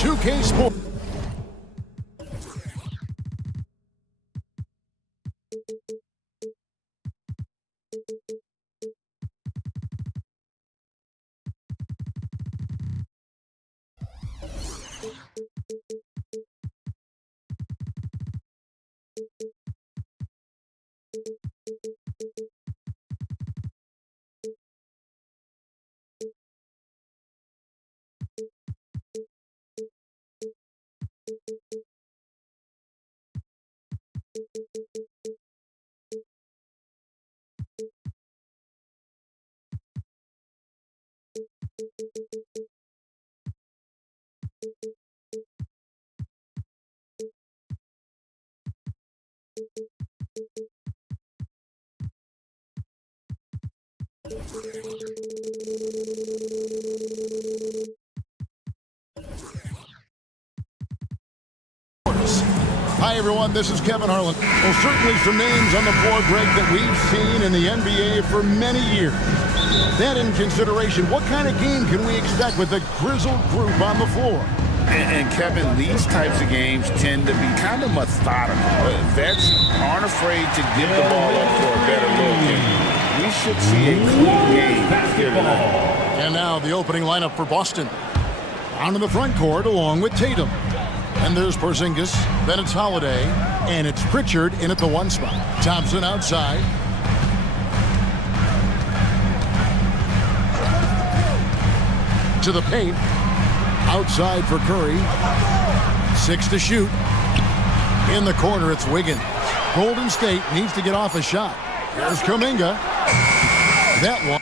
2K Sports. Hi, everyone. This is Kevin Harlan. Well, certainly some names on the floor, Greg, that we've seen in the NBA for many years. That in consideration, what kind of game can we expect with a grizzled group on the floor? And Kevin, these types of games tend to be kind of methodical. Vets aren't afraid to give the ball up for a better look. And we should see a clean game here tonight. And now the opening lineup for Boston. On in the front court along with Tatum. And there's Porzingis, then it's Holiday, and it's Pritchard in at the 1 spot. Thompson outside. To the paint. Outside for Curry. 6 to shoot. In the corner, it's Wiggins. Golden State needs to get off a shot. Here's Kuminga. That one.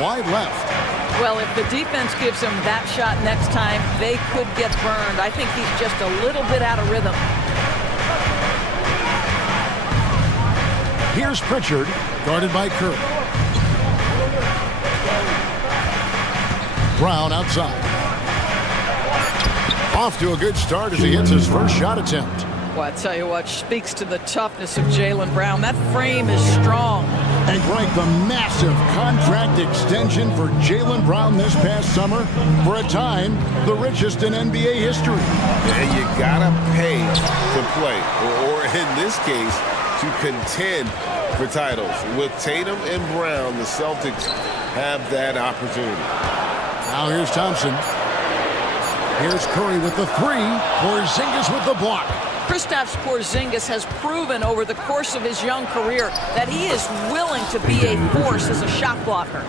Wide left. Well, if the defense gives him that shot next time, they could get burned. I think he's just a little bit out of rhythm. Here's Pritchard, guarded by Curry. Brown outside. Off to a good start as he hits his first shot attempt. Well, I tell you what, speaks to the toughness of Jaylen Brown. That frame is strong. And Greg, the massive contract extension for Jaylen Brown this past summer, for a time, the richest in NBA history. And you gotta pay to play, or in this case, to contend for titles. With Tatum and Brown, the Celtics have that opportunity. Now here's Thompson. Here's Curry with the 3. Porzingis with the block. Kristaps Porzingis has proven over the course of his young career that he is willing to be a force as a shot blocker.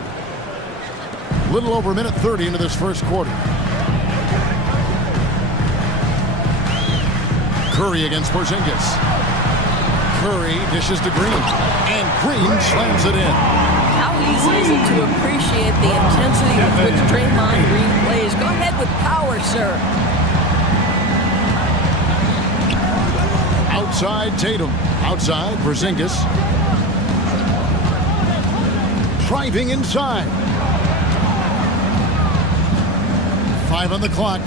Little over a minute 30 into this first quarter. Curry against Porzingis. Curry dishes to Green. And Green slams it in. How easy is it to appreciate the intensity with which Draymond Green plays? Go ahead with power, sir. Outside Tatum. Outside Porzingis. Driving inside. 5 on the clock.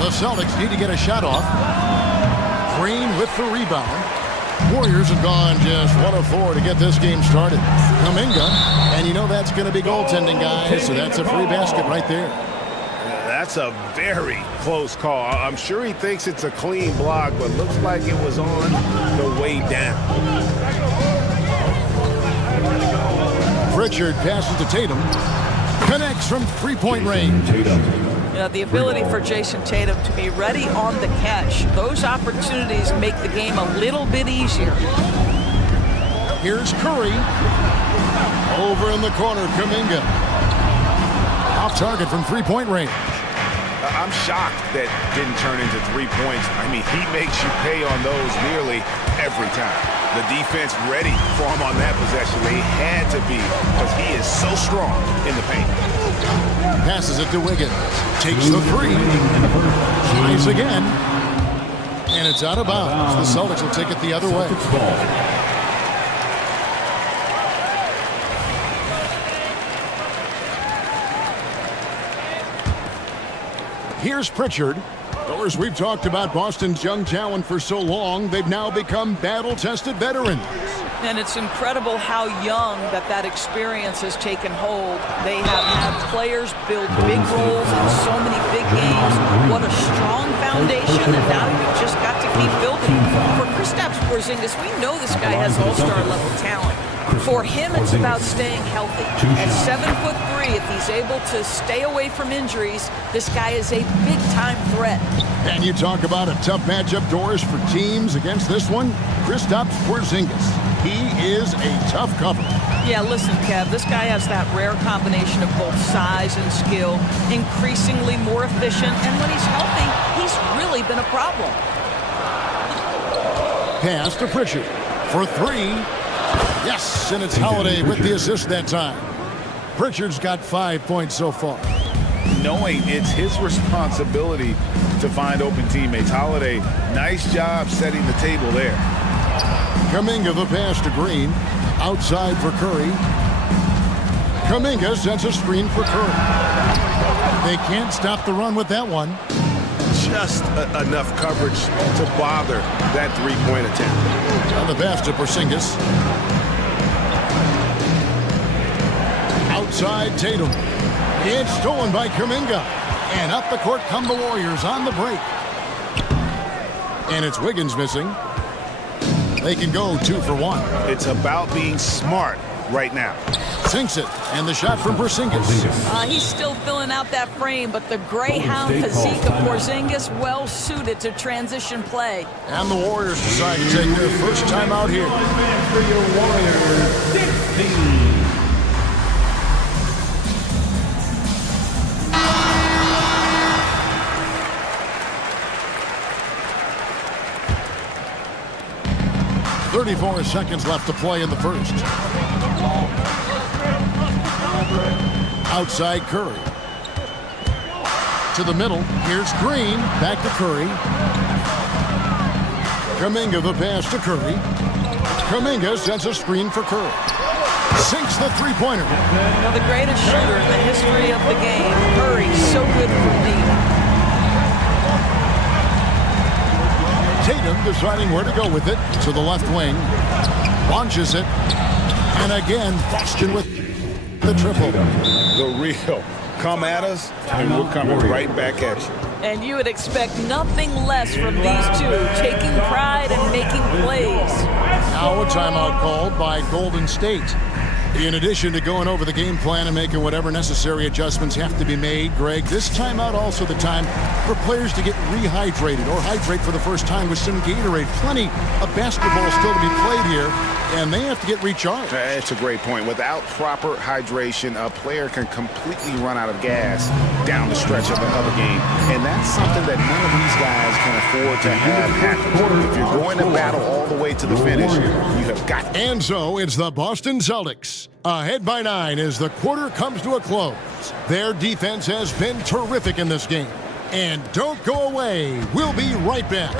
The Celtics need to get a shot off. Green with the rebound. Warriors have gone just 1 of 4 to get this game started. Kuminga, and you know that's going to be goaltending, guys, so that's a free basket right there. That's a very close call. I'm sure he thinks it's a clean block, but looks like it was on the way down. Pritchard passes to Tatum. Connects from three-point range. The ability for Jason Tatum to be ready on the catch. Those opportunities make the game a little bit easier. Here's Curry. Over in the corner, Kuminga. Off target from three-point range. I'm shocked that didn't turn into 3 points. I mean, he makes you pay on those nearly every time. The defense ready for him on that possession. They had to be because he is so strong in the paint. Passes it to Wiggins. Takes the three. Tries again. And it's out of bounds. The Celtics will take it the other way. Here's Pritchard. Doors, we've talked about Boston's young talent for so long, they've now become battle-tested veterans. And it's incredible how young that experience has taken hold. They have had players build big roles in so many big games. What a strong foundation, and now you've just got to keep building. For Kristaps Porzingis, we know this guy has all-star level talent. For him, it's about staying healthy. At 7'3", if he's able to stay away from injuries, this guy is a big-time threat. And you talk about a tough matchup, Doors, for teams against this one. Kristaps Porzingis. He is a tough cover. Yeah, listen, Kev, this guy has that rare combination of both size and skill, increasingly more efficient, and when he's healthy, he's really been a problem. Pass to Pritchard for three. Yes, and it's Holiday with the assist that time. Pritchard's got 5 points so far. Knowing it's his responsibility to find open teammates. Holiday, nice job setting the table there. Kuminga the pass to Green. Outside for Curry. Kuminga sends a screen for Curry. They can't stop the run with that one. Just enough coverage to bother that three-point attempt. On the pass to Porzingis. Outside Tatum. It's stolen by Kuminga. And up the court come the Warriors on the break. And it's Wiggins missing. They can go 2 for 1. It's about being smart right now. Sinks it. And the shot from Porzingis. He's still filling out that frame, but the Greyhound physique of Porzingis well suited to transition play. And the Warriors decide to take their first time out here. For your Warriors, 16. .34 seconds left to play in the first. Outside Curry. To the middle. Here's Green. Back to Curry. Kuminga the pass to Curry. Kuminga sends a screen for Curry. Sinks the three-pointer. The greatest shooter in the history of the game. Curry, so good for deep. Tatum deciding where to go with it. To the left wing. Launches it. And again, Boston with the triple. The real come at us, and we're coming right back at you. And you would expect nothing less from these two, taking pride and making plays. Now a timeout called by Golden State. In addition to going over the game plan and making whatever necessary adjustments have to be made, Greg, this timeout also the time for players to get rehydrated or hydrate for the first time with some Gatorade. Plenty of basketball still to be played here, and they have to get recharged. That's a great point. Without proper hydration, a player can completely run out of gas down the stretch of another game, and that's something that none of these guys can afford to have happen. If you're going to battle all the way to the finish, you have got to. And so it's the Boston Celtics, ahead by 9 as the quarter comes to a close. Their defense has been terrific in this game. And don't go away. We'll be right back.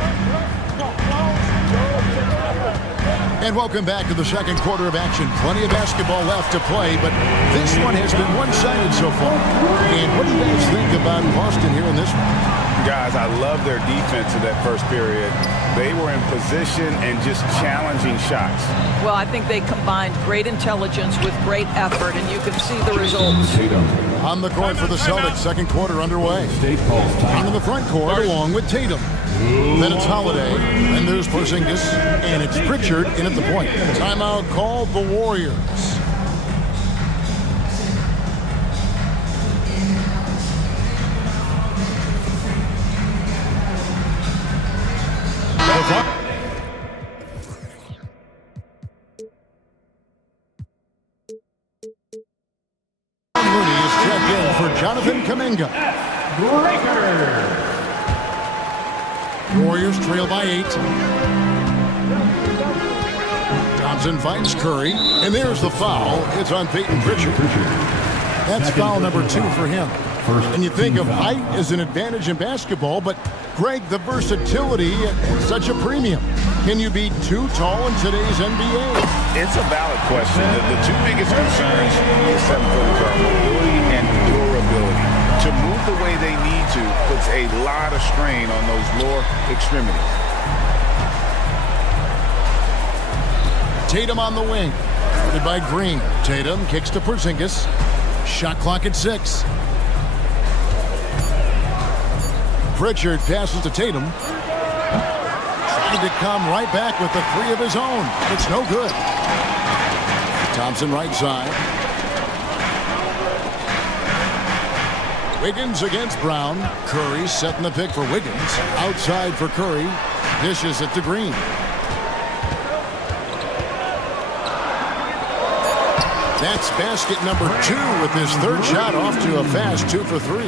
And welcome back to the second quarter of action. Plenty of basketball left to play, but this one has been one-sided so far. And what do you guys think about Boston here in this one? Guys, I love their defense in that first period. They were in position and just challenging shots. Well, I think they combined great intelligence with great effort, and you can see the results. On the court for the Celtics, second quarter underway. On the front court along with Tatum. Then it's Holiday, and there's Porzingis, and it's Pritchard in at the point. Timeout called the Warriors. Looney is checked in for Jonathan Kuminga. Warriors trail by 8. Thompson finds Curry, and there's the foul. It's on Peyton Pritchard. That's foul number 2 for him. And you think of height as an advantage in basketball, but Greg, the versatility at such a premium. Can you be too tall in today's NBA? It's a valid question. The two biggest concerns is 7-footers are mobility and durability. To move the way they need to puts a lot of strain on those lower extremities. Tatum on the wing. Guarded by Green. Tatum kicks to Porzingis. Shot clock at 6. Pritchard passes to Tatum. Trying to come right back with the 3 of his own. It's no good. Thompson right side. Wiggins against Brown. Curry setting the pick for Wiggins. Outside for Curry. Dishes it to Green. That's basket number 2 with his third shot off to a fast 2 for 3.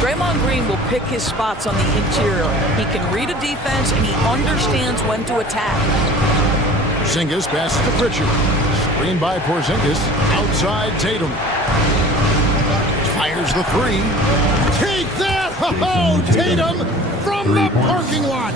Draymond Green will pick his spots on the interior. He can read a defense, and he understands when to attack. Porzingis passes to Pritchard. Screen by Porzingis. Outside Tatum. Fires the 3. Take that! Oh, Tatum from the parking lot.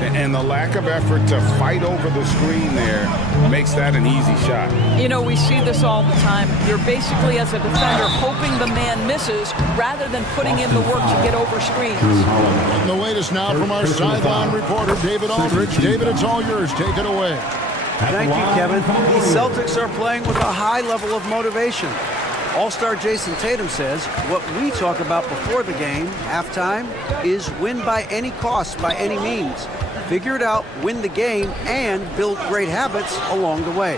And the lack of effort to fight over the screen there makes that an easy shot. You know, we see this all the time. You're basically, as a defender, hoping the man misses rather than putting in the work to get over screens. And the latest now from our sideline reporter, David Aldridge. David, it's all yours. Take it away. Thank you, Kevin. The Celtics are playing with a high level of motivation. All-star Jason Tatum says what we talk about before the game, halftime, is win by any cost, by any means. Figure it out, win the game, and build great habits along the way.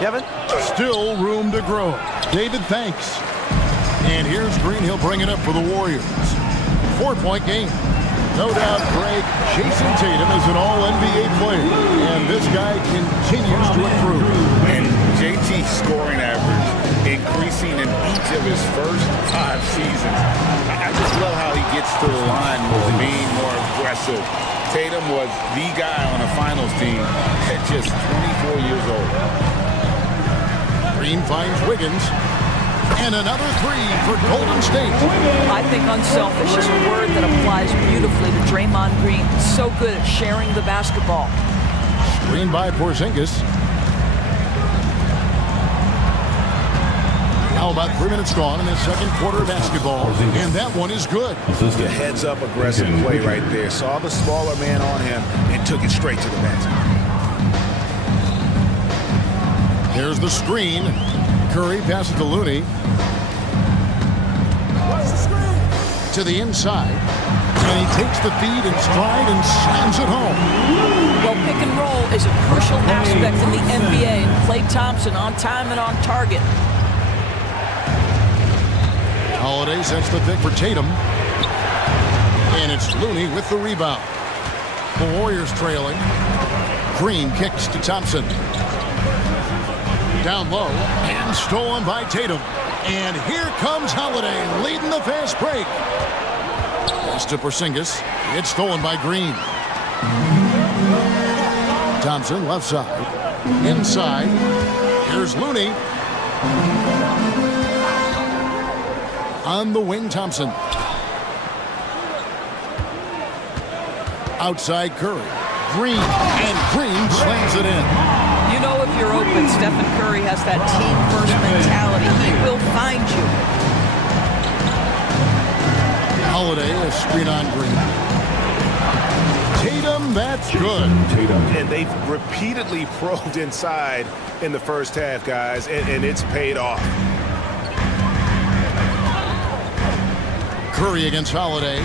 Kevin? Still room to grow. David, thanks. And here's Green. He'll bring it up for the Warriors. 4-point game. No doubt, Greg, Jason Tatum is an all-NBA player, and this guy continues to improve. And JT's scoring average increasing in each of his first 5 seasons. I just love how he gets to the line more, being more aggressive. Tatum was the guy on a finals team at just 24 years old. Green finds Wiggins. And another 3 for Golden State. I think unselfish is a word that applies beautifully to Draymond Green. So good at sharing the basketball. Screen by Porzingis. Now about 3 minutes gone in the second quarter of basketball. And that one is good. The heads-up aggressive play right there. Saw the smaller man on him and took it straight to the basket. There's the screen. Curry passes to Looney. To the inside. And he takes the feed in stride and slams it home. Well, pick and roll is a crucial aspect in the NBA. And Klay Thompson on time and on target. Holiday sets the pick for Tatum. And it's Looney with the rebound. The Warriors trailing. Green kicks to Thompson. Down low and stolen by Tatum. And here comes Holiday leading the fast break. Pass to Porzingis. It's stolen by Green. Thompson left side. Inside. Here's Looney. On the wing, Thompson. Outside Curry. Green. And Green slams it in. You know, if you're open, Stephen Curry has that team-first mentality. He will find you. Holiday, a screen on Green. Tatum, that's good. And they've repeatedly probed inside in the first half, guys, and it's paid off. Curry against Holiday.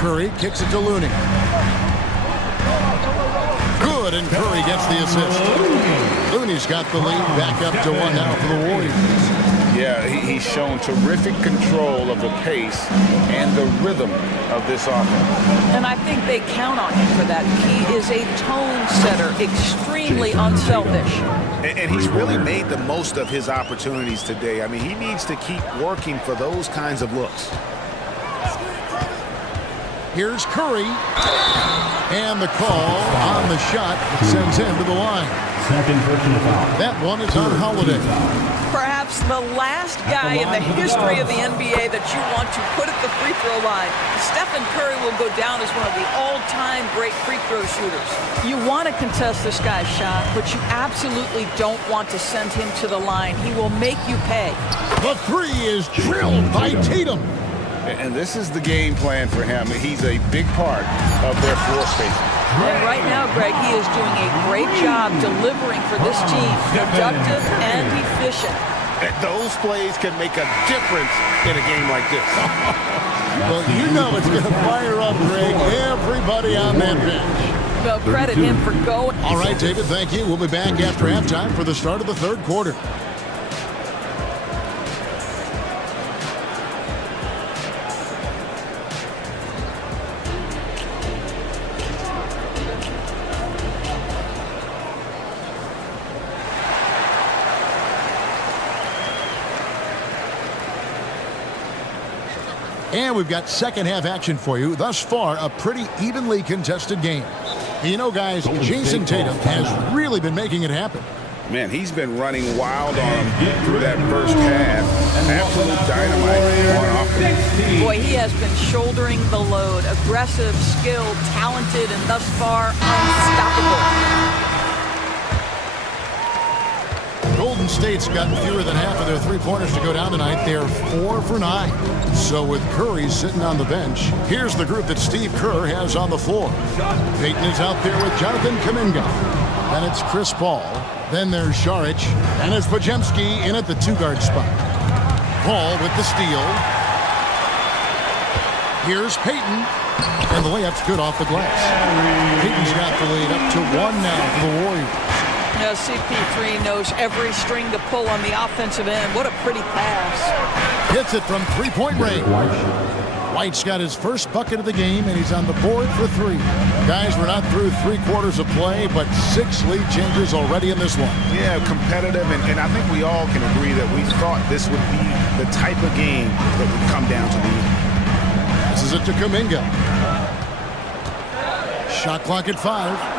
Curry kicks it to Looney. Good, and Curry gets the assist. Looney's got the lead back up to 1 now for the Warriors. Yeah, he's shown terrific control of the pace and the rhythm of this offense. And I think they count on him for that. He is a tone setter, extremely unselfish. And he's really made the most of his opportunities today. I mean, he needs to keep working for those kinds of looks. Here's Curry. And the call on the shot sends him to the line. Second personal foul. That one is on Holiday. Perhaps the last guy in the history of the NBA that you want to put at the free throw line. Stephen Curry will go down as one of the all-time great free throw shooters. You want to contest this guy's shot, but you absolutely don't want to send him to the line. He will make you pay. The three is drilled by Tatum. And this is the game plan for him. He's a big part of their floor spacing. And right now, Greg, he is doing a great job delivering for this team. Productive and efficient. Those plays can make a difference in a game like this. Well, you know it's going to fire up, Greg, everybody on that bench. Well, credit him for going. All right, David, thank you. We'll be back after halftime for the start of the third quarter. And we've got second half action for you. Thus far, a pretty evenly contested game. You know, guys, Jason Tatum has really been making it happen. Man, he's been running wild on him through that first half. Absolute dynamite on offense. Boy, he has been shouldering the load. Aggressive, skilled, talented, and thus far, unstoppable. Golden State's gotten fewer than half of their three-pointers to go down tonight. They're 4 for 9. So with Curry sitting on the bench, here's the group that Steve Kerr has on the floor. Payton is out there with Jonathan Kuminga. Then it's Chris Paul. Then there's Šarić. And it's Podziemski in at the two-guard spot. Paul with the steal. Here's Payton. And the layup's good off the glass. Payton's got the lead up to 1 now for the Warriors. Now, CP3 knows every string to pull on the offensive end. What a pretty pass. Hits it from three-point range. White's got his first bucket of the game, and he's on the board for 3. Guys, we're not through 3 quarters of play, but 6 lead changes already in this one. Yeah, competitive, and I think we all can agree that we thought this would be the type of game that would come down to the end. This is it to Kuminga. Shot clock at 5.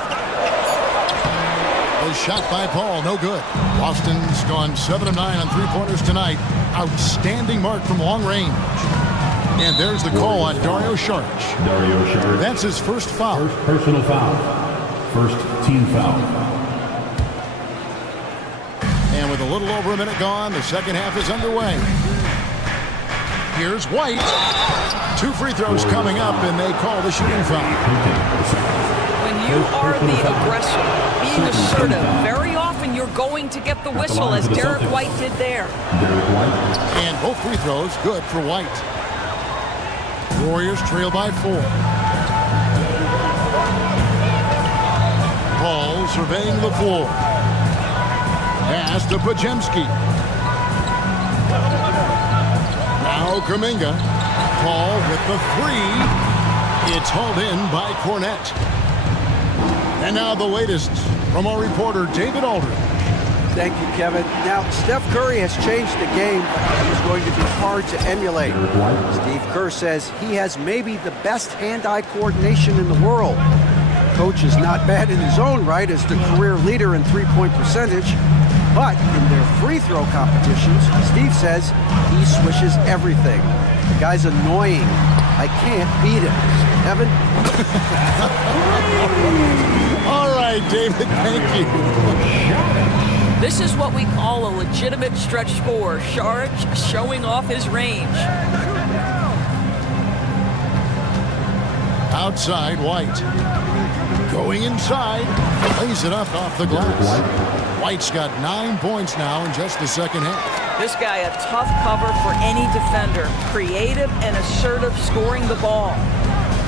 A shot by Paul, no good. Boston's gone 7 of 9 on three-pointers tonight. Outstanding mark from long range. And there's the call on Dario Šarić. That's his first foul. First personal foul. First team foul. And with a little over a minute gone, the second half is underway. Here's White. 2 free throws coming up, and they call the shooting foul. When you are the aggressor, being assertive, very often you're going to get the whistle, as Derek White did there. And both free throws good for White. Warriors trail by 4. Paul surveying the floor. Pass to Podziemski. Now Kuminga. Paul with the 3. It's hauled in by Cornette. And now the latest from our reporter, David Aldridge. Thank you, Kevin. Now, Steph Curry has changed the game, but he's going to be hard to emulate. Steve Kerr says he has maybe the best hand-eye coordination in the world. Coach is not bad in his own right as the career leader in three-point percentage, but in their free throw competitions, Steve says he swishes everything. The guy's annoying. I can't beat him. Kevin? All right, David, thank you. This is what we call a legitimate stretch 4. Šarić showing off his range. Outside, White. Going inside. Lays it up off the glass. White's got 9 points now in just the second half. This guy a tough cover for any defender. Creative and assertive scoring the ball.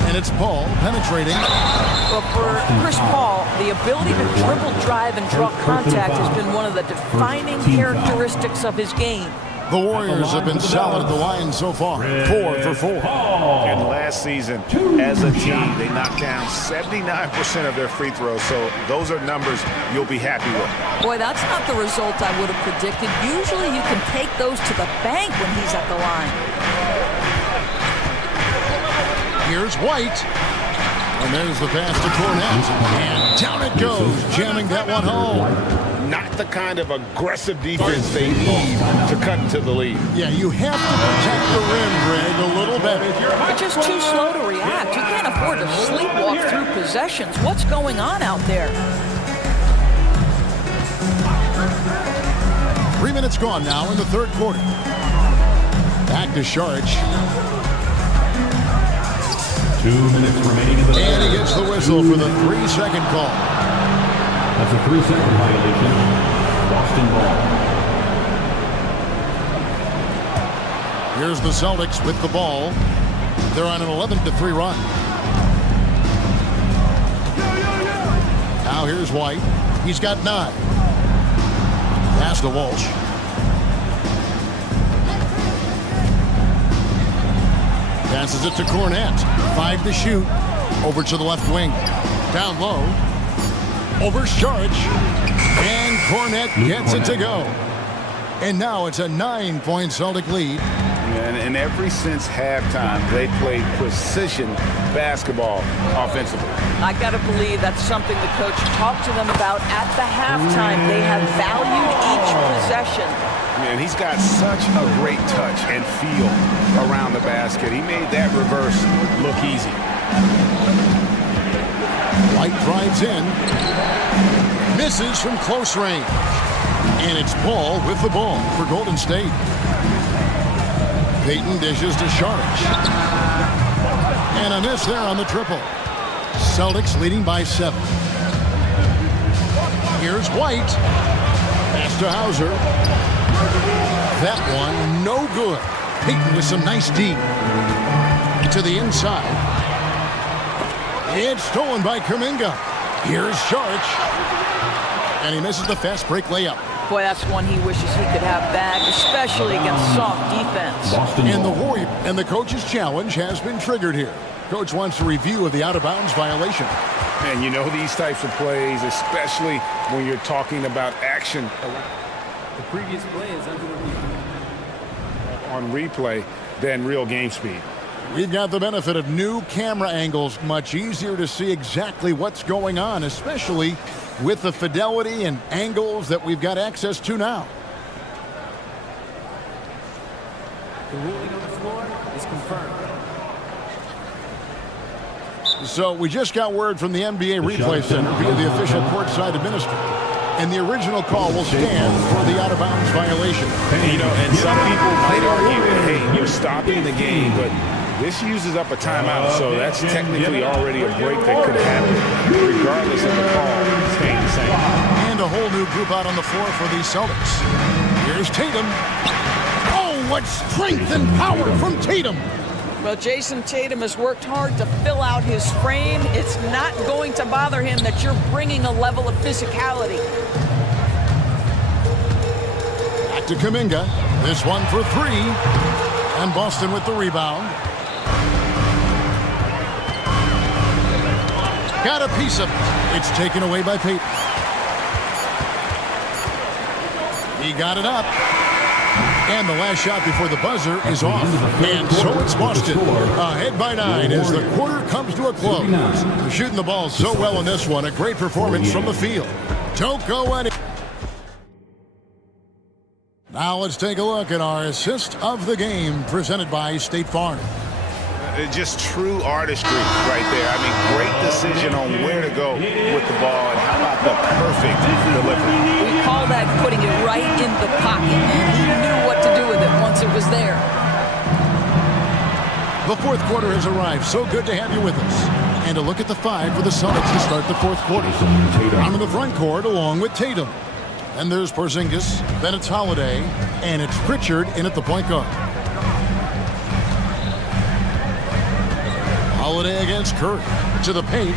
And it's Paul penetrating. Well, for Chris Paul, the ability to dribble, drive, and draw contact has been one of the defining characteristics of his game. The Warriors have been solid at the line so far. 4 for 4. And last season, as a team, they knocked down 79% of their free throws. So those are numbers you'll be happy with. Boy, that's not the result I would have predicted. Usually you can take those to the bank when he's at the line. Here's White. And there's the pass to Cornette. And down it goes, jamming that one home. Not the kind of aggressive defense they need to cut into the lead. Yeah, you have to protect the rim, Greg, a little better. You're just too slow to react. You can't afford to sleepwalk through possessions. What's going on out there? 3 minutes gone now in the third quarter. Back to Sharch. 2 minutes remaining in the third. And he gets the whistle for the 3-second call. That's a 3-second violation. Boston ball. Here's the Celtics with the ball. They're on an 11-3 run. Now here's White. He's got 9. Pass to Walsh. Passes it to Cornette. 5 to shoot. Over to the left wing. Down low. Over Sharch. And Cornette gets it to go. And now it's a 9-point Celtic lead. And ever since halftime, they played precision basketball offensively. I got to believe that's something the coach talked to them about at the halftime. They have valued each possession. Man, he's got such a great touch and feel around the basket. He made that reverse look easy. White drives in. Misses from close range. And it's Paul with the ball for Golden State. Payton dishes to Sharch. And a miss there on the triple. Celtics leading by 7. Here's White. Pass to Hauser. That one, no good. Payton with some nice D. To the inside. It's stolen by Kuminga. Here's Sharch. And he misses the fast break layup. Boy, that's one he wishes he could have back, especially against soft defense. And the Warrior and the coach's challenge has been triggered here. Coach wants a review of the out-of-bounds violation. And you know these types of plays, especially when you're talking about action. The previous play is under review. On replay than real game speed. We've got the benefit of new camera angles. Much easier to see exactly what's going on, especially with the fidelity and angles that we've got access to now. The ruling on the floor is confirmed. So we just got word from the NBA Replay Center via the official courtside administrator. And the original call will stand for the out-of-bounds violation. You know, and some people might argue that, hey, you're stopping the game, but this uses up a timeout, so that's technically already a break that could happen, regardless of the call staying the same. And a whole new group out on the floor for the Celtics. Here's Tatum. Oh, what strength and power from Tatum. Well, Jason Tatum has worked hard to fill out his frame. It's not going to bother him that you're bringing a level of physicality. Back to Kuminga. This one for 3. And Boston with the rebound. Got a piece of it. It's taken away by Payton. He got it up. And the last shot before the buzzer is off. And so it's Boston ahead by 9 as the quarter comes to a close. Shooting the ball so well in this one. A great performance from the field. Don't go any. Now let's take a look at our assist of the game presented by State Farm. Just true artistry right there. I mean, great decision on where to go with the ball, and how about the perfect delivery. We call that putting it right in the pocket, and he knew what to do with it once it was there. The fourth quarter has arrived. So good to have you with us. And a look at the five for the Celtics to start the fourth quarter. Out in the front court along with Tatum. And there's Porzingis. Then it's Holiday. And it's Pritchard in at the point guard. Holiday against Curry. To the paint.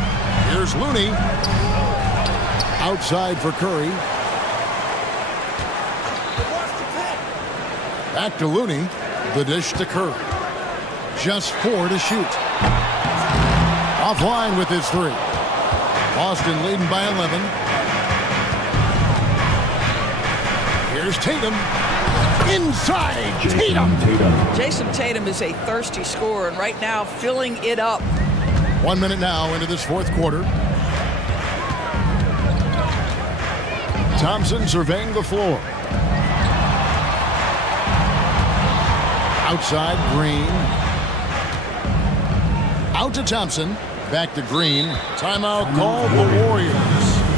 Here's Looney. Outside for Curry. Back to Looney. The dish to Curry. Just 4 to shoot. Offline with his 3. Boston leading by 11. Here's Tatum. Inside Tatum. Jason Tatum is a thirsty scorer, and right now filling it up. 1 minute now into this fourth quarter. Thompson surveying the floor. Outside, Green. Out to Thompson. Back to Green. Timeout called the Warriors.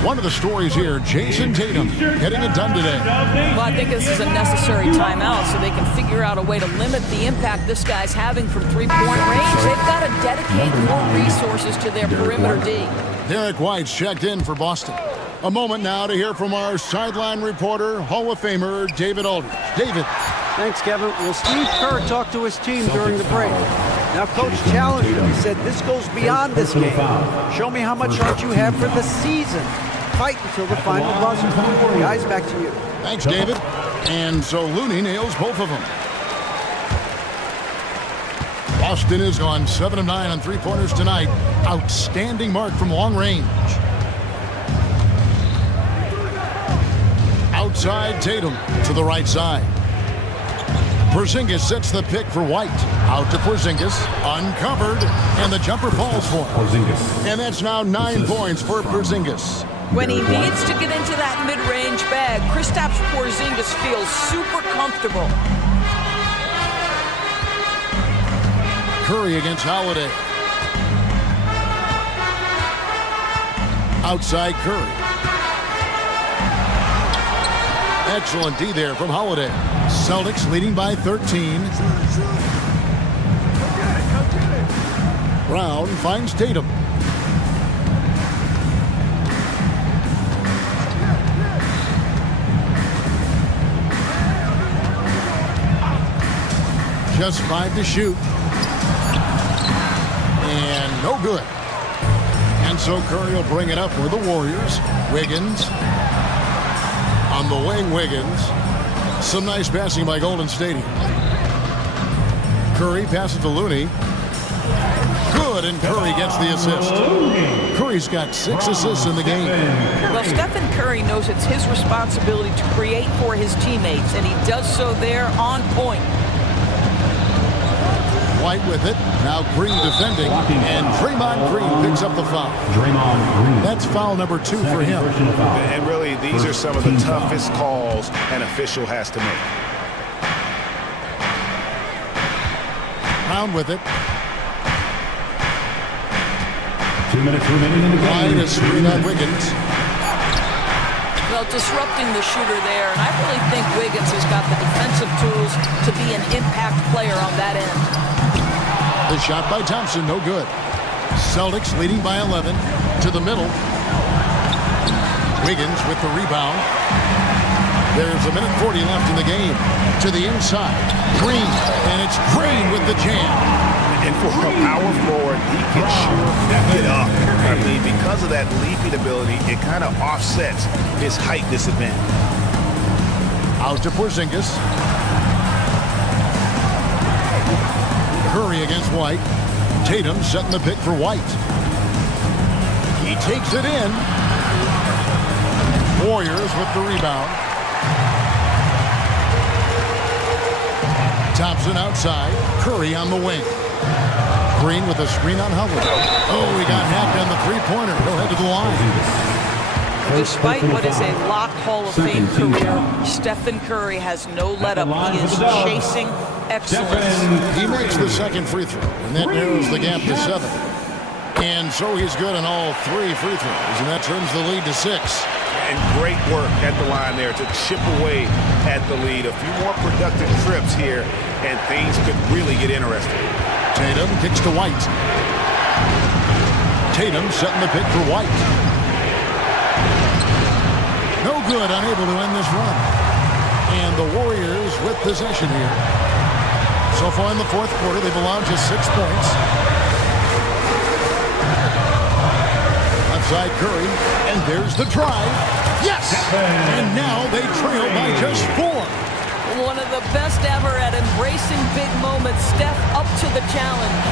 One of the stories here, Jason Tatum getting it done today. Well, I think this is a necessary timeout so they can figure out a way to limit the impact this guy's having from three-point range. They've got to dedicate more resources to their perimeter D. Derek White's checked in for Boston. A moment now to hear from our sideline reporter, Hall of Famer David Aldridge. David. Thanks, Kevin. Well, Steve Kerr talked to his team during the break. Now, Coach challenged him. He said, this goes beyond this game. Show me how much heart you have for the season. Fight until the final buzzer. Guys, back to you. Thanks, David. And so Looney nails both of them. Boston has gone 7 of 9 on three-pointers tonight. Outstanding mark from long range. Outside Tatum to the right side. Porzingis sets the pick for White. Out to Porzingis. Uncovered. And the jumper falls for him. And that's now 9 points for Porzingis. When he needs to get into that mid-range bag, Kristaps Porzingis feels super comfortable. Curry against Holiday. Outside Curry. Excellent D there from Holiday. Celtics leading by 13. Brown finds Tatum. Just 5 to shoot. And no good. And so Curry will bring it up for the Warriors. Wiggins. On the wing, Wiggins. Some nice passing by Golden State. Curry passes to Looney. Good, and Curry gets the assist. Curry's got 6 assists in the game. Well, Stephen Curry knows it's his responsibility to create for his teammates, and he does so there on point. White with it. Now Green defending. And Draymond Green picks up the foul. That's foul number 2 for him. And really, these are some of the toughest calls an official has to make. Brown with it. 2 minutes remaining in the game. White is screen on Wiggins. Well, disrupting the shooter there, and I really think Wiggins has got the defensive tools to be an impact player on that end. The shot by Thompson, no good. Celtics leading by 11 to the middle. Wiggins with the rebound. There's a minute 40 left in the game. To the inside. Green, and it's Green with the jam. And for a power forward, he can shoot it up. I mean, because of that leaping ability, it kind of offsets his height disadvantage. Out to Porzingis. Curry against White. Tatum setting the pick for White. He takes it in. Warriors with the rebound. Thompson outside. Curry on the wing. Green with a screen on Howard. Oh, he got hacked on the three-pointer. He'll head to the line. Despite what is a locked Hall of Fame career, Stephen Curry has no let-up. He is chasing excellence. He makes the second free throw, and that narrows the gap to 7. And so he's good on all 3 free throws, and that turns the lead to 6. And great work at the line there to chip away at the lead. A few more productive trips here, and things could really get interesting. Tatum kicks to White. Tatum setting the pick for White. No good, unable to end this run. And the Warriors with possession here. So far in the fourth quarter, they've allowed just 6 points. Outside Curry, and there's the drive. Yes! And now they trail by just 4. One of the best ever at embracing big moments. Steph up to the challenge.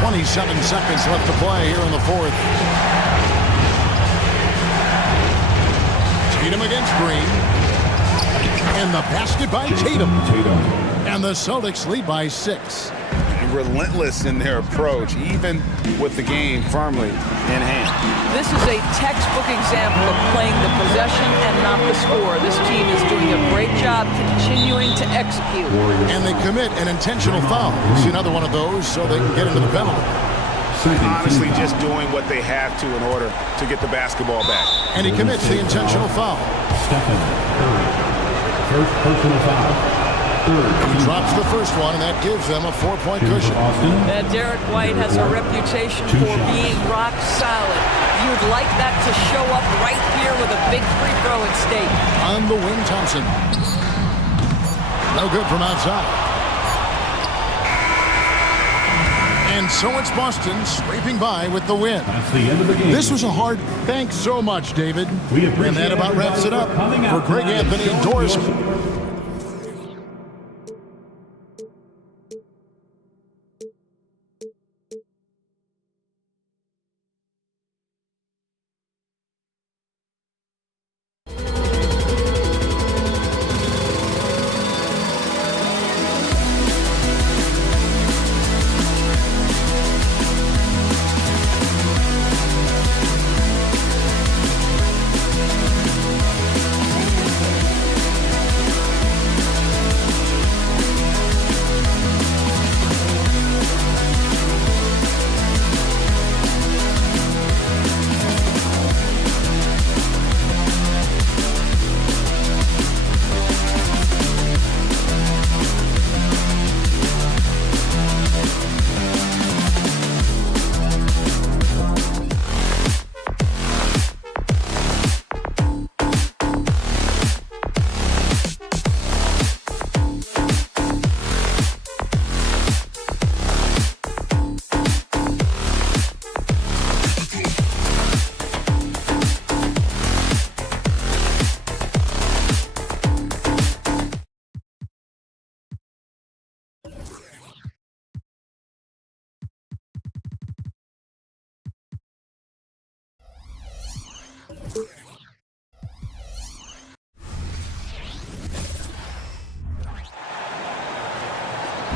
27 seconds left to play here in the fourth. Tatum against Green. And the basket by Tatum. And the Celtics lead by 6. Relentless in their approach, even with the game firmly in hand. This is a textbook example of playing the possession and not the score. This team is doing a great job continuing to execute. And they commit an intentional foul. See another one of those so they can get into the penalty. Honestly, just doing what they have to in order to get the basketball back. And he commits the intentional foul. Stephen Curry. First personal foul. He drops the first one, and that gives them a 4-point cushion. Derek White has a reputation for being rock solid. You'd like that to show up right here with a big free throw at stake. On the wing, Thompson. No good from outside. And so it's Boston scraping by with the win. That's the end of the game. This was a hard... Thanks so much, David. We appreciate and that about wraps it up. For Greg Anthony, Doris...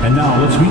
And now let's meet.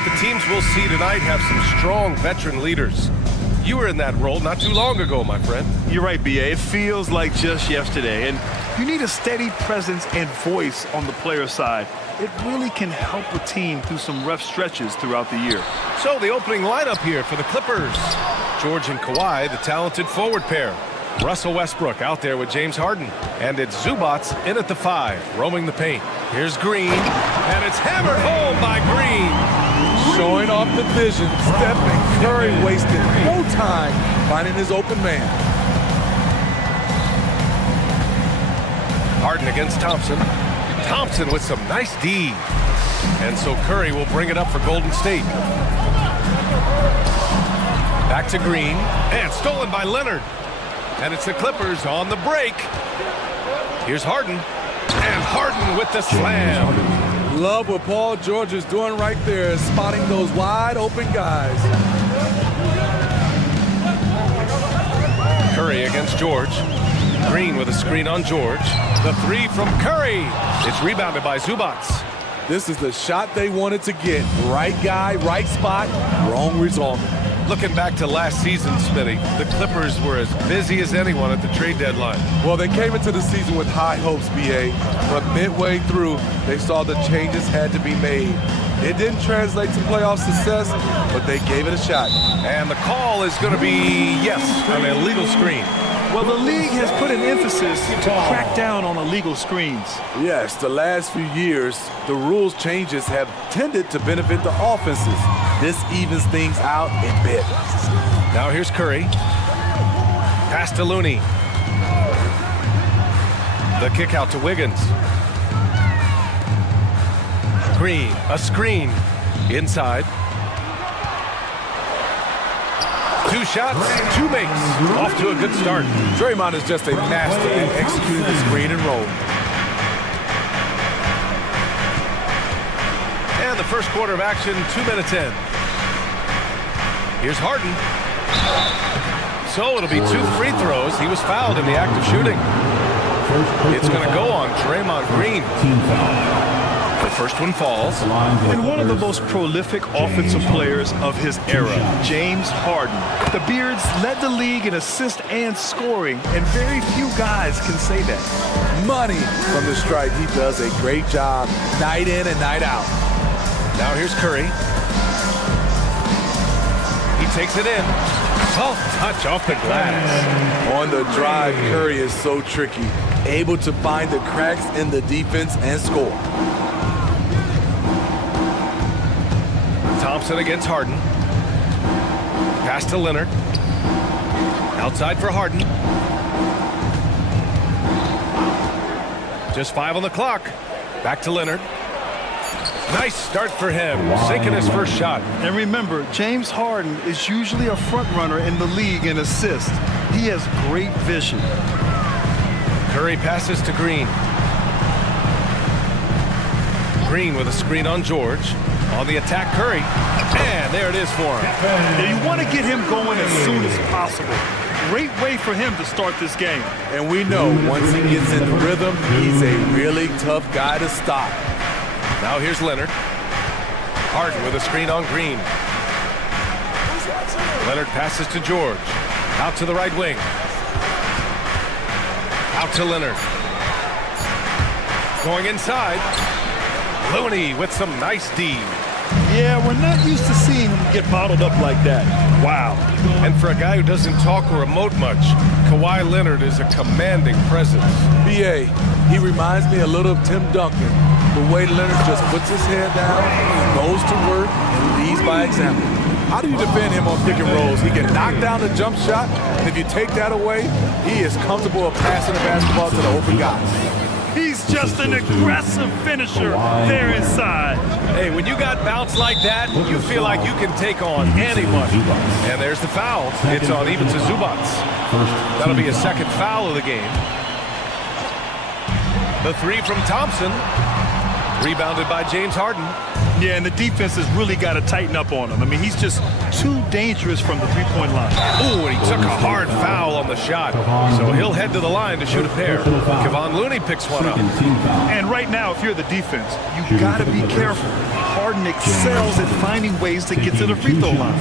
what the teams we'll see tonight have some strong veteran leaders. You were in that role not too long ago, my friend. You're right, B.A. It feels like just yesterday, and you need a steady presence and voice on the player side. It really can help a team through some rough stretches throughout the year. So the opening lineup here for the Clippers. George and Kawhi, the talented forward pair. Russell Westbrook out there with James Harden. And it's Zubats in at the 5, roaming the paint. Here's Green, and it's hammered home by Green. Showing off the vision, stepping. Curry wasted no time finding his open man. Harden against Thompson. Thompson with some nice D. And so Curry will bring it up for Golden State. Back to Green, and stolen by Leonard. And it's the Clippers on the break. Here's Harden, and Harden with the slam. Love what Paul George is doing right there, spotting those wide open guys. Curry against George. Green with a screen on George. The 3 from Curry. It's rebounded by Zubats. This is the shot they wanted to get. Right guy, right spot, wrong result. Looking back to last season, Smitty, the Clippers were as busy as anyone at the trade deadline. Well, they came into the season with high hopes, B.A., but midway through, they saw the changes had to be made. It didn't translate to playoff success, but they gave it a shot. And the call is going to be, yes, an illegal screen. Well, the league has put an emphasis to crack down on illegal screens. Yes, the last few years, the rules changes have tended to benefit the offenses. This evens things out a bit. Now here's Curry. Pass to Looney. The kick out to Wiggins. Green, a screen. Inside. 2 shots, 2 makes. Off to a good start. Draymond is just a master at executing the screen and roll. And the first quarter of action, 2 minutes in. Here's Harden. So it'll be 2 free throws. He was fouled in the act of shooting. It's going to go on Draymond Green. The first one falls. And one of the most prolific offensive players of his era, James Harden. The Beards led the league in assists and scoring, and very few guys can say that. Money from the stripe. He does a great job night in and night out. Now here's Curry. He takes it in. Soft touch off the glass. On the drive, Curry is so tricky. Able to find the cracks in the defense and score. Thompson against Harden. Pass to Leonard. Outside for Harden. Just 5 on the clock. Back to Leonard. Nice start for him, sinking his first shot. And remember, James Harden is usually a front runner in the league in assists. He has great vision. Curry passes to Green. Green with a screen on George. On the attack, Curry. And there it is for him. Now you want to get him going as soon as possible. Great way for him to start this game. And we know once he gets in the rhythm, he's a really tough guy to stop. Now here's Leonard. Harden with a screen on Green. Leonard passes to George. Out to the right wing. Out to Leonard. Going inside. Looney with some nice D. Yeah, we're not used to seeing him get bottled up like that. Wow. And for a guy who doesn't talk or emote much, Kawhi Leonard is a commanding presence. B.A., he reminds me a little of Tim Duncan. The way Leonard just puts his head down, goes to work, and leads by example. How do you defend him on pick and rolls? He can knock down the jump shot, and if you take that away, he is comfortable of passing the basketball to the open guys. He's just an aggressive finisher there inside. Hey, when you got bounce like that, you feel like you can take on anybody. And there's the foul. It's on even to Zubats. That'll be a second foul of the game. The 3 from Thompson. Rebounded by James Harden. Yeah, and the defense has really got to tighten up on him. I mean, he's just too dangerous from the three-point line. Ooh, and he took a hard foul on the shot. So he'll head to the line to shoot a pair. Kevon Looney picks one up. And right now, if you're the defense, you got to be careful. Harden excels at finding ways to get to the free throw line.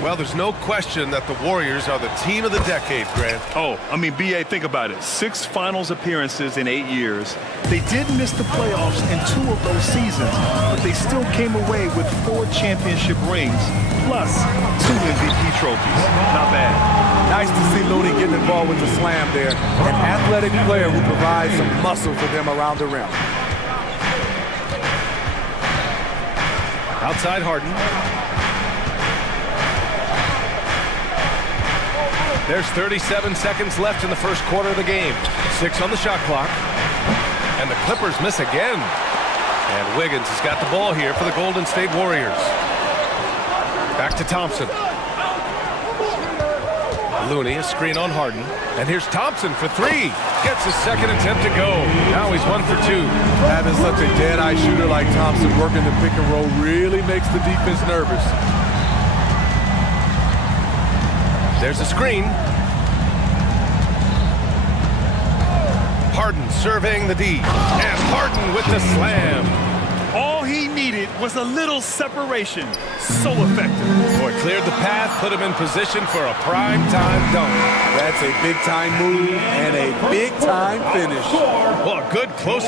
Well, there's no question that the Warriors are the team of the decade, Grant. Oh, I mean, B.A., think about it. 6 finals appearances in 8 years. They did miss the playoffs in 2 of those seasons, but they still came away with 4 championship rings, plus 2 MVP trophies. Not bad. Nice to see Looney getting involved with the slam there. An athletic player who provides some muscle for them around the rim. Outside Harden. There's 37 seconds left in the first quarter of the game. 6 on the shot clock. And the Clippers miss again. And Wiggins has got the ball here for the Golden State Warriors. Back to Thompson. Looney, a screen on Harden. And here's Thompson for 3. Gets his second attempt to go. Now he's 1 for 2. Having such a dead-eye shooter like Thompson working the pick and roll really makes the defense nervous. There's a screen. Harden surveying the D. And Harden with the slam. All he needed was a little separation. So effective. Boy, cleared the path, put him in position for a prime-time dunk. That's a big-time move and a big-time finish. Well, a good close.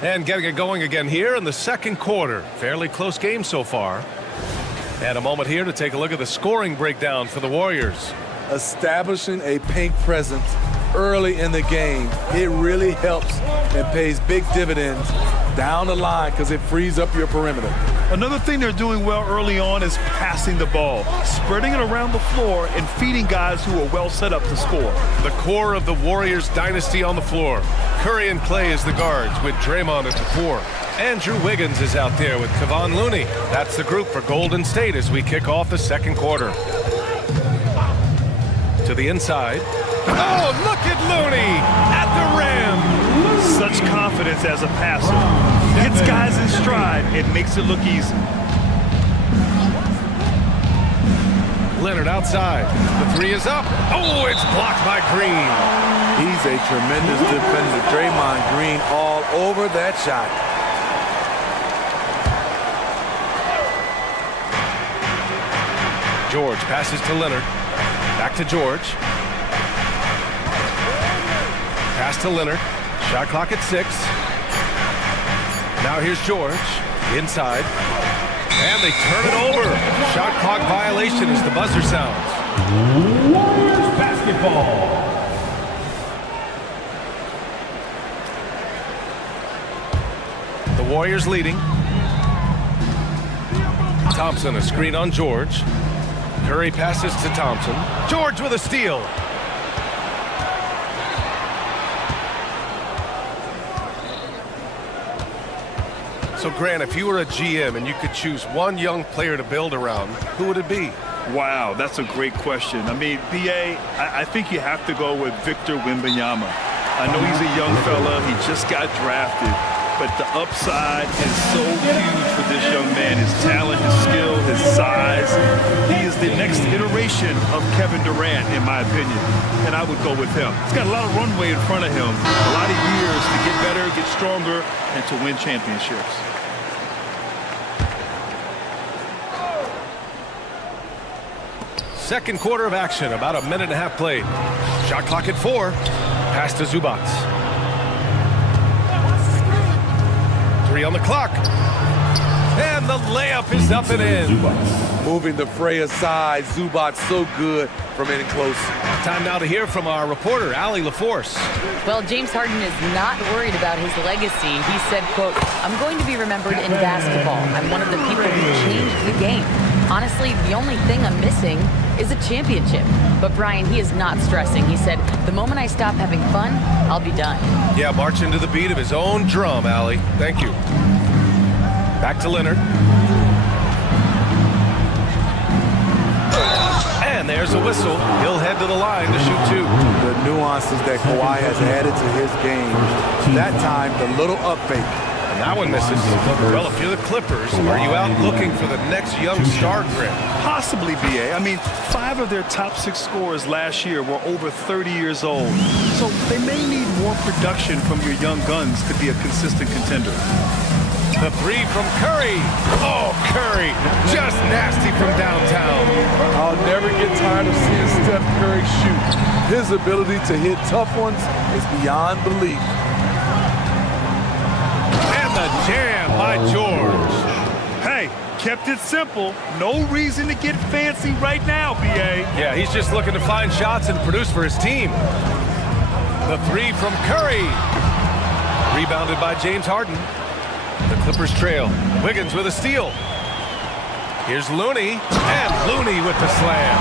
And getting it going again here in the second quarter. Fairly close game so far. And a moment here to take a look at the scoring breakdown for the Warriors. Establishing a paint presence early in the game, it really helps and pays big dividends down the line because it frees up your perimeter. Another thing they're doing well early on is passing the ball, spreading it around the floor and feeding guys who are well set up to score. The core of the Warriors dynasty on the floor. Curry and Clay as the guards with Draymond at the 4. Andrew Wiggins is out there with Kevon Looney. That's the group for Golden State as we kick off the second quarter. To the inside. Oh, look at Looney at the rim. Such confidence as a passer. Hits guys in stride and makes it look easy. Leonard outside. The 3 is up. Oh, it's blocked by Green. He's a tremendous defender. Draymond Green all over that shot. George passes to Leonard. Back to George. Pass to Leonard. Shot clock at 6. Now here's George. Inside. And they turn it over. Shot clock violation as the buzzer sounds. Warriors basketball. The Warriors leading. Thompson, a screen on George. Curry passes to Thompson. George with a steal. So, Grant, if you were a GM and you could choose one young player to build around, who would it be? Wow, that's a great question. I mean, B.A., I think you have to go with Victor Wembanyama. I know he's a young fella. He just got drafted. But the upside is so huge for this young man. His talent, his skill, his size. He is the next iteration of Kevin Durant, in my opinion. And I would go with him. He's got a lot of runway in front of him. A lot of years to get better, get stronger, and to win championships. Second quarter of action, about a minute and a half played. Shot clock at 4. Pass to Zubac. 3 on the clock. And the layup is up and in. Moving the fray aside, Zubac so good from in close. Time now to hear from our reporter, Allie LaForce. Well, James Harden is not worried about his legacy. He said, quote, "I'm going to be remembered in basketball. I'm one of the people who changed the game. Honestly, the only thing I'm missing is a championship." But Brian, he is not stressing. He said, "The moment I stop having fun, I'll be done." Yeah, marching to the beat of his own drum, Allie. Thank you. Back to Leonard. And there's a whistle. He'll head to the line to shoot 2. The nuances that Kawhi has added to his game. That time, the little up fake. That one misses. Well, if you're the Clippers, are you out looking for the next young star grid? Possibly, BA. I mean, 5 of their top 6 scorers last year were over 30 years old. So they may need more production from your young guns to be a consistent contender. The three from Curry. Oh, Curry, just nasty from downtown. I'll never get tired of seeing Steph Curry shoot. His ability to hit tough ones is beyond belief. And the jam by George. Hey, kept it simple. No reason to get fancy right now, BA. Yeah, he's just looking to find shots and produce for his team. The three from Curry. Rebounded by James Harden. The Clippers trail. Wiggins with a steal. Here's Looney, and Looney with the slam.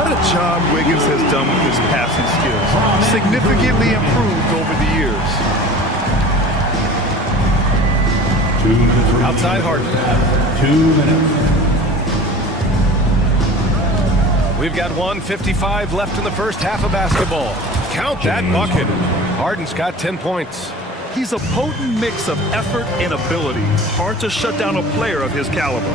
What a job Wiggins has done with his passing skills. Significantly improved over the years. 2 minutes. Outside Harden. 2 minutes. We've got 1:55 left in the first half of basketball. Count that bucket. Harden's got 10 points. He's a potent mix of effort and ability. Hard to shut down a player of his caliber.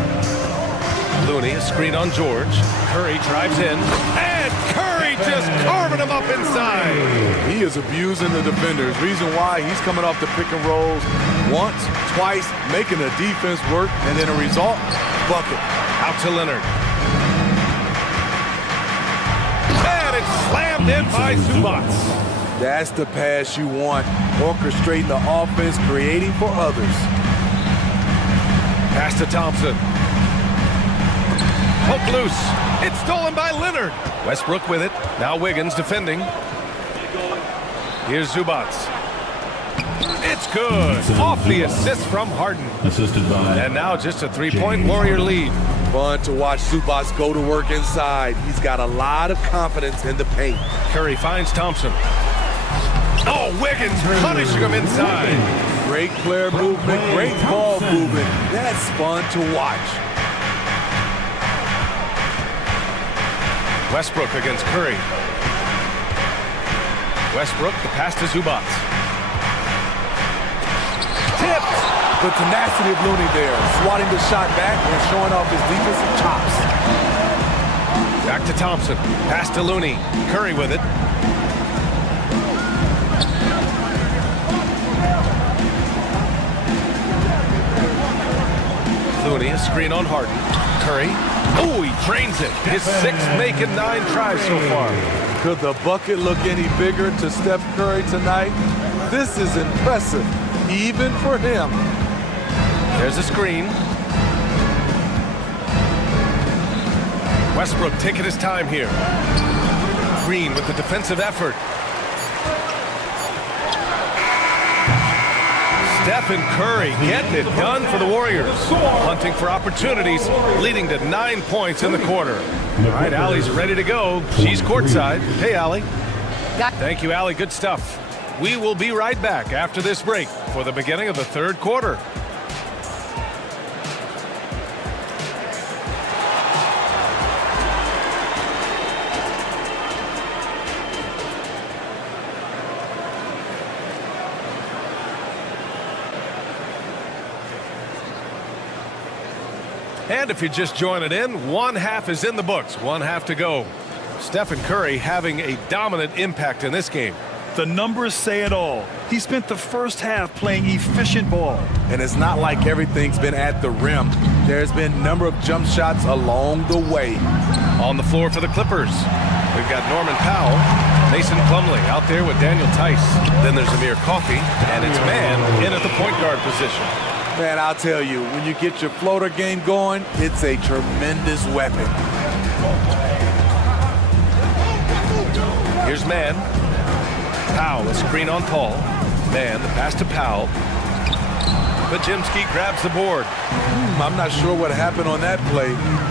Looney, a screen on George. Curry drives in. And Curry just carving him up inside. He is abusing the defenders. Reason why he's coming off the pick and rolls once, twice, making the defense work, and then a result, bucket. Out to Leonard. And it's slammed in by Zubac. That's the pass you want. Orchestrating the offense, creating for others. Pass to Thompson. Hook loose. It's stolen by Leonard. Westbrook with it. Now Wiggins defending. Here's Zubac. It's good. Off the assist from Harden. Assisted by. And now just a three-point Warrior lead. Fun to watch Zubac go to work inside. He's got a lot of confidence in the paint. Curry finds Thompson. Oh, Wiggins punishing him inside. Great player movement, great ball movement. That's fun to watch. Westbrook against Curry. Westbrook, the pass to Zubac. Tipped. The tenacity of Looney there, swatting the shot back and showing off his defensive chops. Back to Thompson. Pass to Looney. Curry with it. Looney, a screen on Harden. Curry. Oh, he drains it. His 6th making 9 tries so far. Could the bucket look any bigger to Steph Curry tonight? This is impressive, even for him. There's a screen. Westbrook taking his time here. Green with the defensive effort. Steph and Curry getting it done for the Warriors. Hunting for opportunities, leading to 9 points in the quarter. All right, Allie's ready to go. She's courtside. Hey, Allie. Thank you, Allie. Good stuff. We will be right back after this break for the beginning of the third quarter. And if you're just joining in, one half is in the books, one half to go. Stephen Curry having a dominant impact in this game. The numbers say it all. He spent the first half playing efficient ball. And it's not like everything's been at the rim. There's been a number of jump shots along the way. On the floor for the Clippers, we've got Norman Powell, Mason Plumlee out there with Daniel Tice. Then there's Amir Coffey, and it's Man in at the point guard position. Man, I'll tell you, when you get your floater game going, it's a tremendous weapon. Here's Man. Powell, a screen on Paul. Man, the pass to Powell. Pajemski grabs the board. I'm not sure what happened on that play.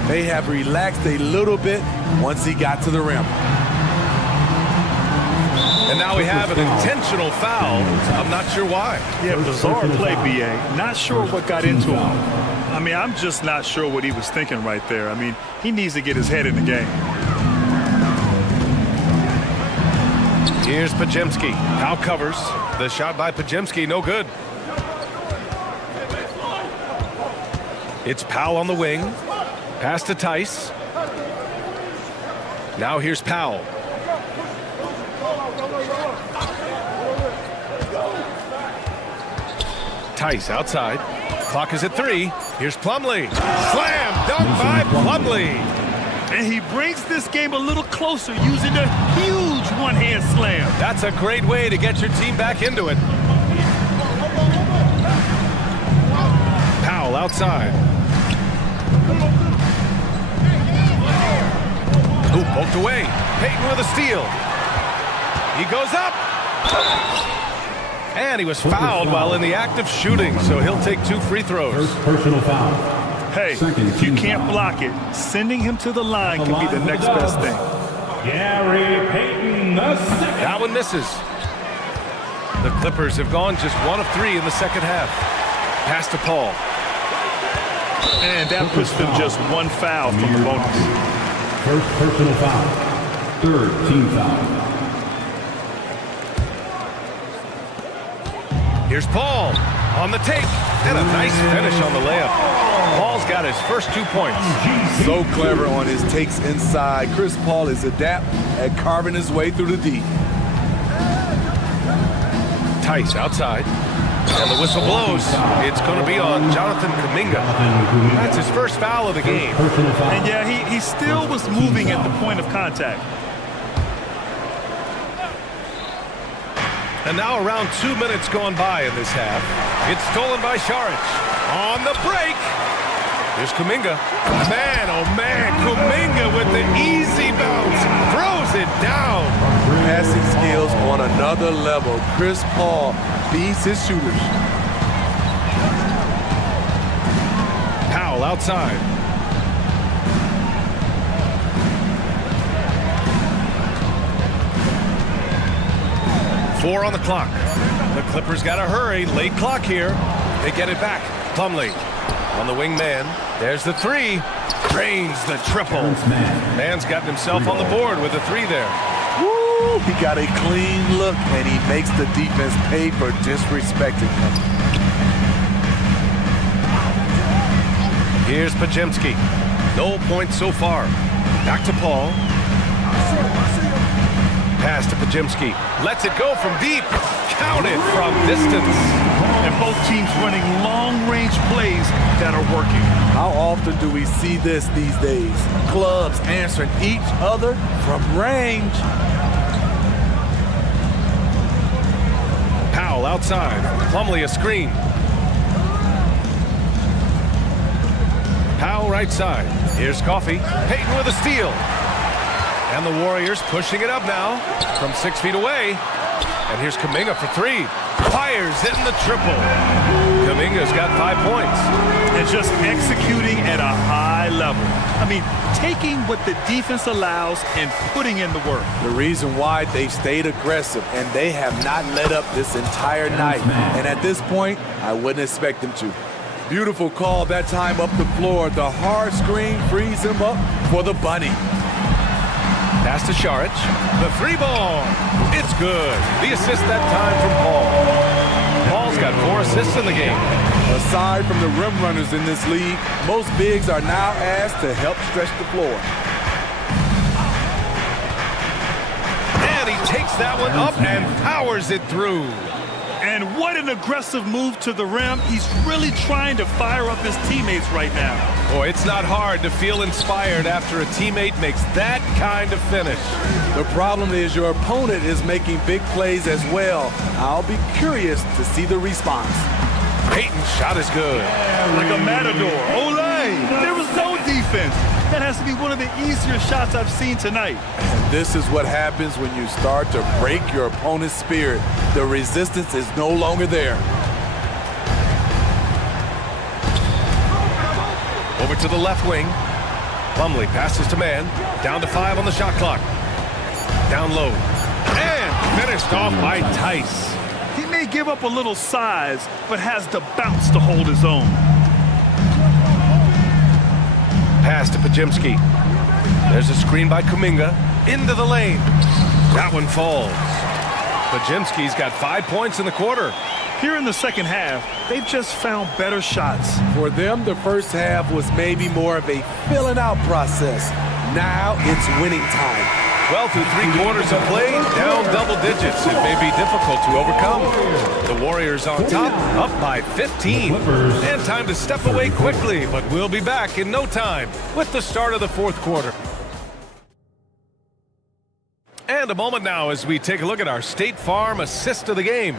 May have relaxed a little bit once he got to the rim. And now we have an intentional foul. I'm not sure why. Yeah, bizarre play, BA. Not sure what got into him. I mean, I'm just not sure what he was thinking right there. I mean, he needs to get his head in the game. Here's Pajemski. Powell covers. The shot by Pajemski, no good. It's Powell on the wing. Pass to Tice. Now here's Powell. Tice outside. Clock is at 3. Here's Plumlee. Slam dunk by Plumlee. And he brings this game a little closer using a huge one-hand slam. That's a great way to get your team back into it. Powell outside. Ooh, poked away. Payton with a steal. He goes up. And he was fouled while in the act of shooting, so he'll take 2 free throws. First personal foul. Hey, if you can't block it, sending him to the line can be the next best thing. Gary Payton, the second. That one misses. The Clippers have gone just 1 of 3 in the second half. Pass to Paul. And that puts them just 1 foul from the bonus. First personal foul. Third team foul. Here's Paul on the take. And a nice finish on the layup. Paul's got his first 2 points. So clever on his takes inside. Chris Paul is adept at carving his way through the deep. Tice outside. And the whistle blows. It's going to be on Jonathan Kuminga. That's his first foul of the game. And yeah, he still was moving at the point of contact. And now around 2 minutes gone by in this half. It's stolen by Saric. On the break. Here's Kuminga. Man, oh man, Kuminga with the easy bounce. Throws it down. Passing skills on another level. Chris Paul feeds his shooters. Powell outside. Four on the clock. The Clippers got to hurry. Late clock here. They get it back. Plumlee on the wing man. There's the 3. Drains the triple. Man's gotten himself on the board with a 3 there. Woo! He got a clean look, and he makes the defense pay for disrespecting him. Here's Podziemski. No points so far. Back to Paul. Pass to Podziemski. Lets it go from deep. Counted from distance. And both teams running long-range plays that are working. How often do we see this these days? Clubs answering each other from range. Powell outside. Plumlee a screen. Powell right side. Here's Coffey. Payton with a steal. And the Warriors pushing it up now from 6 feet away. And here's Kuminga for 3. Fires in the triple. Kuminga's got 5 points. And just executing at a high level. I mean, taking what the defense allows and putting in the work. The reason why they've stayed aggressive and they have not let up this entire night. And at this point, I wouldn't expect them to. Beautiful call that time up the floor. The hard screen frees him up for the bunny. Pass to Saric. The 3-ball. It's good. The assist that time from Paul. Paul's got 4 assists in the game. Aside from the rim runners in this league, most bigs are now asked to help stretch the floor. And he takes that one up and powers it through. And what an aggressive move to the rim. He's really trying to fire up his teammates right now. Boy, it's not hard to feel inspired after a teammate makes that kind of finish. The problem is your opponent is making big plays as well. I'll be curious to see the response. Payton's shot is good. Like a matador. Olay! There was no defense. That has to be one of the easier shots I've seen tonight. And this is what happens when you start to break your opponent's spirit. The resistance is no longer there. Over to the left wing. Plumlee passes to man. Down to 5 on the shot clock. Down low. And finished off by Tice. He may give up a little size, but has the bounce to hold his own. Pass to Podziemski. There's a screen by Kuminga. Into the lane. That one falls. Podziemski's got 5 points in the quarter. Here in the second half, they've just found better shots. For them, the first half was maybe more of a filling out process. Now it's winning time. Well, through 3 quarters of play, down double digits. It may be difficult to overcome. The Warriors on top, up by 15. And time to step away quickly, but we'll be back in no time with the start of the 4th quarter. And a moment now as we take a look at our State Farm assist of the game.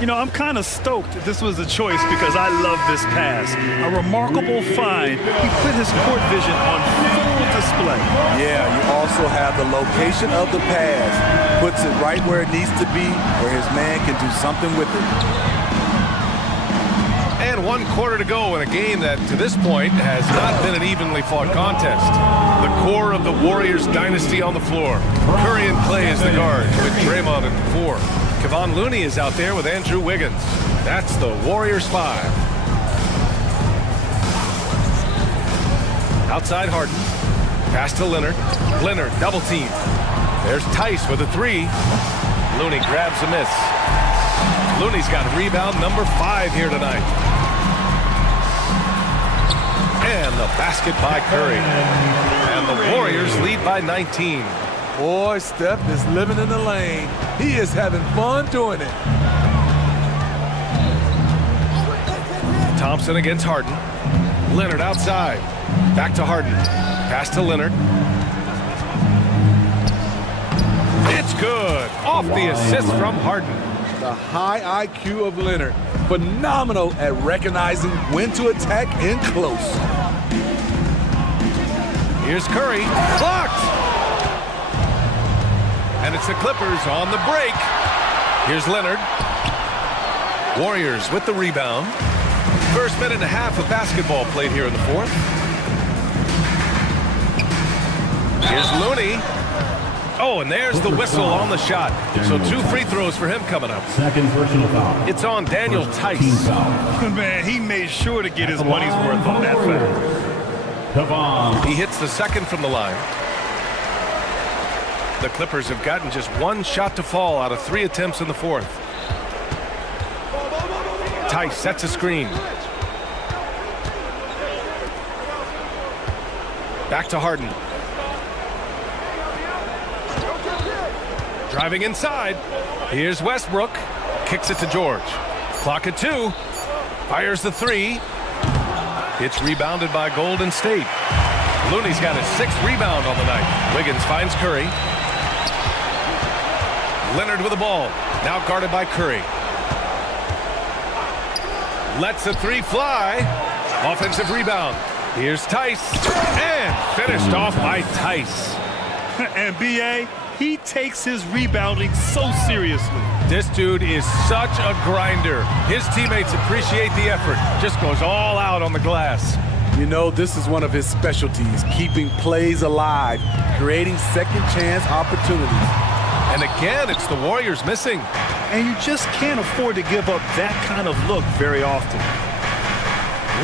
You know, I'm kind of stoked this was a choice because I love this pass. A remarkable find. He put his court vision on full display. Yeah, you also have the location of the pass. Puts it right where it needs to be, where his man can do something with it. And 1 quarter to go in a game that, to this point, has not been an evenly fought contest. The core of the Warriors dynasty on the floor. Curry and Clay as the guards, with Draymond at the 4. Kevon Looney is out there with Andrew Wiggins. That's the Warriors 5. Outside Harden. Pass to Leonard. Leonard double team. There's Tice with a 3. Looney grabs a miss. Looney's got rebound number 5 here tonight. And the basket by Curry. And the Warriors lead by 19. Boy, Steph is living in the lane. He is having fun doing it. Thompson against Harden. Leonard outside. Back to Harden. Pass to Leonard. It's good. Off the assist from Harden. The high IQ of Leonard. Phenomenal at recognizing when to attack in close. Here's Curry. Blocked. And it's the Clippers on the break. Here's Leonard. Warriors with the rebound. First minute and a half of basketball played here in the 4th. Here's Looney. Oh, and there's the whistle on the shot. So 2 free throws for him coming up. Second personal foul. It's on Daniel Tice. Man, he made sure to get his money's worth on that foul. He hits the 2nd from the line. The Clippers have gotten just 1 shot to fall out of 3 attempts in the 4th. Tice sets a screen. Back to Harden. Driving inside. Here's Westbrook. Kicks it to George. Clock at 2. Fires the 3. It's rebounded by Golden State. Looney's got his 6th rebound on the night. Wiggins finds Curry. Leonard with the ball. Now guarded by Curry. Lets the 3 fly. Offensive rebound. Here's Tice. And finished off by Tice. And B.A., he takes his rebounding so seriously. This dude is such a grinder. His teammates appreciate the effort. Just goes all out on the glass. You know, this is one of his specialties, keeping plays alive, creating second chance opportunities. And again, it's the Warriors missing. And you just can't afford to give up that kind of look very often.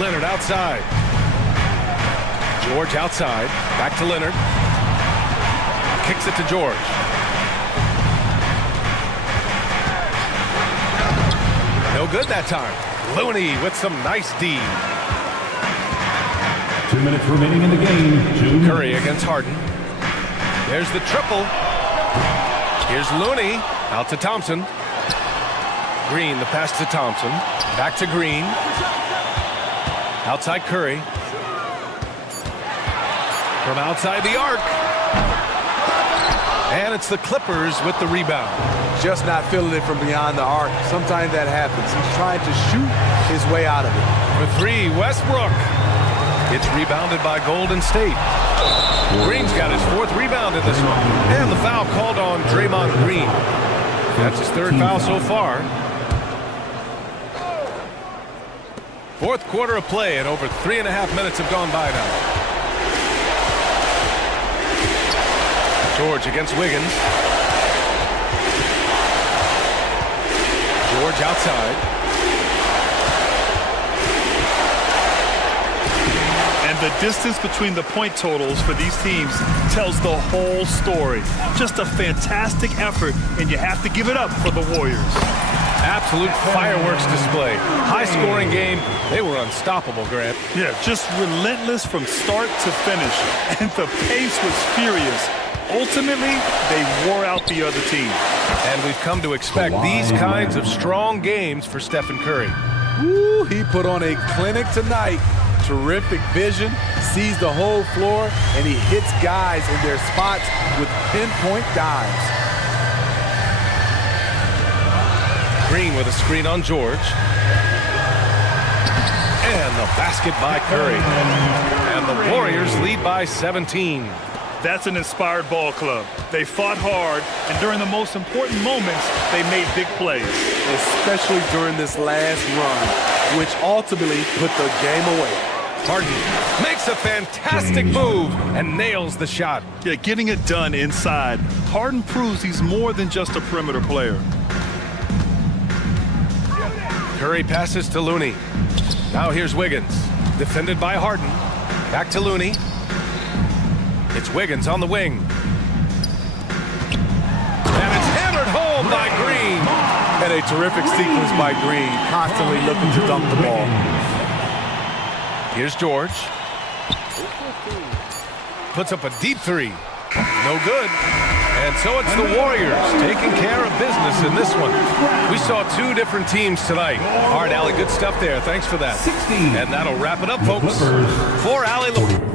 Leonard outside. George outside. Back to Leonard. Kicks it to George. No good that time. Looney with some nice D. 2 minutes remaining in the game. Curry against Harden. There's the triple. Here's Looney. Out to Thompson. Green, the pass to Thompson. Back to Green. Outside Curry. From outside the arc. And it's the Clippers with the rebound. Just not feeling it from beyond the arc. Sometimes that happens. He's trying to shoot his way out of it. For 3, Westbrook. It's rebounded by Golden State. Green's got his 4th rebound in this one. And the foul called on Draymond Green. That's his 3rd foul so far. 4th quarter of play, and over 3.5 minutes have gone by now. George against Wiggins. George outside. And the distance between the point totals for these teams tells the whole story. Just a fantastic effort, and you have to give it up for the Warriors. Absolute fireworks display. High-scoring game. They were unstoppable, Grant. Yeah, just relentless from start to finish. And the pace was furious. Ultimately, they wore out the other team. And we've come to expect these kinds of strong games for Stephen Curry. Woo, he put on a clinic tonight. Terrific vision, sees the whole floor, and he hits guys in their spots with pinpoint dimes. Green with a screen on George. And the basket by Curry. And the Warriors lead by 17. That's an inspired ball club. They fought hard, and during the most important moments, they made big plays. Especially during this last run, which ultimately put the game away. Harden makes a fantastic move and nails the shot. Yeah, getting it done inside. Harden proves he's more than just a perimeter player. Curry passes to Looney. Now here's Wiggins. Defended by Harden. Back to Looney. It's Wiggins on the wing. And it's hammered home by Green. And a terrific sequence by Green, constantly looking to dunk the ball. Here's George. Puts up a deep three. No good. And so it's the Warriors taking care of business in this one. We saw two different teams tonight. All right, Allie, good stuff there. Thanks for that. 16. And that'll wrap it up, folks. For Allie.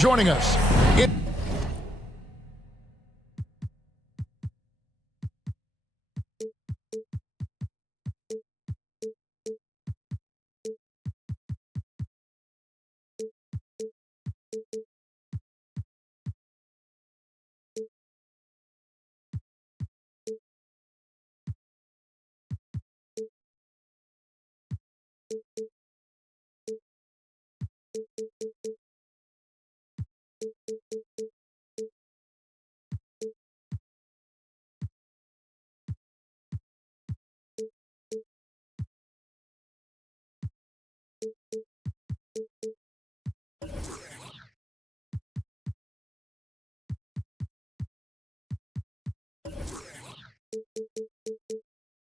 Joining us.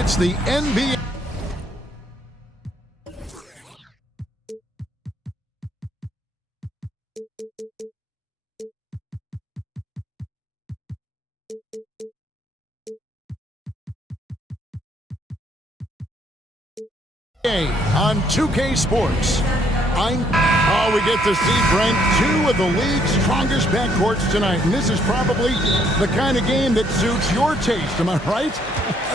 It's the NBA. On 2K Sports. We get to see, Brent, two of the league's strongest backcourts tonight. And this is probably the kind of game that suits your taste. Am I right?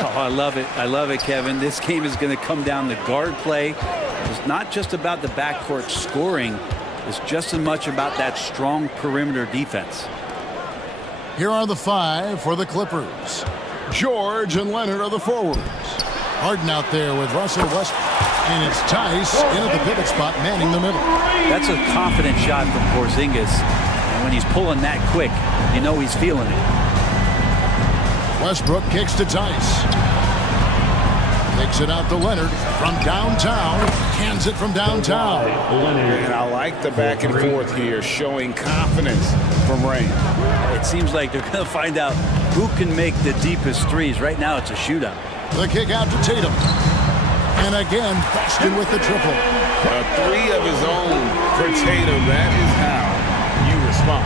Oh, I love it. I love it, Kevin. This game is going to come down to guard play. It's not just about the backcourt scoring. It's just as much about that strong perimeter defense. Here are the five for the Clippers. George and Leonard are the forwards. Harden out there with Russell Westbrook. And it's Tice in at the pivot spot, manning the middle. That's a confident shot from Porzingis. And when he's pulling that quick, you know he's feeling it. Westbrook kicks to Tice. Takes it out to Leonard from downtown. Hands it from downtown. And I like the back and forth here, showing confidence from Rain. It seems like they're going to find out who can make the deepest threes. Right now, it's a shootout. The kick out to Tatum. And again, Boston with the triple. A three of his own for Tatum. That is how you respond.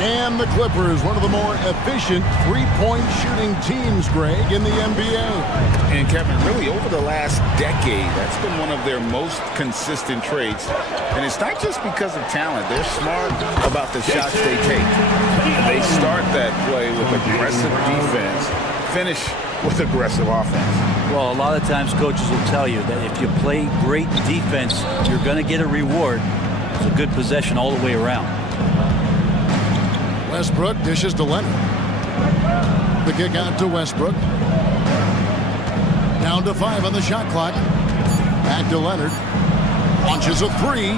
And the Clippers, one of the more efficient three-point shooting teams, Greg, in the NBA. And Kevin, really over the last decade, that's been one of their most consistent traits. And it's not just because of talent. They're smart about the shots they take. And they start that play with aggressive defense, finish with aggressive offense. Well, a lot of times coaches will tell you that if you play great defense, you're going to get a reward. It's a good possession all the way around. Westbrook dishes to Leonard. The kick out to Westbrook. Down to 5 on the shot clock. Back to Leonard. Launches a three.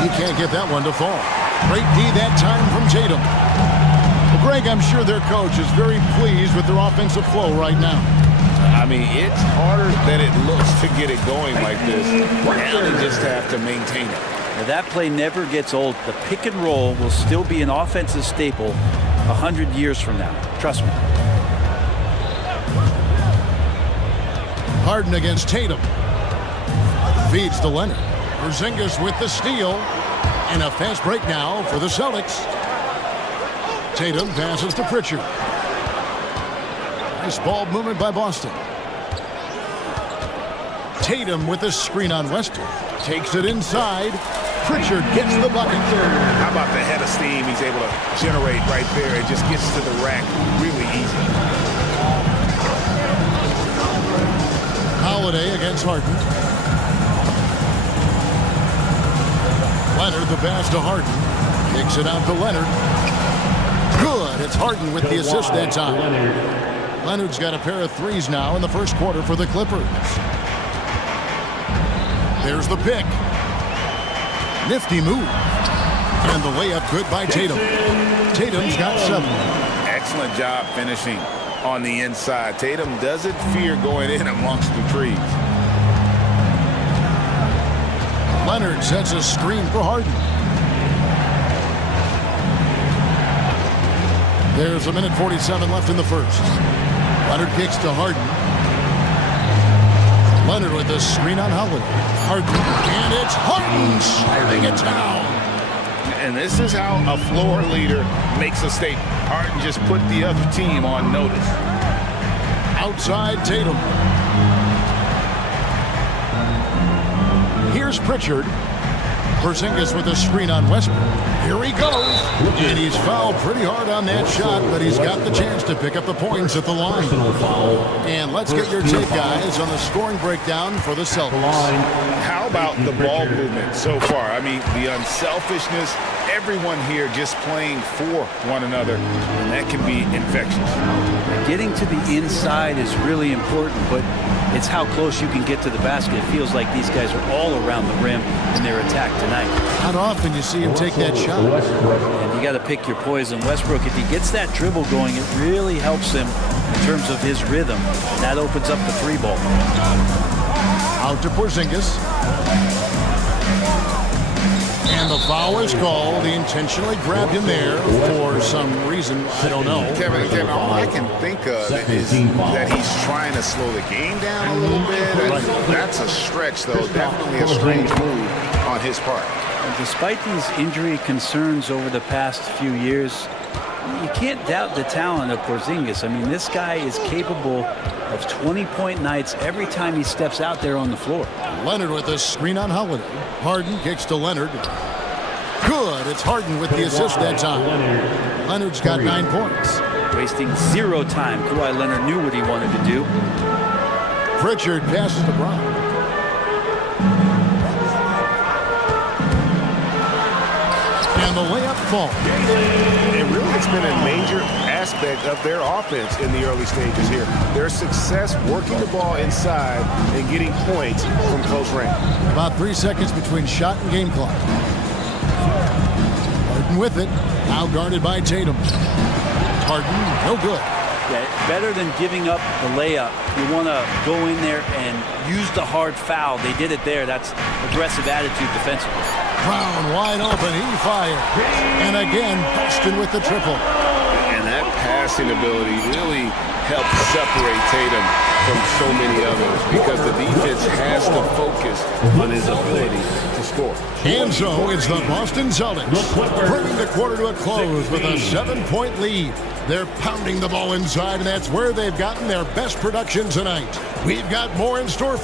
He can't get that one to fall. Great D that time from Tatum. Well, Greg, I'm sure their coach is very pleased with their offensive flow right now. I mean, it's harder than it looks to get it going like this. Now they just have to maintain it. Now, that play never gets old. The pick and roll will still be an offensive staple 100 years from now. Trust me. Harden against Tatum. Feeds to Leonard. Porzingis with the steal. And a fast break now for the Celtics. Tatum passes to Pritchard. Nice ball movement by Boston. Tatum with the screen on Westbrook. Takes it inside. Pritchard gets the bucket. How about the head of steam he's able to generate right there? It just gets to the rack really easy. Holiday against Harden. Leonard the pass to Harden. Kicks it out to Leonard. Good. It's Harden with the assist that time. Leonard's got a pair of threes now in the first quarter for the Clippers. There's the pick. Nifty move. And the layup good by Tatum. Tatum's got 7. Excellent job finishing on the inside. Tatum doesn't fear going in amongst the trees. Leonard sets a screen for Harden. There's 1:47 left in the first. Leonard kicks to Harden. Leonard with a screen on Holiday. Harden. And it's Harden slamming it down. And this is how a floor leader makes a statement. Harden just put the other team on notice. Outside Tatum. Here's Pritchard. Porzingis with a screen on Westbrook. Here he goes. And he's fouled pretty hard on that shot, but he's got the chance to pick up the points at the line. And let's get your take, guys, on the scoring breakdown for the Celtics. How about the ball movement so far? I mean, the unselfishness, everyone here just playing for one another, and that can be infectious. Getting to the inside is really important, but it's how close you can get to the basket. It feels like these guys are all around the rim in their attack tonight. Not often you see him take that shot. And you got to pick your poison. Westbrook, if he gets that dribble going, it really helps him in terms of his rhythm. And that opens up the three ball. Out to Porzingis. And the foul is called. He intentionally grabbed him there for some reason. I don't know. Kevin, all I can think of is that he's trying to slow the game down a little bit. That's a stretch, though. Definitely a strange move on his part. And despite these injury concerns over the past few years, you can't doubt the talent of Porzingis. I mean, this guy is capable of 20-point nights every time he steps out there on the floor. Leonard with a screen on Holiday. Harden kicks to Leonard. Good. It's Harden with the assist that time. Leonard's got 9 points. Wasting 0 time. Kawhi Leonard knew what he wanted to do. Pritchard passes to Brown. And the layup falls. And really, it's been a major aspect of their offense in the early stages here. Their success working the ball inside and getting points from close range. About 3 seconds between shot and game clock. Harden with it. Now guarded by Tatum. Harden, no good. Yeah, better than giving up the layup. You want to go in there and use the hard foul. They did it there. That's aggressive attitude defensively. Brown wide open. He fired. And again, Boston with the triple. And that passing ability really helped separate Tatum from so many others because the defense has to focus on his ability to score. And so it's the Boston Celtics bringing the quarter to a close with a 7-point lead. They're pounding the ball inside, and that's where they've gotten their best production tonight. We've got more in store.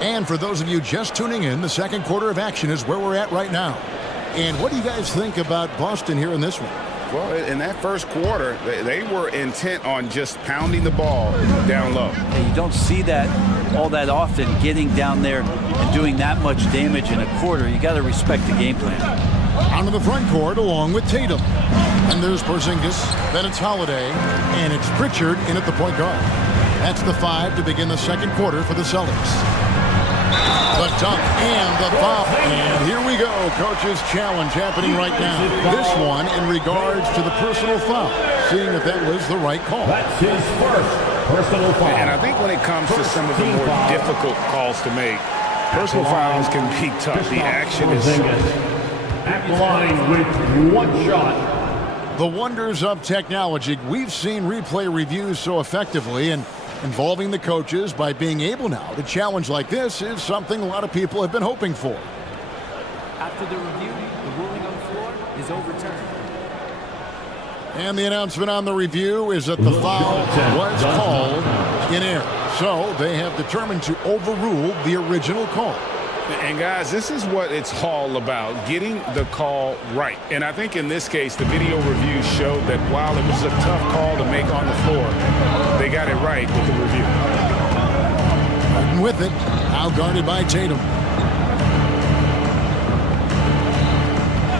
And for those of you just tuning in, the second quarter of action is where we're at right now. And what do you guys think about Boston here in this one? Well, in that first quarter, they were intent on just pounding the ball down low. And you don't see that all that often, getting down there and doing that much damage in a quarter. You got to respect the game plan. Onto the front court along with Tatum. And there's Porzingis, then it's Holiday, and it's Pritchard in at the point guard. That's the 5 to begin the second quarter for the Celtics. The dunk and the foul. And here we go. Coach's challenge happening right now. This one in regards to the personal foul. Seeing if that was the right call. That's his first personal foul. And I think when it comes to some of the more difficult calls to make, personal fouls can be tough. The action is at the line with 1 shot. The wonders of technology. We've seen replay reviews so effectively, and involving the coaches by being able now to challenge like this is something a lot of people have been hoping for. After the review, the ruling on the floor is overturned. And the announcement on the review is that the foul was called in error. So they have determined to overrule the original call. And guys, this is what it's all about, getting the call right. And I think in this case, the video review showed that while it was a tough call to make on the floor, they got it right with the review. And with it, now guarded by Tatum.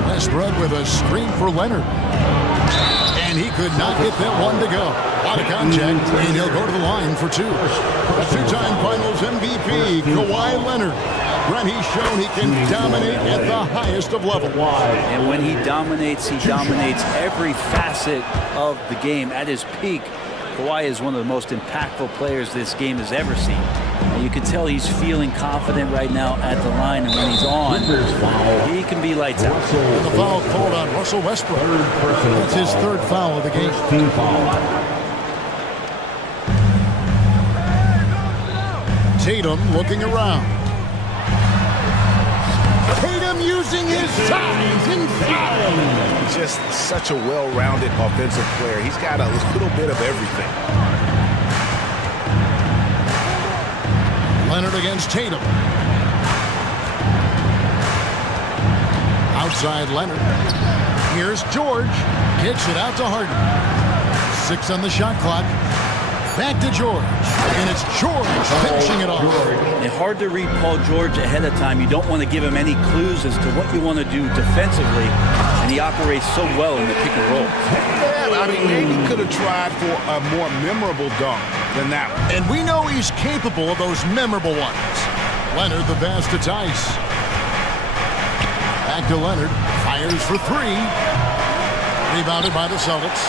Westbrook with a screen for Leonard. And he could not get that one to go. Out of contact, and he'll go to the line for 2. A 2-time Finals MVP, Kawhi Leonard. Brent, he's shown he can dominate at the highest of levels. And when he dominates every facet of the game at his peak. Kawhi is one of the most impactful players this game has ever seen. And you can tell he's feeling confident right now at the line, and when he's on, he can be lights out. And the foul called on Russell Westbrook. That's his 3rd foul of the game. Tatum looking around. Tatum using his size inside. Just such a well-rounded offensive player. He's got a little bit of everything. Leonard against Tatum. Outside Leonard. Here's George. Kicks it out to Harden. 6 on the shot clock. Back to George. And it's George finishing it off. It's hard to read Paul George ahead of time. You don't want to give him any clues as to what you want to do defensively. And he operates so well in the pick and roll. Yeah, I mean, maybe could have tried for a more memorable dunk than that one. And we know he's capable of those memorable ones. Leonard the pass to Tice. Back to Leonard. Fires for 3. Rebounded by the Celtics.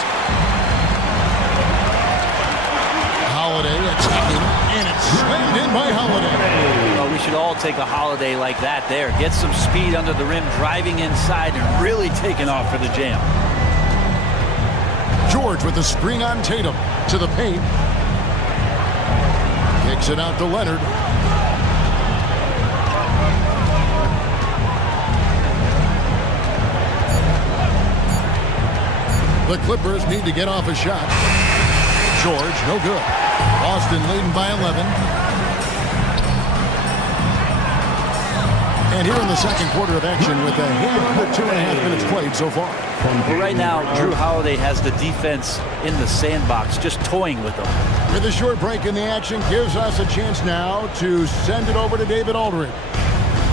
Holiday attacking, and it's slammed in by Holiday. Well, we should all take a Holiday like that there. Get some speed under the rim, driving inside, and really taking off for the jam. George with the screen on Tatum to the paint. Kicks it out to Leonard. The Clippers need to get off a shot. George, no good. Boston leading by 11. And here in the second quarter of action with a hit, 2.5 minutes played so far. Well, right now, Drew Holiday has the defense in the sandbox, just toying with them. With a short break in the action, gives us a chance now to send it over to David Aldridge.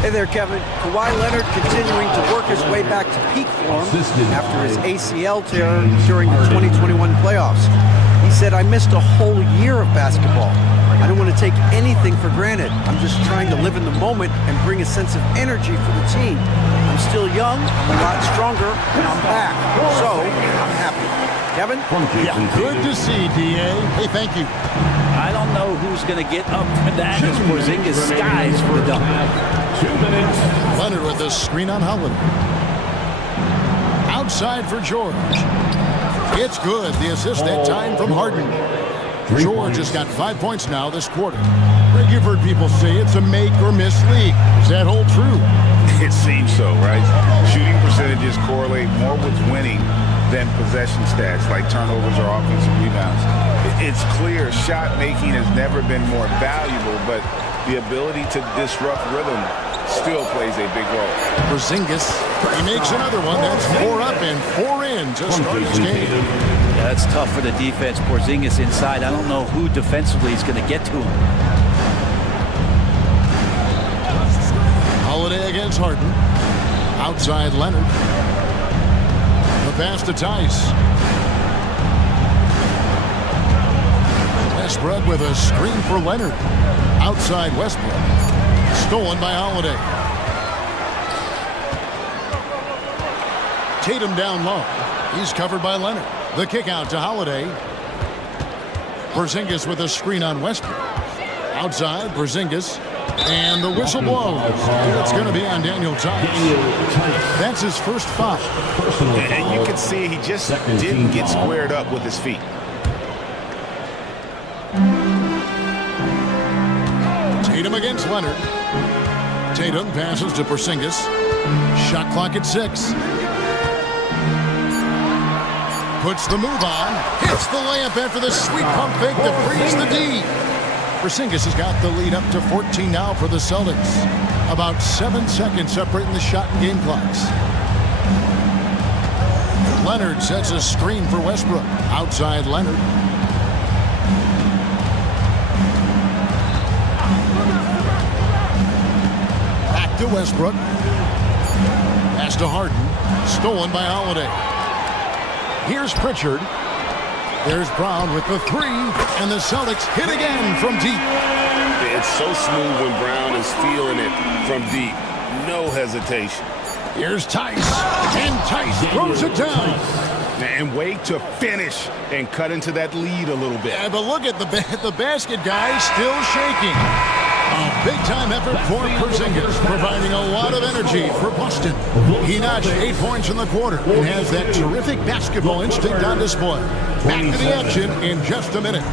Hey there, Kevin. Kawhi Leonard continuing to work his way back to peak form after his ACL tear during the 2021 playoffs. He said, I missed a whole year of basketball. I don't want to take anything for granted. I'm just trying to live in the moment and bring a sense of energy for the team. I'm still young, I'm a lot stronger, and I'm back. So, I'm happy. Kevin? Yeah, good to see, D.A. Hey, thank you. I don't know who's going to get up for that as Porzingis skies for a dunk. 2 minutes. Leonard with the screen on Holiday. Outside for George. It's good. The assist that time from Harden. George has got 5 points now this quarter. You've heard people say it's a make or miss league. Does that hold true? It seems so, right? Shooting percentages correlate more with winning than possession stats like turnovers or offensive rebounds. It's clear shot making has never been more valuable, but the ability to disrupt rhythm still plays a big role. Porzingis, he makes another one. That's 4 up and 4 in to start his game. Yeah, that's tough for the defense. Porzingis inside. I don't know who defensively is going to get to him. Holiday against Harden. Outside Leonard. The pass to Tice. Westbrook with a screen for Leonard. Outside Westbrook. Stolen by Holiday. Tatum down low. He's covered by Leonard. The kick out to Holiday. Porzingis with a screen on Westbrook. Outside, Porzingis. And the whistle blows. It's going to be on Daniel Tice. That's his first foul. And you can see he just didn't get squared up with his feet. Tatum against Leonard. Tatum passes to Porzingis. Shot clock at 6. Puts the move on. Hits the layup after the sweet pump fake to freeze the D. Porzingis has got the lead up to 14 now for the Celtics. About 7 seconds separating the shot and game clocks. Leonard sets a screen for Westbrook. Outside Leonard. Back to Westbrook. Pass to Harden. Stolen by Holiday. Here's Pritchard. There's Brown with the 3, and the Celtics hit again from deep. It's so smooth when Brown is feeling it from deep. No hesitation. Here's Tice, and Tice throws it down. And wait to finish and cut into that lead a little bit. Yeah, but look at the basket guy still shaking. A big-time effort for Porzingis, providing a lot of energy for Boston. He notched 8 points in the quarter and has that terrific basketball instinct on display. Back to the action in just a minute.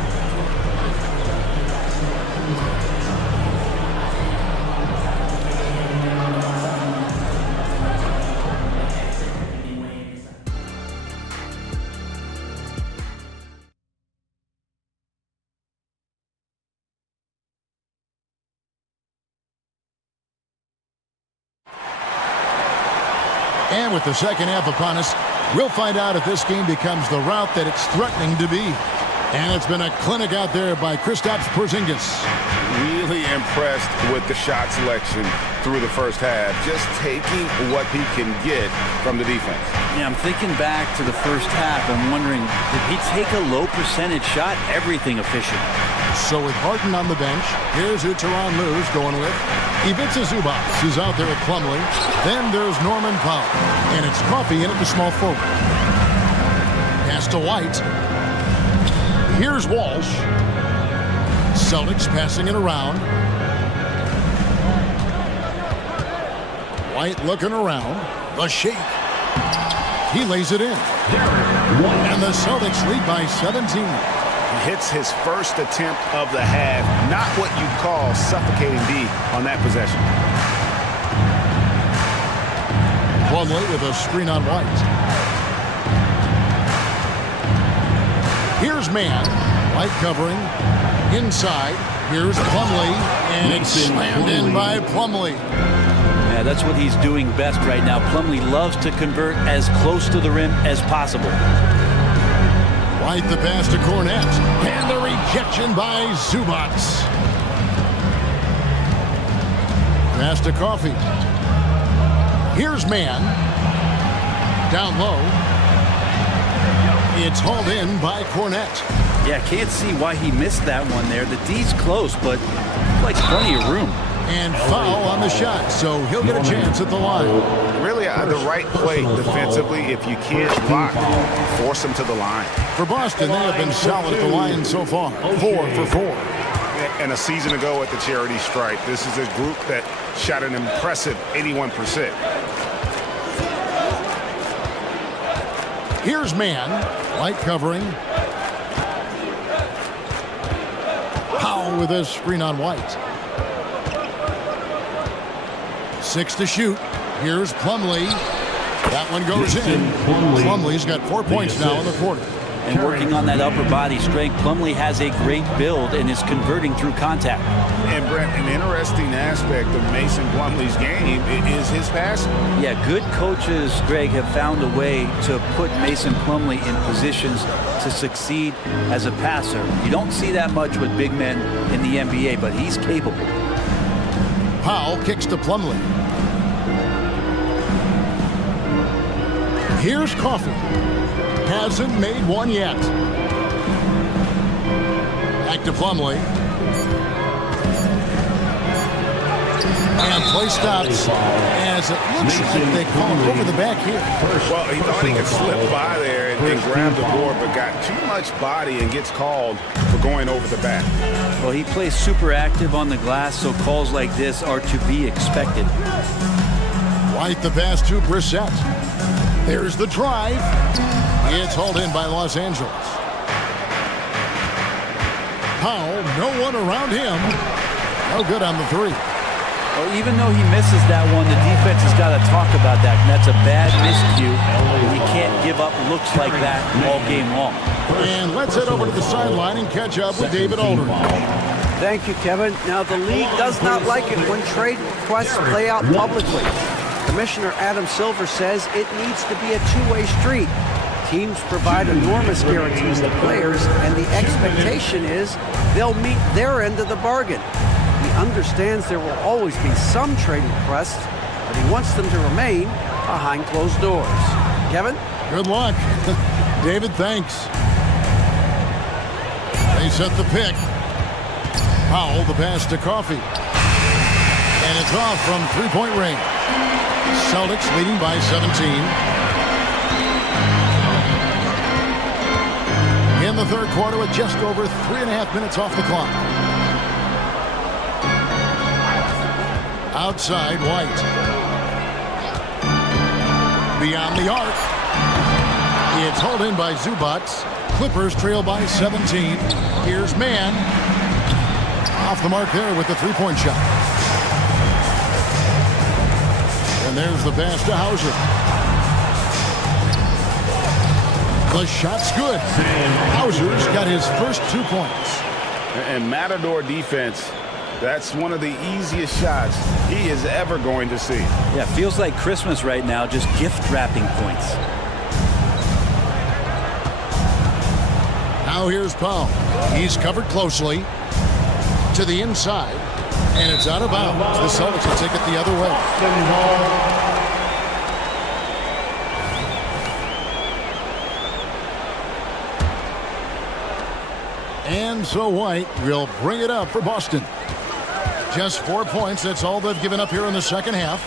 And with the second half upon us, we'll find out if this game becomes the route that it's threatening to be. And it's been a clinic out there by Kristaps Porzingis. Really impressed with the shot selection through the first half. Just taking what he can get from the defense. Yeah, I'm thinking back to the first half. I'm wondering, did he take a low percentage shot? Everything efficient. So with Harden on the bench, here's who Tyronn Lue's going with. Ivica Zubac is out there at Plumlee. Then there's Norman Powell. And it's Coffey in at the small forward. Pass to White. Here's Walsh. Celtics passing it around. White looking around. The shake. He lays it in. And the Celtics lead by 17. He hits his first attempt of the half. Not what you'd call suffocating D on that possession. Plumlee with a screen on White. Here's Mann. White covering. Inside. Here's Plumlee. And it's slammed in by Plumlee. Yeah, that's what he's doing best right now. Plumlee loves to convert as close to the rim as possible. White the pass to Cornette. And the rejection by Zubac. Pass to Coffey. Here's Mann. Down low. It's hauled in by Cornette. Yeah, can't see why he missed that one there. The D's close, but like plenty of room. And foul on the shot, so he'll get a chance at the line. Really the right play defensively. If you can't block, force him to the line. For Boston, they have been solid at the line so far. 4 for 4. And a season ago at the charity stripe, this is a group that shot an impressive 81%. Here's Mann. White covering. Powell with a screen on White. 6 to shoot. Here's Plumlee. That one goes in. Plumlee's got 4 points now in the quarter. And working on that upper body strength, Plumlee has a great build and is converting through contact. And Brent, an interesting aspect of Mason Plumlee's game is his passing. Yeah, good coaches, Greg, have found a way to put Mason Plumlee in positions to succeed as a passer. You don't see that much with big men in the NBA, but he's capable. Powell kicks to Plumlee. Here's Coffey. Hasn't made one yet. Back to Plumlee. And play stops as it looks like they call him over the back here. Well, he thought he could slip by there and grab the board, but got too much body and gets called for going over the back. Well, he plays super active on the glass, so calls like this are to be expected. White the pass to Brissett. There's the drive. It's hauled in by Los Angeles. Powell, no one around him. No good on the three. Well, even though he misses that one, the defense has got to talk about that. And that's a bad miscue. You can't give up looks like that all game long. And let's head over to the sideline and catch up with David Aldridge. Thank you, Kevin. Now, the league does not like it when trade requests play out publicly. Commissioner Adam Silver says it needs to be a two-way street. Teams provide enormous guarantees to players, and the expectation is they'll meet their end of the bargain. He understands there will always be some trade requests, but he wants them to remain behind closed doors. Kevin? Good luck. David, thanks. They set the pick. Powell, the pass to Coffey. And it's off from three-point range. Celtics leading by 17. In the third quarter with just over 3.5 minutes off the clock. Outside, White. Beyond the arc. It's hauled in by Zubac. Clippers trail by 17. Here's Mann. Off the mark there with the three-point shot. And there's the pass to Hauser. The shot's good. Hauser's got his first 2 points. And Matador defense That's one of the easiest shots he is ever going to see. Yeah, feels like Christmas right now, just gift wrapping points. Now here's Powell. He's covered closely to the inside, and it's out of bounds. The Celtics will take it the other way. And so White will bring it up for Boston. Just 4 points. That's all they've given up here in the second half.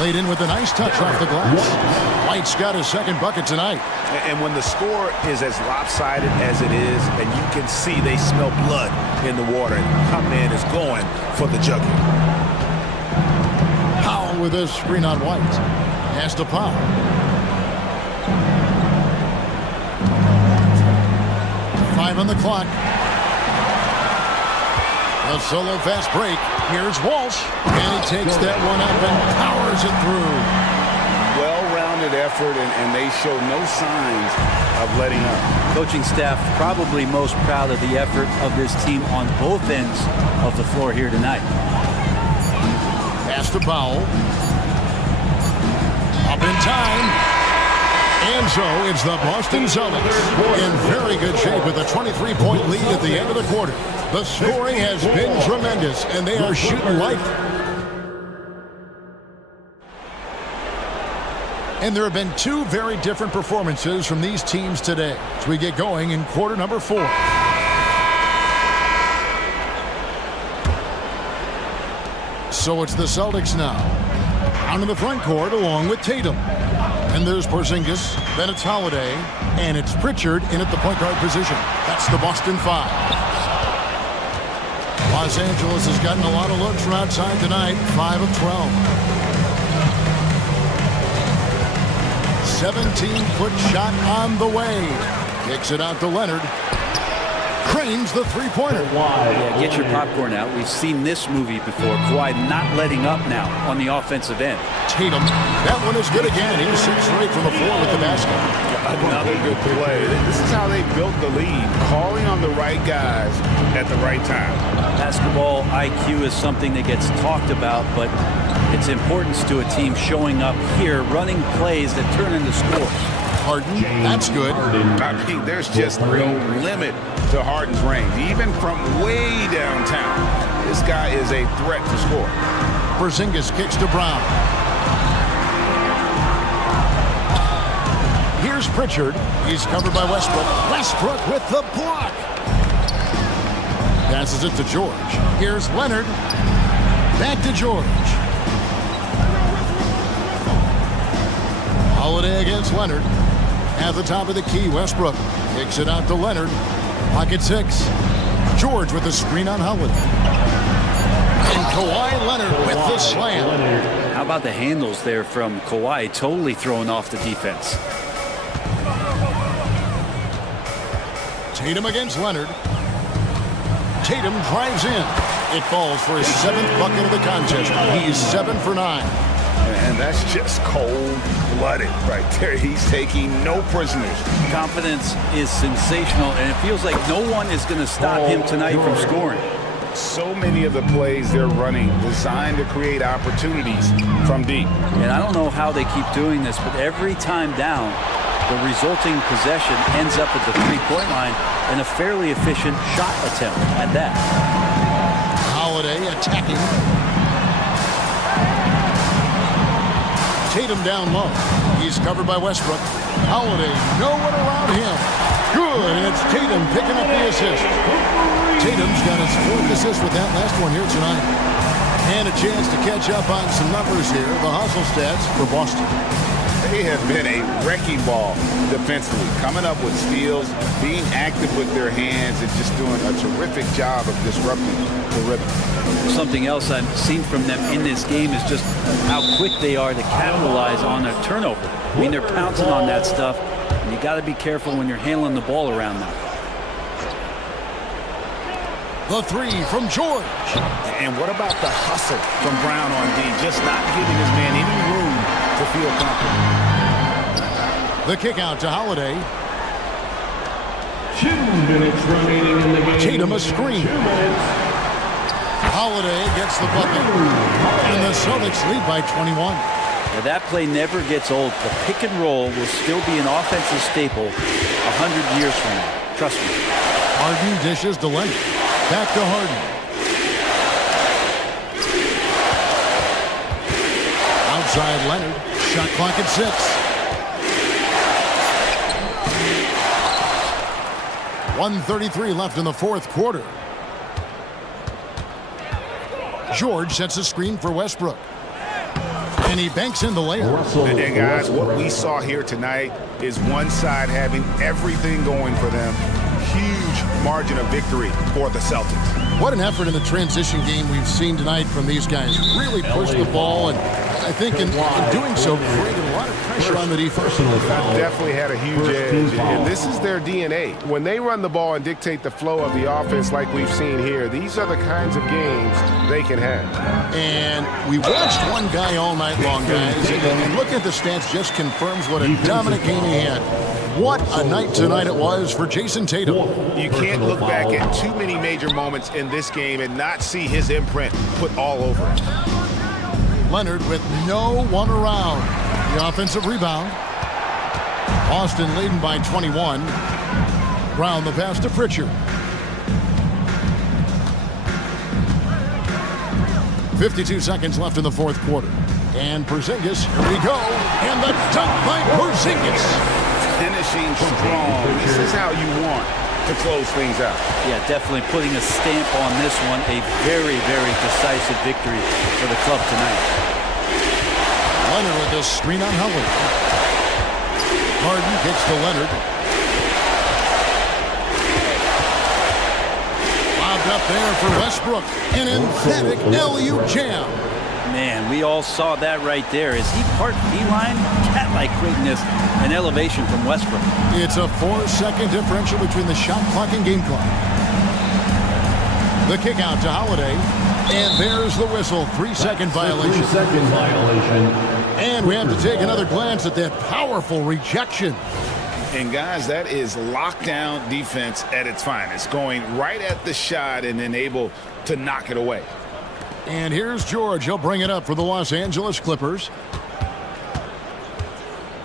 Laid in with a nice touch off the glass. White's got his second bucket tonight. And when the score is as lopsided as it is, and you can see they smell blood in the water, our man is going for the jugular. Powell with a screen on White. Has to Powell. Five on the clock. A solo fast break. Here's Walsh. And he takes that one up and powers it through. Well-rounded effort, and they show no signs of letting up. Coaching staff probably most proud of the effort of this team on both ends of the floor here tonight. Pass to Powell. Up in time. And so it's the Boston Celtics in very good shape with a 23-point lead at the end of the quarter. The scoring has been tremendous, and they are shooting light. And there have been two very different performances from these teams today as we get going in quarter number 4. So it's the Celtics now. Down in the front court along with Tatum. And there's Porzingis, then it's Holiday, and it's Pritchard in at the point guard position. That's the Boston 5. Los Angeles has gotten a lot of looks from outside tonight, 5 of 12. 17-foot shot on the way. Kicks it out to Leonard. Cranes the three-pointer. Yeah, get your popcorn out. We've seen this movie before. Kawhi not letting up now on the offensive end. Tatum, that one is good again. He's 6 straight from the floor with the basket. Another good play. This is how they built the lead, calling on the right guys at the right time. Basketball IQ is something that gets talked about, but its importance to a team showing up here, running plays that turn into scores. Harden, that's good. I mean, there's just no limit to Harden's range. Even from way downtown, this guy is a threat to score. Porzingis kicks to Brown. Here's Pritchard. He's covered by Westbrook. Westbrook with the block. Passes it to George. Here's Leonard. Back to George. Holiday against Leonard. At the top of the key, Westbrook kicks it out to Leonard. Pocket 6. George with the screen on Holiday. And Kawhi Leonard with the slam. How about the handles there from Kawhi, totally throwing off the defense. Tatum against Leonard. Tatum drives in. It falls for his 7th bucket of the contest. He's 7 for 9. And that's just cold-blooded right there. He's taking no prisoners. Confidence is sensational, and it feels like no one is going to stop him tonight from scoring. So many of the plays they're running designed to create opportunities from deep. And I don't know how they keep doing this, but every time down, the resulting possession ends up at the three-point line and a fairly efficient shot attempt at that. Holiday attacking. Tatum down low. He's covered by Westbrook. Holiday, no one around him. Good, and it's Tatum picking up the assist. Tatum's got his 4th assist with that last one here tonight. And a chance to catch up on some numbers here. The hustle stats for Boston. They have been a wrecking ball defensively, coming up with steals, being active with their hands, and just doing a terrific job of disrupting the rhythm. Something else I've seen from them in this game is just how quick they are to capitalize on a turnover. I mean, they're pouncing on that stuff, and you got to be careful when you're handling the ball around them. The 3 from George. And what about the hustle from Brown on D? Just not giving his man any room to feel comfortable. The kick out to Holiday. 2 minutes remaining in the game. Tatum a screen. 2 minutes. Holiday gets the bucket, and the Celtics lead by 21. Now that play never gets old. The pick and roll will still be an offensive staple 100 years from now. Trust me. Harden dishes to Leonard. Back to Harden. Outside Leonard. Shot clock at 6. 1:33 left in the fourth quarter. George sets a screen for Westbrook. And he banks in the layup. And guys, what we saw here tonight is one side having everything going for them. Huge margin of victory for the Celtics. What an effort in the transition game we've seen tonight from these guys. Really pushed the ball, and I think in doing so, created a lot of pressure on the defense. Definitely had a huge edge, and this is their DNA. When they run the ball and dictate the flow of the offense like we've seen here, these are the kinds of games they can have. And we watched one guy all night long, guys, and looking at the stats just confirms what a dominant game he had. What a night tonight it was for Jason Tatum. You can't look back at too many major moments in this game and not see his imprint put all over it. Leonard with no one around. The offensive rebound. Boston leading by 21. Brown the pass to Pritchard. 52 seconds left in the fourth quarter. And Porzingis, here we go. And the dunk by Porzingis. Finishing strong. This is how you want to close things out. Yeah, definitely putting a stamp on this one. A very, very decisive victory for the club tonight. Leonard with the screen on Howard. Harden kicks to Leonard. Lobbed up there for Westbrook. An emphatic LU jam. Man, we all saw that right there. Is he part feline? Cat-like quickness and elevation from Westbrook. It's a 4-second differential between the shot clock and game clock. The kick out to Holiday. And there's the whistle. 3-second violation. 3-second violation. And we have to take another glance at that powerful rejection. And guys, that is lockdown defense at its finest. Going right at the shot and then able to knock it away. And here's George. He'll bring it up for the Los Angeles Clippers.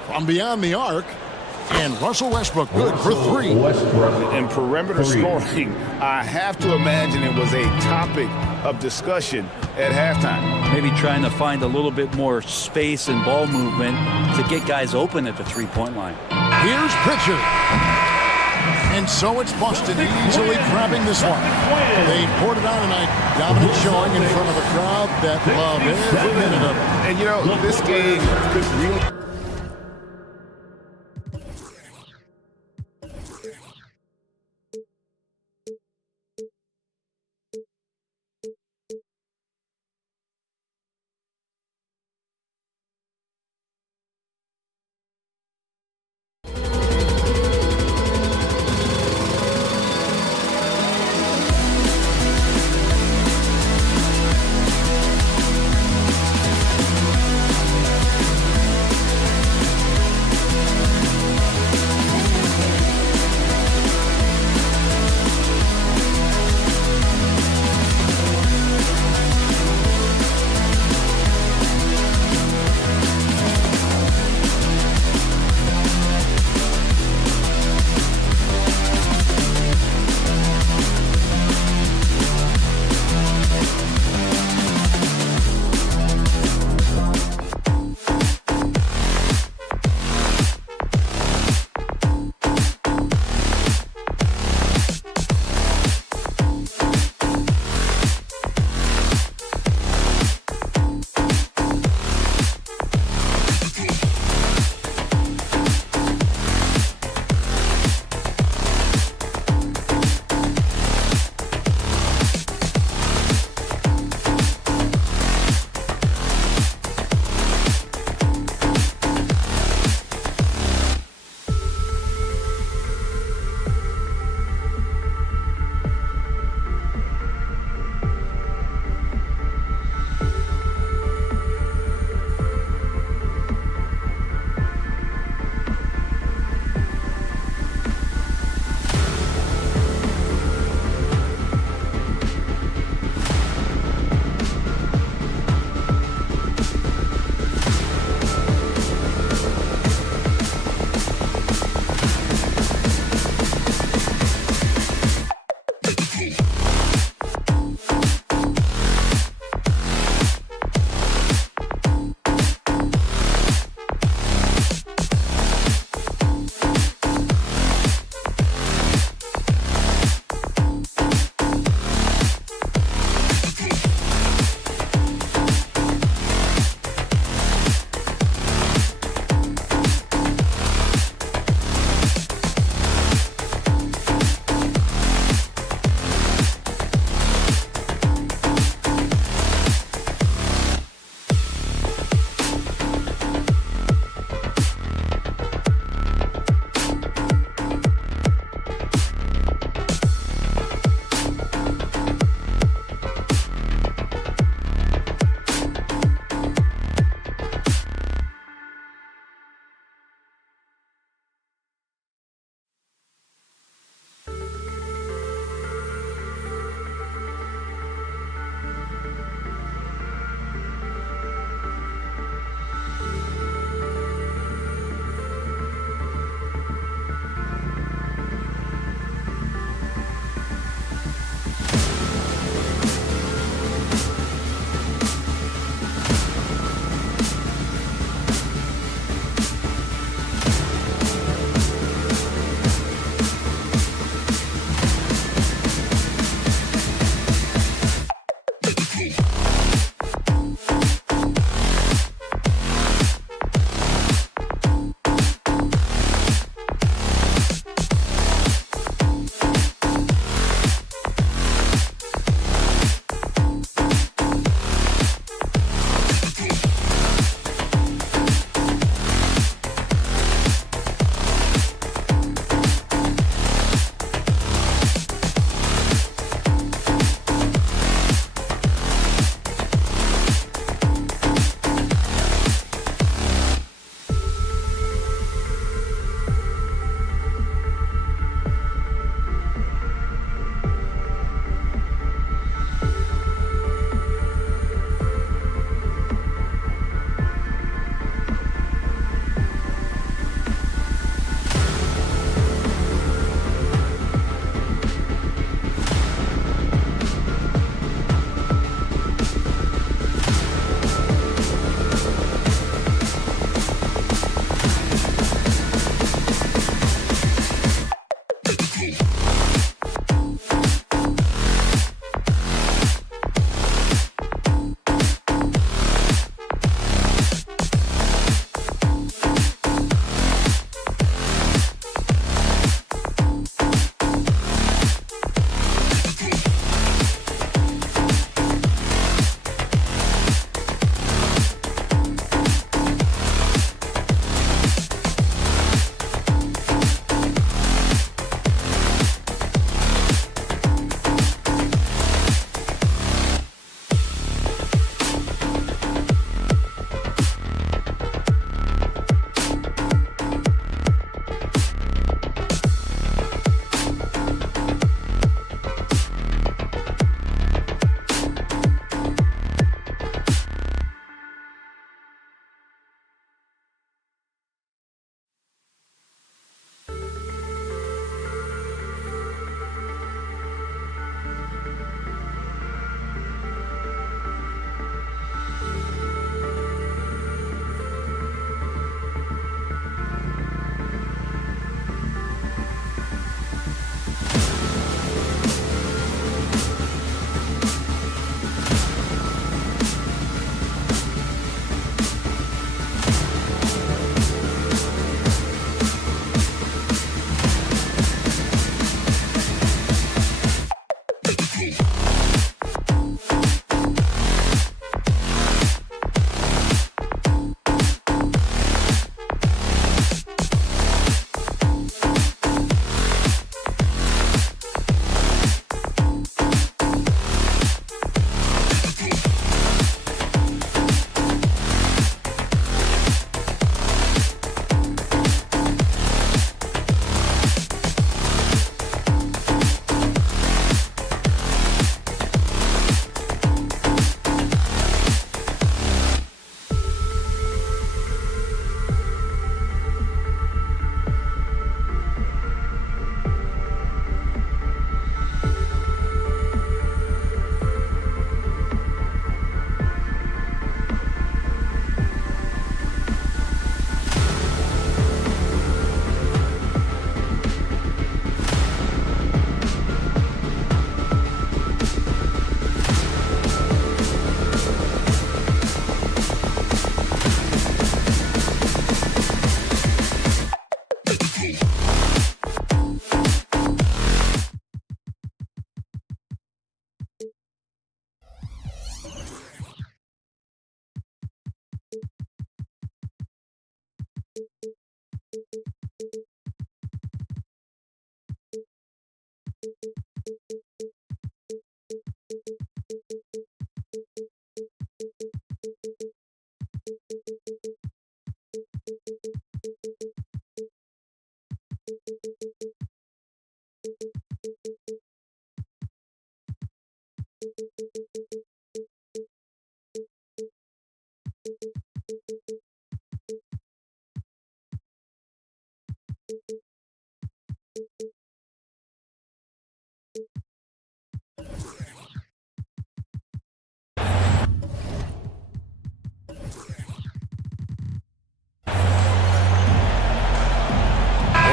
From beyond the arc. And Russell Westbrook good for 3. And perimeter scoring, I have to imagine it was a topic of discussion at halftime. Maybe trying to find a little bit more space and ball movement to get guys open at the three-point line. Here's Pritchard. And so it's Boston easily grabbing this one. They poured it on tonight. Dominant showing in front of a crowd that loved every minute of it. And, you know, this game could really...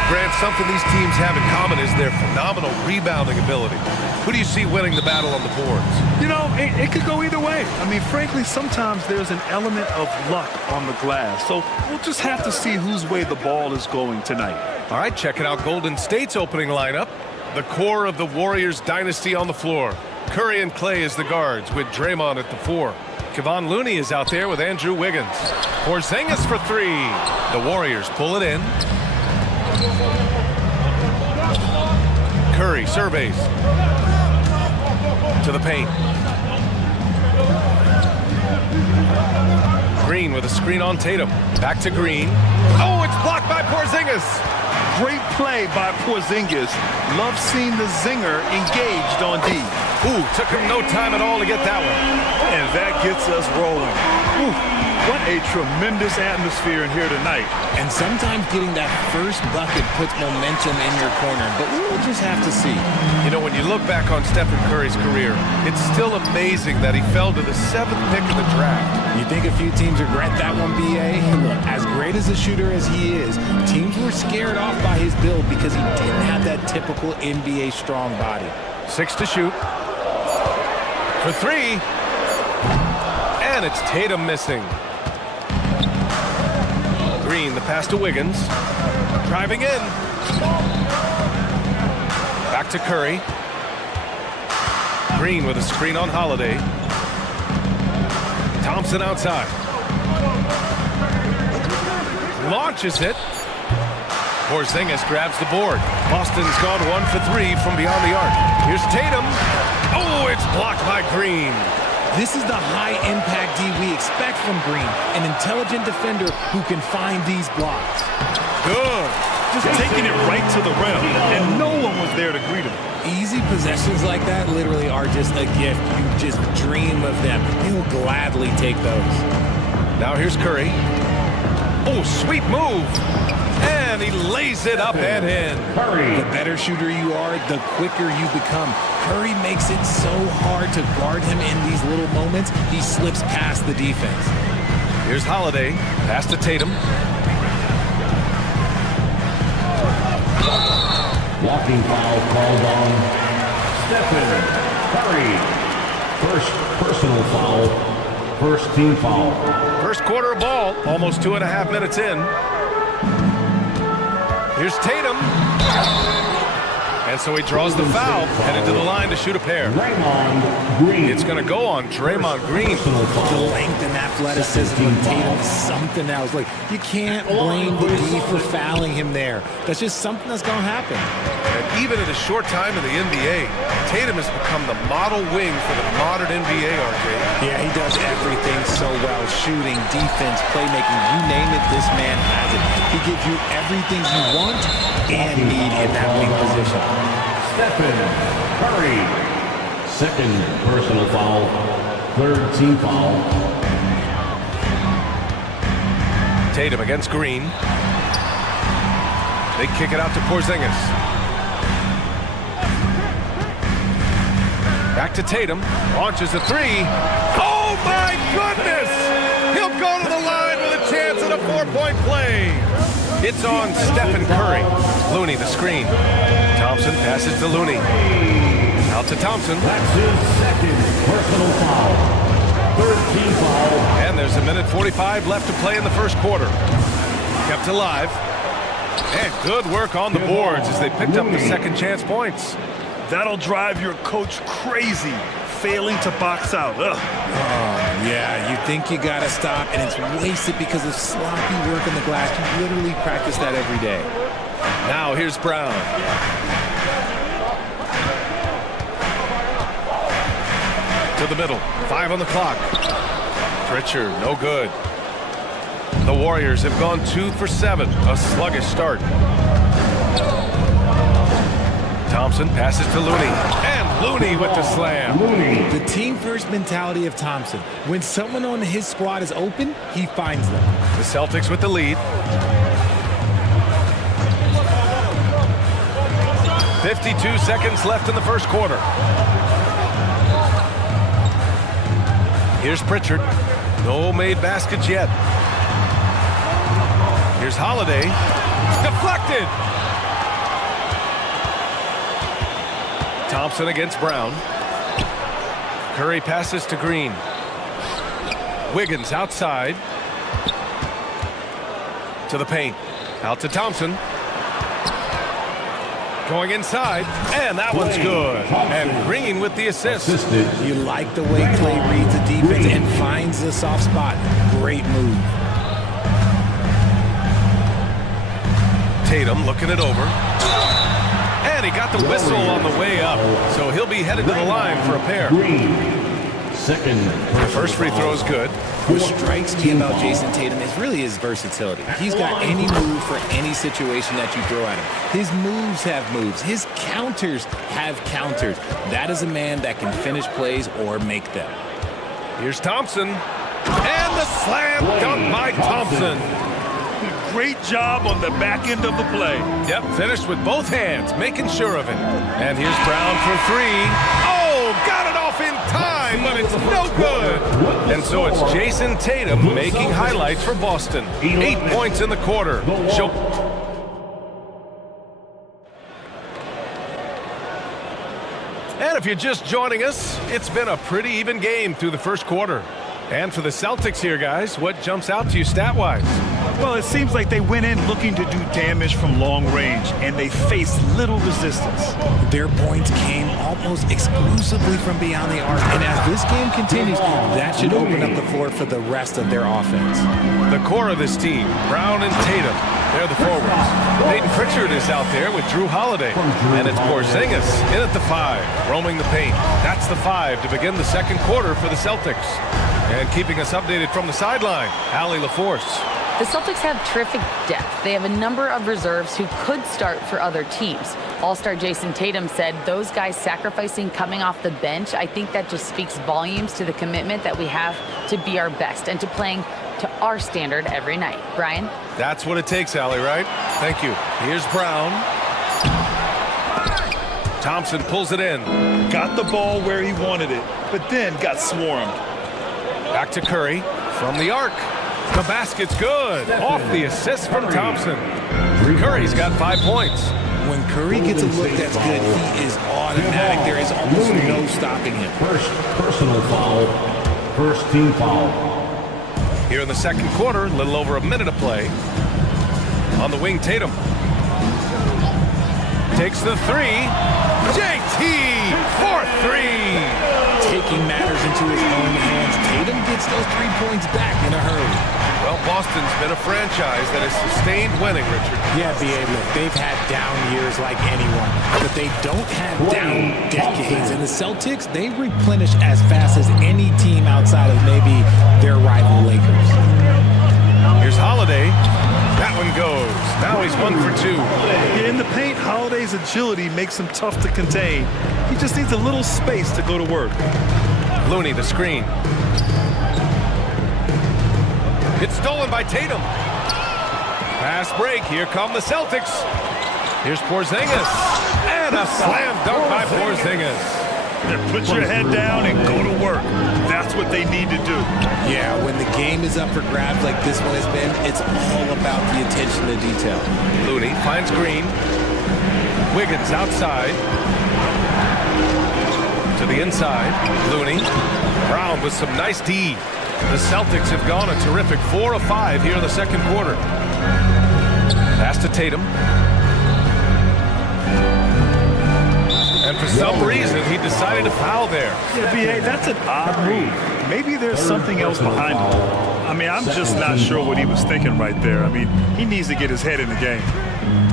Grant, something these teams have in common is their phenomenal rebounding ability. Who do you see winning the battle on the boards? You know, it could go either way. I mean, frankly, sometimes there's an element of luck on the glass. So we'll just have to see whose way the ball is going tonight. All right, checking out Golden State's opening lineup. The core of the Warriors dynasty on the floor. Curry and Clay as the guards with Draymond at the 4. Kevon Looney is out there with Andrew Wiggins. Porzingis for 3. The Warriors pull it in. Curry surveys to the paint. Green with a screen on Tatum. Back to Green. Oh, it's blocked by Porzingis. Great play by Porzingis. Love seeing the zinger engaged on D. Ooh, took him no time at all to get that one. And that gets us rolling. Ooh. What a tremendous atmosphere in here tonight. And sometimes getting that first bucket puts momentum in your corner, but we'll just have to see. You know, when you look back on Stephen Curry's career, it's still amazing that he fell to the 7th pick in the draft. You think a few teams regret that one, B.A.? Look, as great as a shooter as he is, teams were scared off by his build because he didn't have that typical NBA strong body. 6 to shoot. For 3. And it's Tatum missing. Green, the pass to Wiggins. Driving in. Back to Curry. Green with a screen on Holiday. Thompson outside. Launches it. Porzingis grabs the board. Boston's gone 1 for 3 from beyond the arc. Here's Tatum. Oh, it's blocked by Green. This is the high-impact D we expect from Green, an intelligent defender who can find these blocks. Good. Just taking it right to the rim, and no one was there to greet him. Easy possessions like that literally are just a gift. You just dream of them. He'll gladly take those. Now here's Curry. Oh, sweet move. And he lays it up and in. Curry. The better shooter you are, the quicker you become. Curry makes it so hard to guard him in these little moments. He slips past the defense. Here's Holiday. Pass to Tatum. Walking foul called on Stephen Curry. First personal foul. First team foul. First quarter of ball. Almost 2.5 minutes in. Here's Tatum. And so he draws the foul, headed to the line to shoot a pair. Draymond Green. It's going to go on Draymond Green. The length and athleticism of Tatum is something else. Like, you can't blame the D for fouling him there. That's just something that's going to happen. And even in a short time in the NBA, Tatum has become the model wing for the modern NBA, RJ. Yeah, he does everything so well. Shooting, defense, playmaking, you name it, this man has it. He gives you everything you want and need in that wing position. Stephen Curry. Second personal foul. Third team foul. Tatum against Green. They kick it out to Porzingis. Back to Tatum. Launches a 3. Oh my goodness! He'll go to the line with a chance at a 4-point play. It's on Stephen Curry. Looney the screen. Thompson passes to Looney. Out to Thompson. That's his second personal foul. Third team foul. And there's 1:45 left to play in the first quarter. Kept alive. And good work on the boards as they picked up the second chance points. That'll drive your coach crazy, failing to box out. Ugh. Yeah, you think you got to stop, and it's wasted because of sloppy work on the glass. You literally practice that every day. Now here's Brown. To the middle. 5 on the clock. Pritchard, no good. The Warriors have gone 2 for 7. A sluggish start. Thompson passes to Looney. And Looney with the slam. The team-first mentality of Thompson. When someone on his squad is open, he finds them. The Celtics with the lead. 52 seconds left in the first quarter. Here's Pritchard. No made baskets yet. Here's Holiday. Deflected. Thompson against Brown. Curry passes to Green. Wiggins outside. To the paint. Out to Thompson. Going inside, and that one's good. And Green with the assist. You like the way Clay reads the defense and finds the soft spot. Great move. Tatum looking it over. And he got the whistle on the way up. So he'll be headed to the line for a pair. The first free throw is good. What strikes me about Jason Tatum is really his versatility. He's got any move for any situation that you throw at him. His moves have moves. His counters have counters. That is a man that can finish plays or make them. Here's Thompson. And the slam dunk by Thompson. Great job on the back end of the play. Yep, finished with both hands, making sure of it. And here's Brown for 3. Oh, got it off in time, but it's no good. And so it's Jason Tatum making highlights for Boston. 8 points in the quarter. And if you're just joining us, it's been a pretty even game through the first quarter. And for the Celtics here, guys, what jumps out to you stat-wise? Well, it seems like they went in looking to do damage from long range, and they faced little resistance. Their points came almost exclusively from beyond the arc, and as this game continues, that should open up the floor for the rest of their offense. The core of this team, Brown and Tatum, they're the forwards. Peyton Pritchard is out there with Drew Holiday, and it's Porzingis in at the 5, roaming the paint. That's the 5 to begin the second quarter for the Celtics. And keeping us updated from the sideline, Allie LaForce. The Celtics have terrific depth. They have a number of reserves who could start for other teams. All-star Jason Tatum said those guys sacrificing coming off the bench, I think that just speaks volumes to the commitment that we have to be our best and to playing to our standard every night. Brian? That's what it takes, Allie, right? Thank you. Here's Brown. Thompson pulls it in. Got the ball where he wanted it, but then got swarmed. Back to Curry from the arc. The basket's good. Off the assist from Thompson. Curry's got 5 points. When Curry gets a look that's good, he is automatic. There is almost no stopping him. First personal foul. First team foul. Here in the second quarter, a little over a minute of play. On the wing, Tatum. Takes the 3. JT for 3. Taking matters into his own hands. Tatum gets those 3 points back in a hurry. Well, Boston's been a franchise that has sustained winning, Richard. Yeah, B.A., look, they've had down years like anyone, but they don't have down decades. And the Celtics, they replenish as fast as any team outside of maybe their rival Lakers. Here's Holiday. That one goes. Now he's 1 for 2. In the paint, Holiday's agility makes him tough to contain. He just needs a little space to go to work. Looney, the screen. It's stolen by Tatum. Fast break. Here come the Celtics. Here's Porzingis. And a slam dunk by Porzingis. Put your head down and go to work. That's what they need to do. Yeah, when the game is up for grabs like this one has been, it's all about the attention to detail. Looney finds Green. Wiggins outside. To the inside. Looney. Brown with some nice D. The Celtics have gone a terrific 4 of 5 here in the second quarter. Pass to Tatum. And for some reason, he decided to foul there. Yeah, B.A., that's an odd move. Maybe there's something else behind it. I mean, I'm just not sure what he was thinking right there. I mean, he needs to get his head in the game.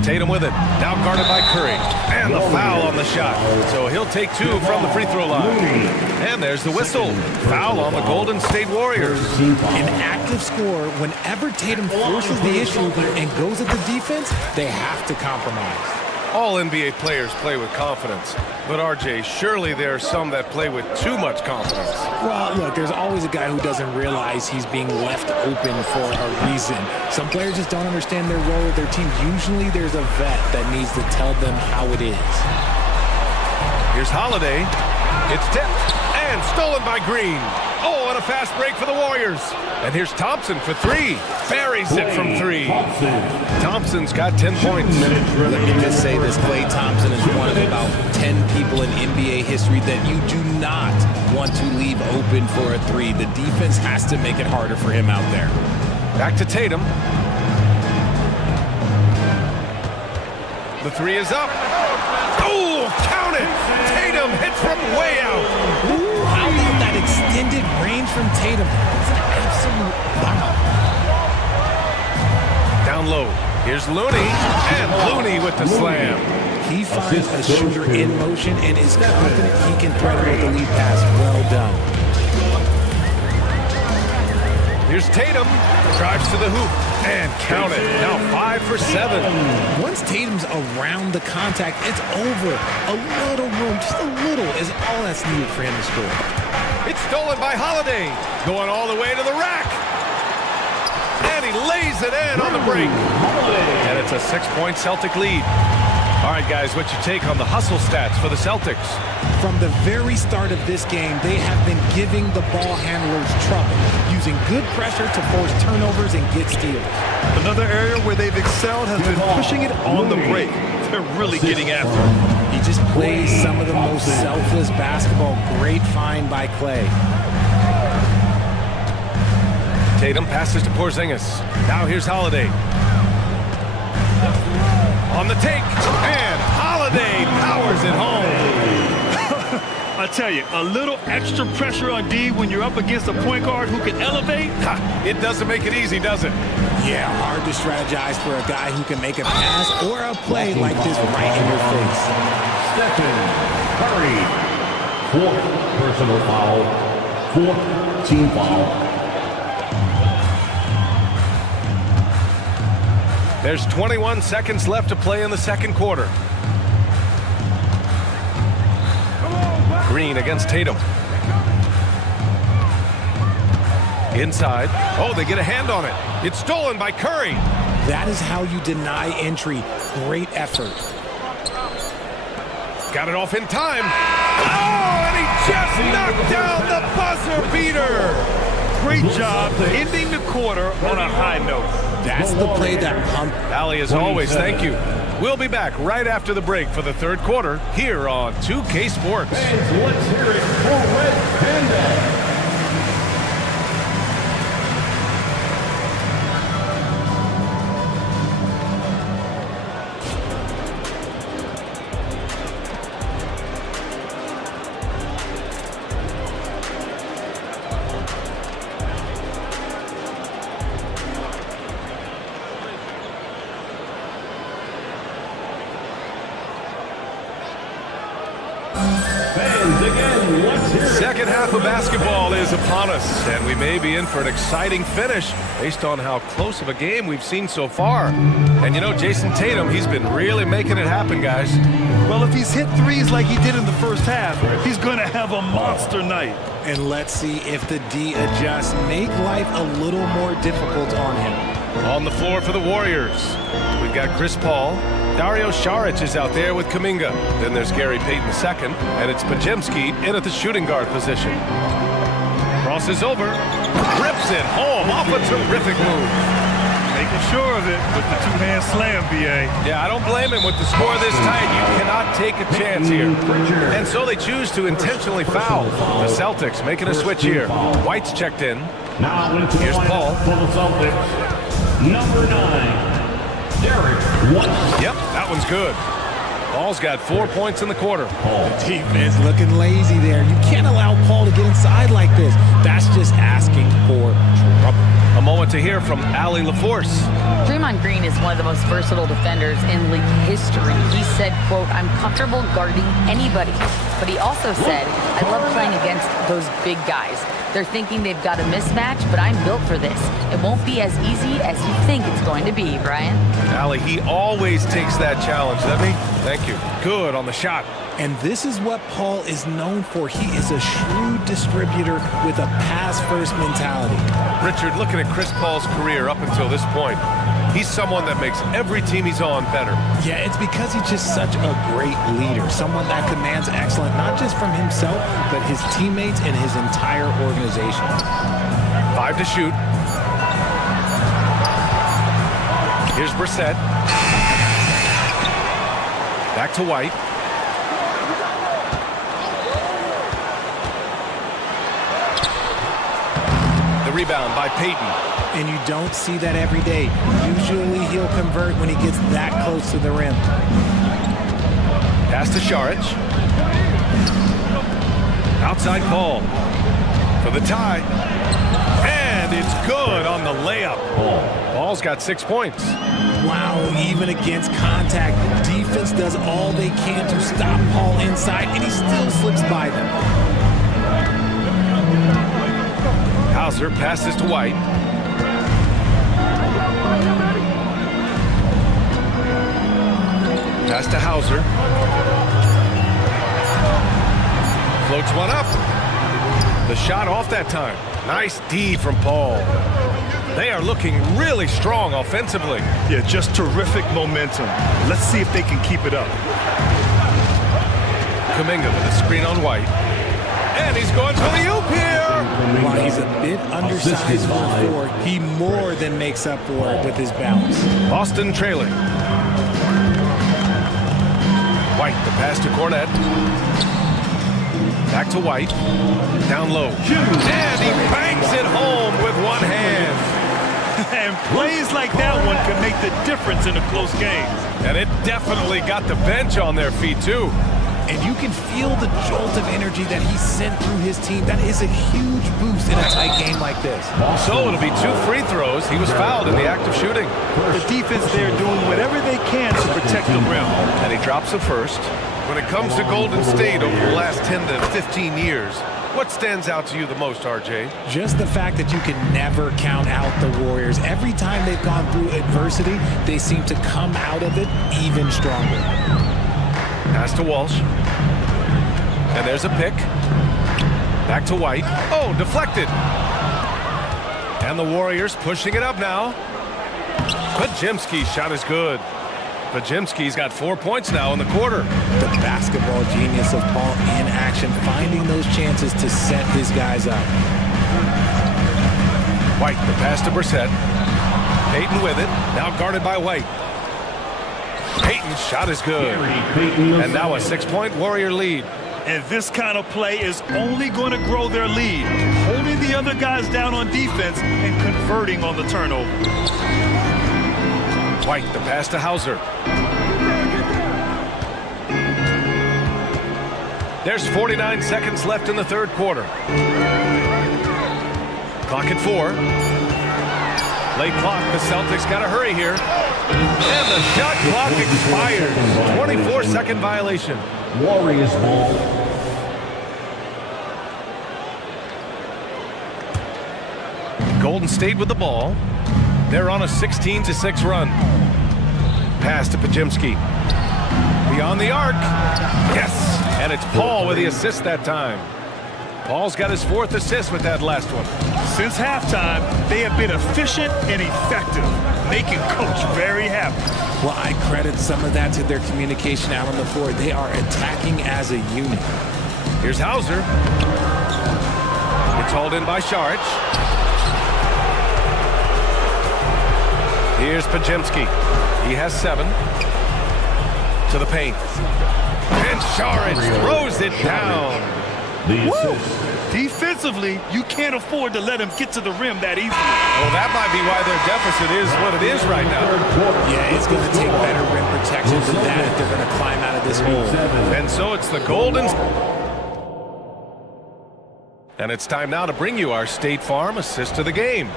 Tatum with it. Now guarded by Curry. And the foul on the shot. So he'll take 2 from the free throw line. And there's the whistle. Foul on the Golden State Warriors. An active scorer, whenever Tatum forces the issue and goes at the defense, they have to compromise. All NBA players play with confidence. But RJ, surely there are some that play with too much confidence. Well, look, there's always a guy who doesn't realize he's being left open for a reason. Some players just don't understand their role with their team. Usually there's a vet that needs to tell them how it is. Here's Holiday. It's tipped and stolen by Green. Oh, and a fast break for the Warriors. And here's Thompson for 3. Buries it from 3. Thompson's got 10 points. Let me just say this. Klay Thompson is one of about 10 people in NBA history that you do not want to leave open for a 3. The defense has to make it harder for him out there. Back to Tatum. The 3 is up. Oh, count it. Tatum hits from way out. Ooh, how about that extended range from Tatum? It's an absolute wow. Down low. Here's Looney. And Looney with the slam. He finds a shooter in motion and is confident he can thread him with the lead pass. Well done. Here's Tatum. Drives to the hoop. And count it. Now 5 for 7. Once Tatum's around the contact, it's over. A little room, just a little, is all that's needed for him to score. It's stolen by Holiday. Going all the way to the rack. And he lays it in on the break. And it's a 6-point Celtic lead. All right, guys, what's your take on the hustle stats for the Celtics? From the very start of this game, they have been giving the ball handlers trouble, using good pressure to force turnovers and get steals. Another area where they've excelled has been pushing it on the break. They're really getting after it. He just plays some of the most selfless basketball. Great find by Klay. Tatum passes to Porzingis. Now here's Holiday. On the take, and Holiday powers it home. I tell you, a little extra pressure on D when you're up against a point guard who can elevate. It doesn't make it easy, does it? Yeah, hard to strategize for a guy who can make a pass or a play like this right in your face. Stephen Curry. 4th personal foul. 4th team foul. There's 21 seconds left to play in the second quarter. Green against Tatum. Inside. Oh, they get a hand on it. It's stolen by Curry. That is how you deny entry. Great effort. Got it off in time. Oh, and he just knocked down the buzzer beater. Great job ending the quarter on a high note. That's the play that pumped. Allie, as always, thank you. We'll be back right after the break for the third quarter here on 2K Sports. Let's hear it for Red Panda. Second half of basketball is upon us, and we may be in for an exciting finish based on how close of a game we've seen so far. And you know, Jason Tatum, he's been really making it happen, guys. Well, if he's hit threes like he did in the first half, he's going to have a monster night. And let's see if the D adjusts, make life a little more difficult on him. On the floor for the Warriors, we've got Chris Paul. Dario Saric is out there with Kuminga. Then there's Gary Payton II, and it's Pajemski in at the shooting guard position. Crosses over, rips it home off a terrific move. Making sure of it with the two-hand slam, B.A. Yeah, I don't blame him with the score this tight. You cannot take a chance here. And so they choose to intentionally foul. The Celtics making a switch here. White's checked in. Now into Here's the Paul. For the Celtics, number 9. Yep, that one's good. Paul's got 4 points in the quarter. The defense looking lazy there. You can't allow Paul to get inside like this. That's just asking for trouble. A moment to hear from Allie LaForce. Draymond Green is one of the most versatile defenders in league history. He said, quote, I'm comfortable guarding anybody. But he also said, I love playing against those big guys. They're thinking they've got a mismatch, but I'm built for this. It won't be as easy as you think it's going to be, Brian. Allie, he always takes that challenge, doesn't he? Thank you. Good on the shot. And this is what Paul is known for. He is a shrewd distributor with a pass-first mentality. Richard, looking at Chris Paul's career up until this point, he's someone that makes every team he's on better. Yeah, it's because he's just such a great leader, someone that commands excellence, not just from himself, but his teammates and his entire organization. 5 to shoot. Here's Brissett. Back to White. The rebound by Payton. And you don't see that every day. Usually he'll convert when he gets that close to the rim. Pass to Šarić. Outside Paul for the tie. And it's good on the layup. Paul's got 6 points. Wow, even against contact, defense does all they can to stop Paul inside, and he still slips by them. Hauser passes to White. Pass to Hauser. Floats one up. The shot off that time. Nice D from Paul. They are looking really strong offensively. Yeah, just terrific momentum. Let's see if they can keep it up. Kuminga with a screen on White. And he's going for the oop here. While he's a bit undersized for a 4, he more than makes up for it with his bounce. Boston trailing. White, the pass to Cornette. Back to White. Down low. And he bangs it home with one hand. And plays like that one can make the difference in a close game. And it definitely got the bench on their feet, too. And you can feel the jolt of energy that he sent through his team. That is a huge boost in a tight game like this. So it'll be 2 free throws. He was fouled in the act of shooting. The defense there doing whatever they can to protect the rim. And he drops the first. When it comes to Golden State over the last 10 to 15 years, what stands out to you the most, RJ? Just the fact that you can never count out the Warriors. Every time they've gone through adversity, they seem to come out of it even stronger. Pass to Walsh. And there's a pick. Back to White. Oh, deflected. And the Warriors pushing it up now. Podziemski's shot is good. Podziemski's got 4 points now in the quarter. The basketball genius of Paul in action, finding those chances to set his guys up. White, the pass to Brissett. Payton with it, now guarded by White. Payton's shot is good. And now a 6-point Warrior lead. And this kind of play is only going to grow their lead, holding the other guys down on defense and converting on the turnover. White, the pass to Hauser. There's 49 seconds left in the third quarter. Clock at 4. Late clock, the Celtics got to hurry here. And the shot clock expires. 24-second violation. Warriors ball. Golden State with the ball. They're on a 16-6 run. Pass to Podziemski. Beyond the arc. Yes! And it's Paul with the assist that time. Paul's got his 4th assist with that last one. Since halftime, they have been efficient and effective, making Coach very happy. Well, I credit some of that to their communication out on the floor. They are attacking as a unit. Here's Hauser. It's hauled in by Šarić. Here's Podziemski. He has 7. To the paint. And Šarić throws it down. Woo! Defensively, you can't afford to let him get to the rim that easily. Well, that might be why their deficit is what it is right now. Yeah, it's going to take better rim protection than that if they're going to climb out of this hole. And so it's the Golden. And it's time now to bring you our State Farm assist of the game.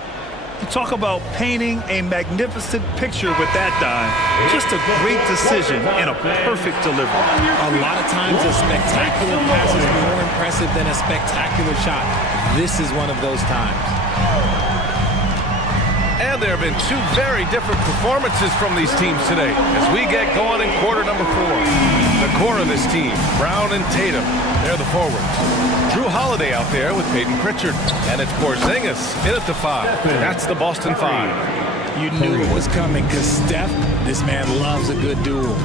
You talk about painting a magnificent picture with that dime. Just a great decision and a perfect delivery. A lot of times a spectacular pass is more impressive than a spectacular shot. This is one of those times. And there have been two very different performances from these teams today as we get going in quarter number 4. The core of this team, Brown and Tatum, they're the forwards. Drew Holiday out there with Peyton Pritchard. And it's Porzingis in at the 5. That's the Boston 5. You knew it was coming because Steph, this man loves a good duel.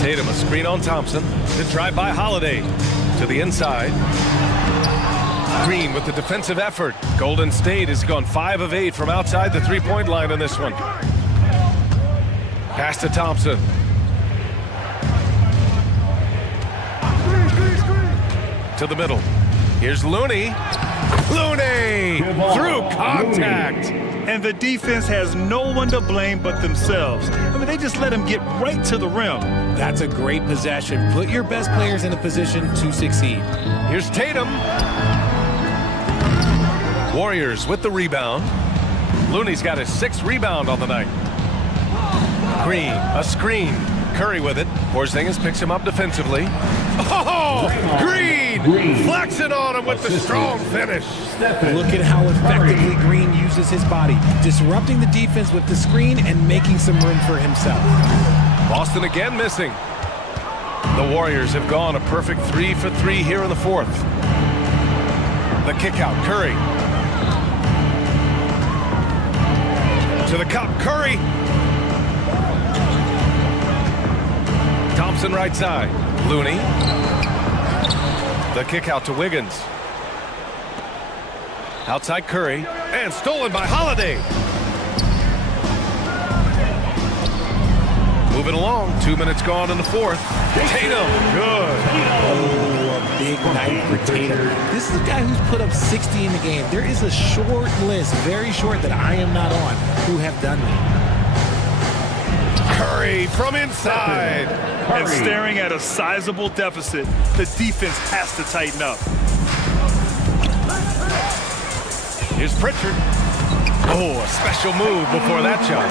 Tatum a screen on Thompson. The drive by Holiday to the inside. Green with the defensive effort. Golden State has gone 5 of 8 from outside the three-point line in this one. Pass to Thompson. To the middle. Here's Looney. Looney through contact. And the defense has no one to blame but themselves. I mean, they just let him get right to the rim. That's a great possession. Put your best players in a position to succeed. Here's Tatum. Warriors with the rebound. Looney's got his 6th rebound on the night. Green, a screen. Curry with it. Porzingis picks him up defensively. Oh, Green flexing on him with the strong finish. Look at how effectively Green uses his body, disrupting the defense with the screen and making some room for himself. Boston again missing. The Warriors have gone a perfect 3 for 3 here in the 4th. The kick out, Curry. To the cup, Curry. Thompson right side. Looney. The kick out to Wiggins. Outside Curry. And stolen by Holiday. Moving along. 2 minutes gone in the 4th. Tatum. Good. Oh, a big night for Tatum. This is a guy who's put up 60 in the game. There is a short list, very short, that I am not on, who have done that. Curry from inside. And staring at a sizable deficit, the defense has to tighten up. Here's Pritchard. Oh, a special move before that shot.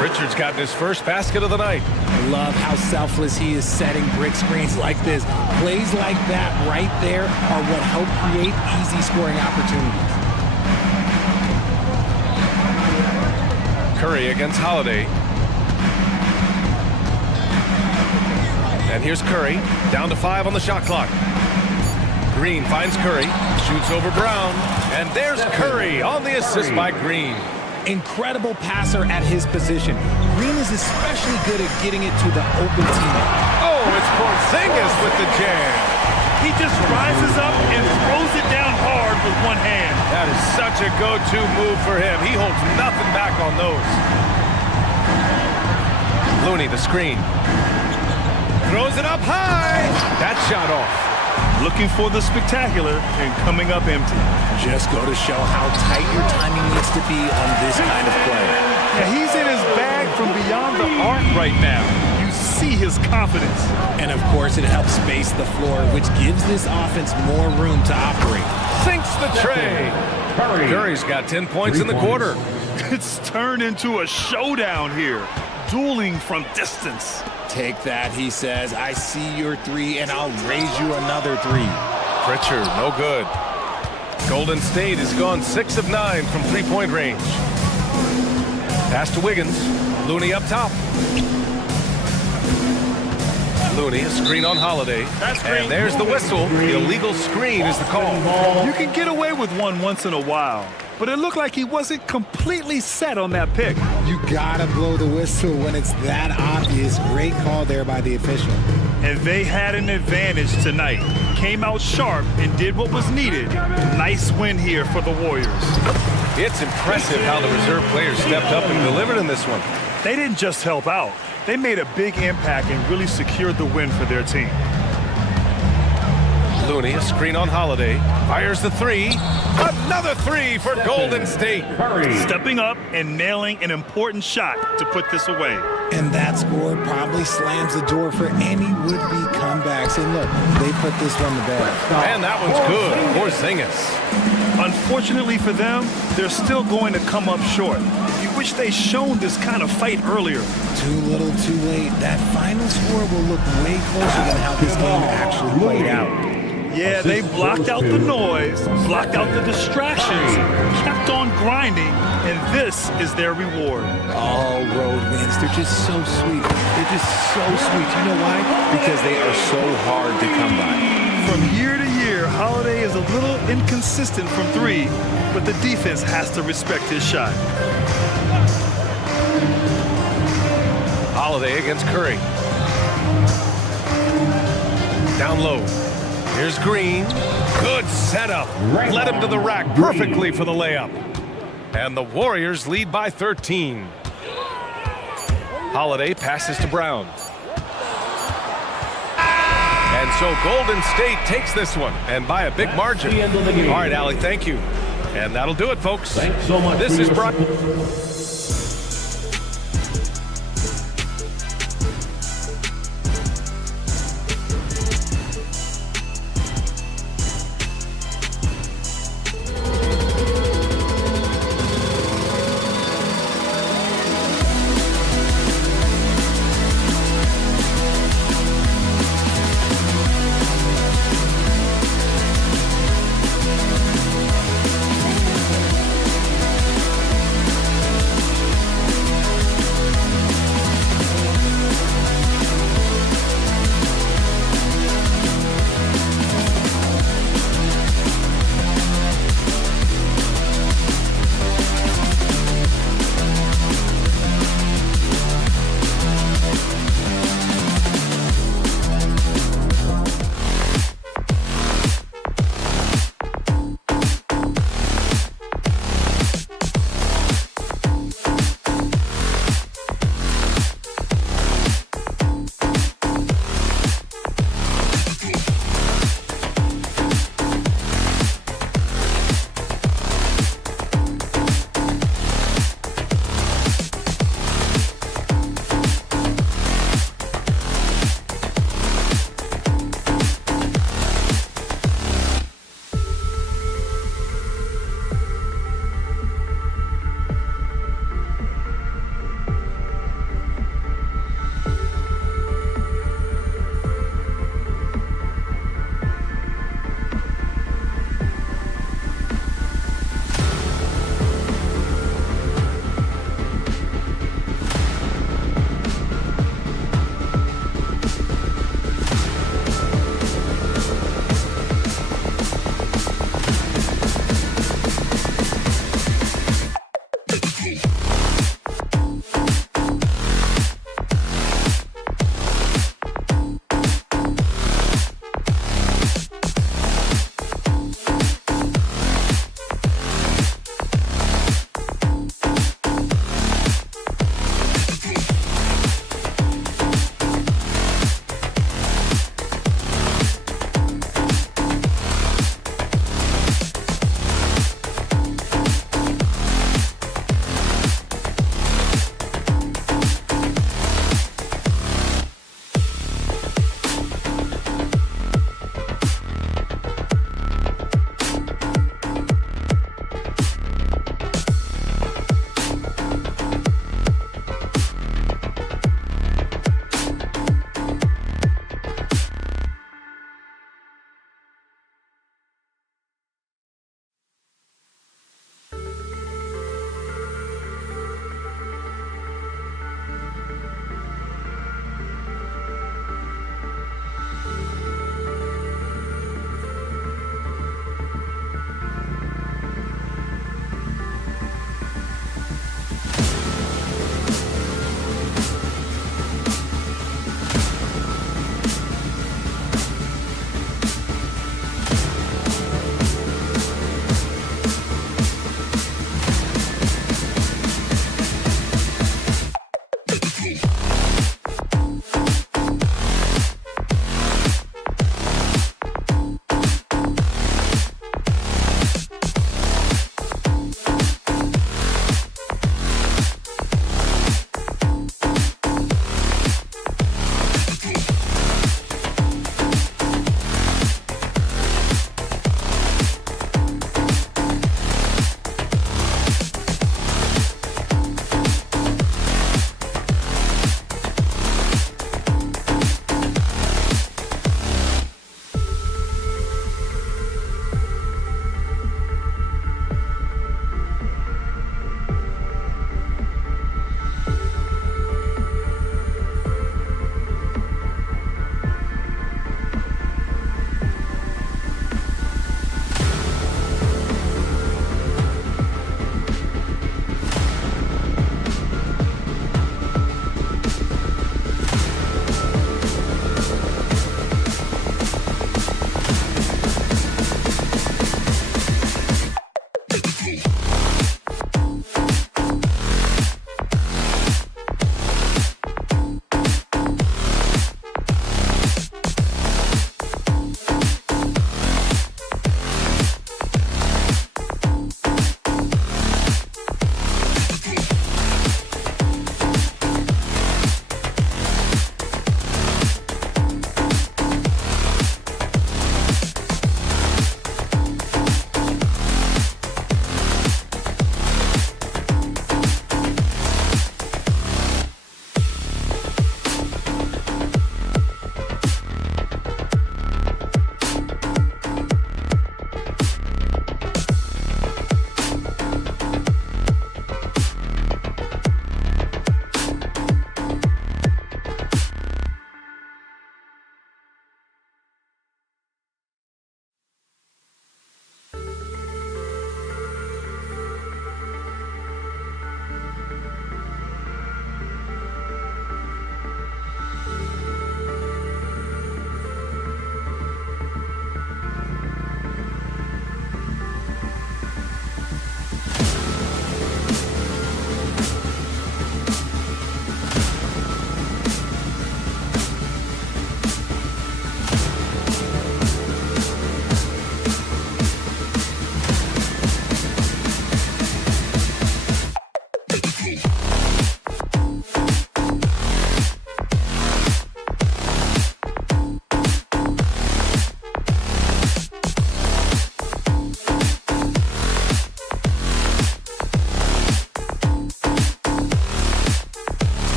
Pritchard's gotten his first basket of the night. I love how selfless he is setting brick screens like this. Plays like that right there are what help create easy scoring opportunities. Curry against Holiday. And here's Curry, down to 5 on the shot clock. Green finds Curry, shoots over Brown, and there's Curry on the assist by Green. Incredible passer at his position. Green is especially good at getting it to the open teammate. Oh, it's Porzingis with the jam. He just rises up and throws it down hard with one hand. That is such a go-to move for him. He holds nothing back on those. Looney, the screen. Throws it up high. That shot off. Looking for the spectacular and coming up empty. Just go to show how tight your timing needs to be on this kind of play. Yeah, he's in his bag from beyond the arc right now. You see his confidence. And of course, it helps space the floor, which gives this offense more room to operate. Sinks the tray. Curry's got 10 points in the quarter. It's turned into a showdown here. Dueling from distance. Take that, he says. I see your 3, and I'll raise you another 3. Pritchard, no good. Golden State has gone 6 of 9 from three-point range. Pass to Wiggins. Looney up top. Looney, a screen on Holiday. And there's the whistle. The illegal screen is the call. You can get away with one once in a while, but it looked like he wasn't completely set on that pick. You gotta blow the whistle when it's that obvious. Great call there by the official. And they had an advantage tonight. Came out sharp and did what was needed. Nice win here for the Warriors. It's impressive how the reserve players stepped up and delivered in this one. They didn't just help out. They made a big impact and really secured the win for their team. Looney, a screen on Holiday. Fires the 3. Another 3 for Golden State. Stepping up and nailing an important shot to put this away. And that score probably slams the door for any would-be comebacks. And look, they put this one to bed. And that one's good. Porzingis. Unfortunately for them, they're still going to come up short. You wish they'd shown this kind of fight earlier. Too little, too late. That final score will look way closer than how this game actually played out. Yeah, they blocked out the noise, blocked out the distractions, kept on grinding, and this is their reward. All road wins. They're just so sweet. They're just so sweet. You know why? Because they are so hard to come by. From year to year, Holiday is a little inconsistent from three, but the defense has to respect his shot. Holiday against Curry. Down low. Here's Green. Good setup. Led him to the rack perfectly for the layup. And the Warriors lead by 13. Holiday passes to Brown. And so Golden State takes this one, and by a big margin. All right, Allie, thank you. And that'll do it, folks. Thanks so much. This is Brock.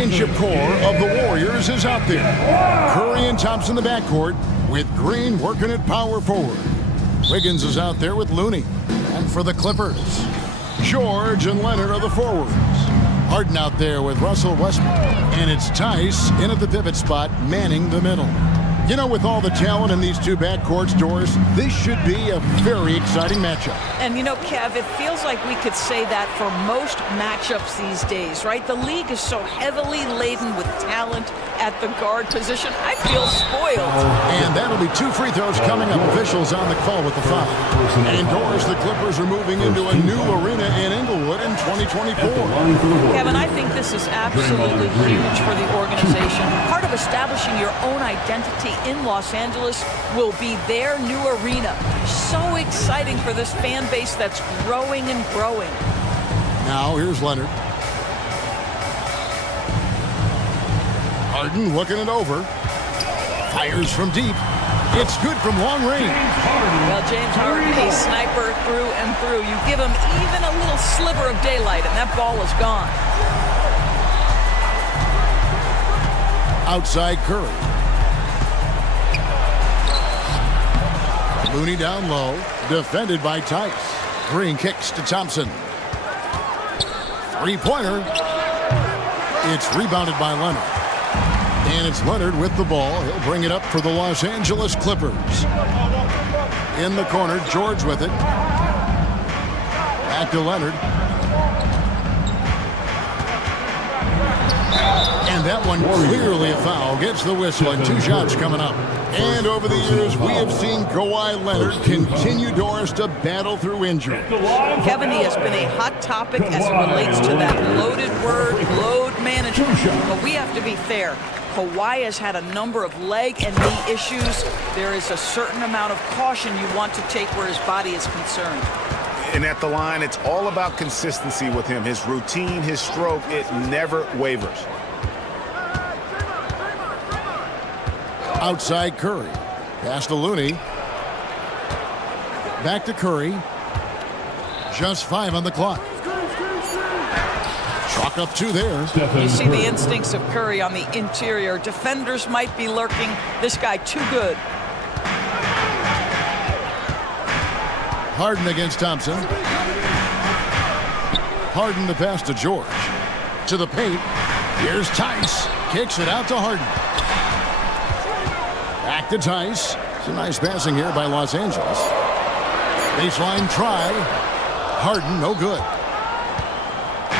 championship core of the Warriors is out there. Curry and Thompson in the backcourt with Green working at power forward. Wiggins is out there with Looney. And for the Clippers, George and Leonard are the forwards. Harden out there with Russell Westbrook. And it's Tice in at the pivot spot, manning the middle. You know, with all the talent in these two backcourts, Doris, this should be a very exciting matchup. And you know, Kev, it feels like we could say that for most matchups these days, right? The league is so heavily laden with talent at the guard position. I feel spoiled. And that'll be 2 free throws coming up. Officials on the call with the foul. And Doris, the Clippers are moving into a new arena in Inglewood in 2024. Kevin, I think this is absolutely huge for the organization. Part of establishing your own identity in Los Angeles will be their new arena. So exciting for this fan base that's growing and growing. Now here's Leonard. Harden looking it over. Fires from deep. It's good from long range. Well, James Harden, a sniper through and through. You give him even a little sliver of daylight and that ball is gone. Outside Curry. Looney down low, defended by Tice. Green kicks to Thompson. Three-pointer. It's rebounded by Leonard. And it's Leonard with the ball. He'll bring it up for the Los Angeles Clippers. In the corner, George with it. Back to Leonard. And that one clearly a foul. Gets the whistle and 2 shots coming up. And over the years, we have seen Kawhi Leonard continue, Doris, to battle through injury. Kevin, he has been a hot topic as it relates to that loaded word, load management. But we have to be fair. Kawhi has had a number of leg and knee issues. There is a certain amount of caution you want to take where his body is concerned. And at the line, it's all about consistency with him. His routine, his stroke, it never wavers. Outside Curry. Pass to Looney. Back to Curry. Just 5 on the clock. Chalk up 2 there. You see the instincts of Curry on the interior. Defenders might be lurking. This guy too good. Harden against Thompson. Harden the pass to George. To the paint. Here's Tice. Kicks it out to Harden. Back to Tice. It's a nice passing here by Los Angeles. Baseline try. Harden, no good.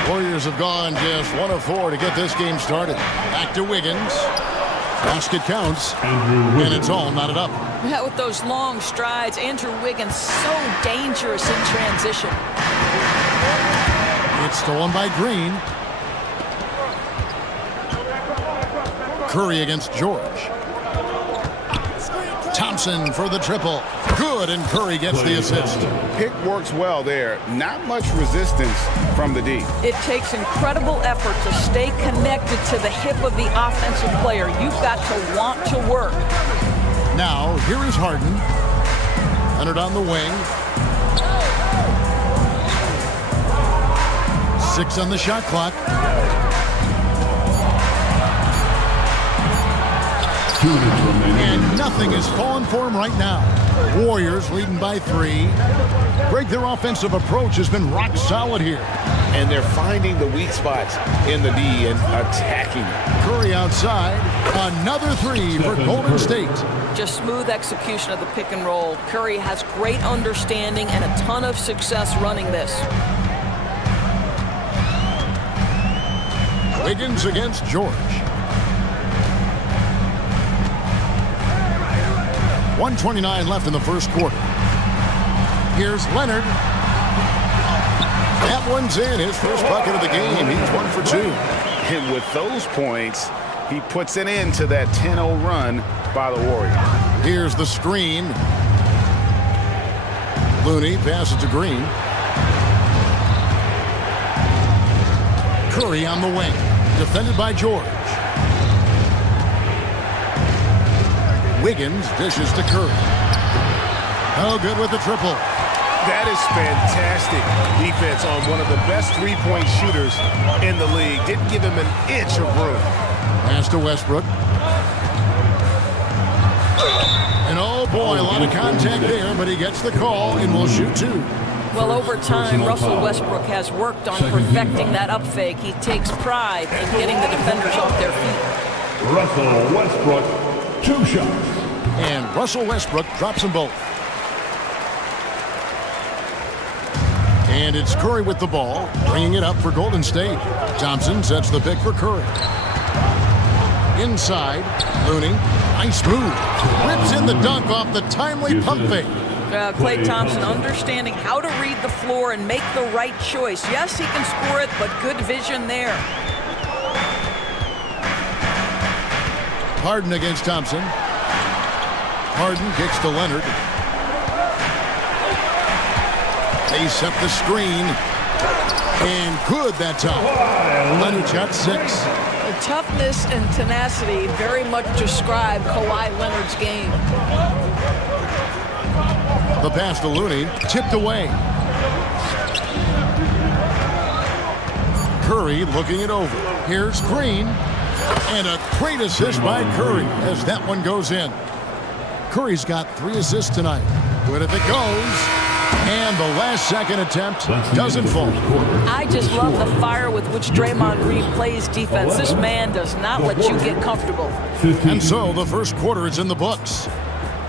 Warriors have gone just 1 of 4 to get this game started. Back to Wiggins. Basket counts. And it's all knotted up. Yeah, with those long strides, Andrew Wiggins so dangerous in transition. It's stolen by Green. Curry against George. Thompson for the triple. Good, and Curry gets the assist. Pick works well there. Not much resistance from the D. It takes incredible effort to stay connected to the hip of the offensive player. You've got to want to work. Now, here is Harden. Leonard on the wing. 6 on the shot clock. And nothing is falling for him right now. Warriors leading by 3. Greg, their offensive approach has been rock solid here. And they're finding the weak spots in the D and attacking it. Curry outside. Another 3 for Golden State. Just smooth execution of the pick and roll. Curry has great understanding and a ton of success running this. Wiggins against George. 1:29 left in the first quarter. Here's Leonard. That one's in. His first bucket of the game. He's 1 for 2. And with those points, he puts an end to that 10-0 run by the Warriors. Here's the screen. Looney passes to Green. Curry on the wing. Defended by George. Wiggins dishes to Curry. Oh, good with the triple. That is fantastic defense on one of the best three-point shooters in the league. Didn't give him an inch of room. Pass to Westbrook. And oh boy, a lot of contact there, but he gets the call and will shoot two. Well, over time, Russell Westbrook has worked on perfecting that up fake. He takes pride in getting the defenders off their feet. Russell Westbrook, 2 shots. And Russell Westbrook drops them both. And it's Curry with the ball, bringing it up for Golden State. Thompson sets the pick for Curry. Inside, Looney, nice move. Rips in the dunk off the timely pump fake. Klay Thompson understanding how to read the floor and make the right choice. Yes, he can score it, but good vision there. Harden against Thompson. Harden kicks to Leonard. They set the screen. And good that time. Leonard's got 6. The toughness and tenacity very much describe Kawhi Leonard's game. The pass to Looney, tipped away. Curry looking it over. Here's Green. And a great assist by Curry as that one goes in. Curry's got 3 assists tonight. Good if it goes. And the last second attempt doesn't fall. I just love the fire with which Draymond Green plays defense. This man does not let you get comfortable. And so the first quarter is in the books.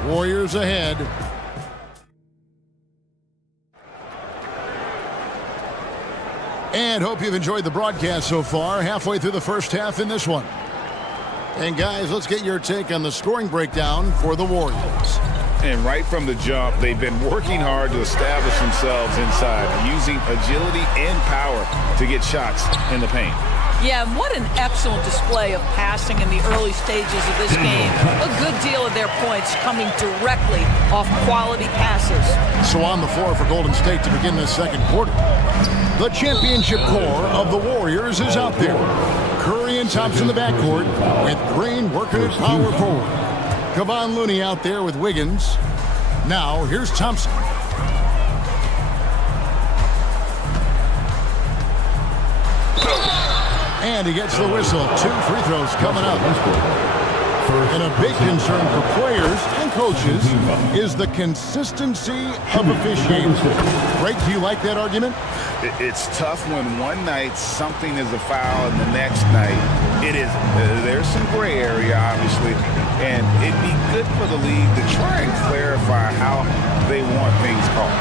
Warriors ahead. And hope you've enjoyed the broadcast so far. Halfway through the first half in this one. And guys, let's get your take on the scoring breakdown for the Warriors. And right from the jump, they've been working hard to establish themselves inside, using agility and power to get shots in the paint. Yeah, and what an excellent display of passing in the early stages of this game. A good deal of their points coming directly off quality passes. So on the floor for Golden State to begin this second quarter. The championship core of the Warriors is out there. Curry and Thompson in the backcourt with Green working at power forward. Kevon Looney out there with Wiggins. Now here's Thompson. And he gets the whistle. 2 free throws coming up. And a big concern for players and coaches is the consistency of officiating. Greg, do you like that argument? It's tough when one night something is a foul and the next night it isn't. There's some gray area, obviously, and it'd be good for the league to try and clarify how they want things called.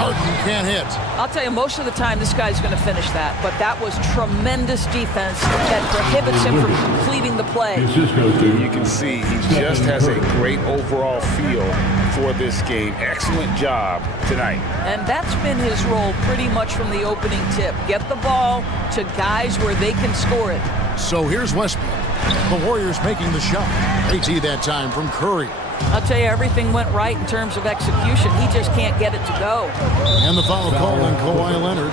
Harden can't hit. I'll tell you, most of the time this guy's going to finish that, but that was tremendous defense that prohibits him from completing the play. You can see he just has a great overall feel for this game. Excellent job tonight. And that's been his role pretty much from the opening tip. Get the ball to guys where they can score it. So here's Westbrook. The Warriors making the shot. AT that time from Curry. I'll tell you, everything went right in terms of execution. He just can't get it to go. And the foul called on Kawhi Leonard.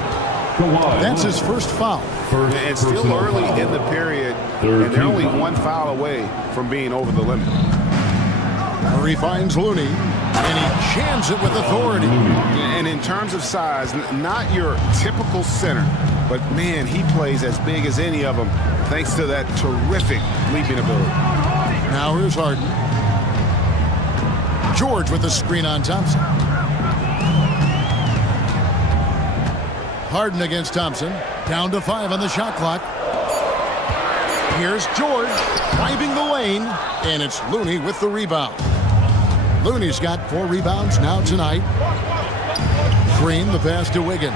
That's his first foul. It's still early in the period, and they're only 1 foul away from being over the limit. Curry finds Looney, and he jams it with authority. And in terms of size, not your typical center, but man, he plays as big as any of them thanks to that terrific leaping ability. Now here's Harden. George with the screen on Thompson. Harden against Thompson. Down to 5 on the shot clock. Here's George driving the lane, and it's Looney with the rebound. Looney's got 4 rebounds now tonight. Green the pass to Wiggins.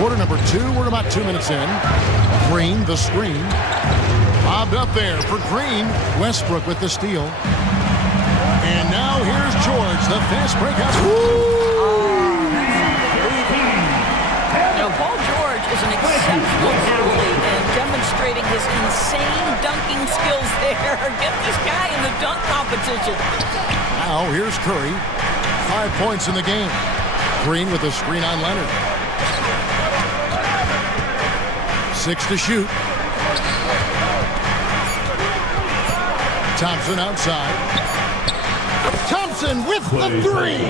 Quarter number 2, we're about 2 minutes in. Green the screen. Bobbed up there for Green. Westbrook with the steal. And now here's George, the fast break out. Paul George is an exceptional athlete and demonstrating his insane dunking skills there. Get this guy in the dunk competition. Now here's Curry. 5 points in the game. Green with a screen on Leonard. 6 to shoot. Thompson outside. Thompson with the three.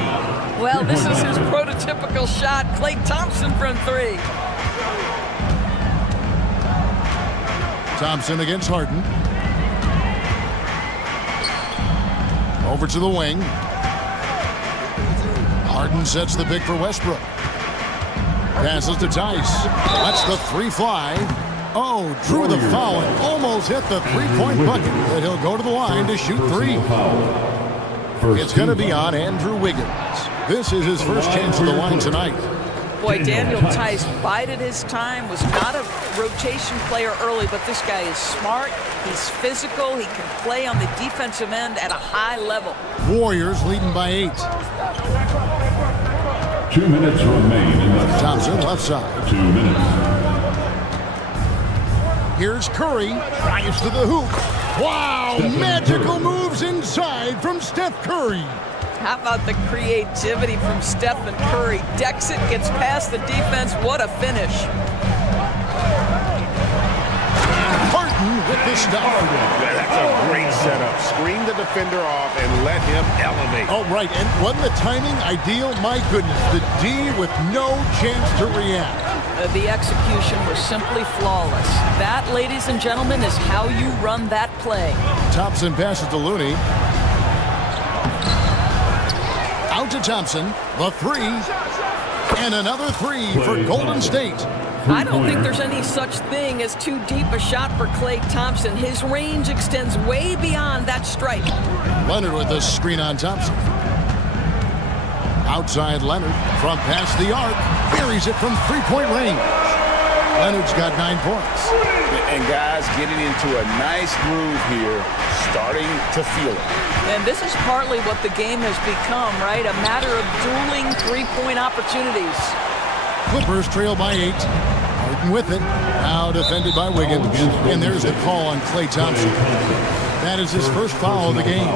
Well, this is his prototypical shot. Klay Thompson from three. Thompson against Harden. Over to the wing. Harden sets the pick for Westbrook. Passes to Tice. Lets the three fly. Oh, drew the foul and almost hit the three-point bucket. But he'll go to the line to shoot three. It's going to be on Andrew Wiggins. This is his first chance at the line tonight. Boy, Daniel Tice bided his time, was not a rotation player early, but this guy is smart, he's physical, he can play on the defensive end at a high level. Warriors leading by 8. 2 minutes remain in the Thompson left side. 2 minutes. Here's Curry, drives to the hoop. Wow, magical moves inside from Steph Curry. How about the creativity from Stephen Curry? Decks it, gets past the defense. What a finish. Harden with the stop. That's a great setup. Screen the defender off and let him elevate. Oh, right. And wasn't the timing ideal? My goodness. The D with no chance to react. The execution was simply flawless. That, ladies and gentlemen, is how you run that play. Thompson passes to Looney. Out to Thompson, the three, and another three for Golden State. I don't think there's any such thing as too deep a shot for Klay Thompson. His range extends way beyond that stripe. Leonard with the screen on Thompson. Outside Leonard, from past the arc, buries it from three-point range. Leonard's got 9 points. And guys getting into a nice groove here, starting to feel it. And this is partly what the game has become, right? A matter of dueling three-point opportunities. Clippers trail by 8. Harden with it. Now defended by Wiggins. And there's the call on Klay Thompson. That is his first foul of the game.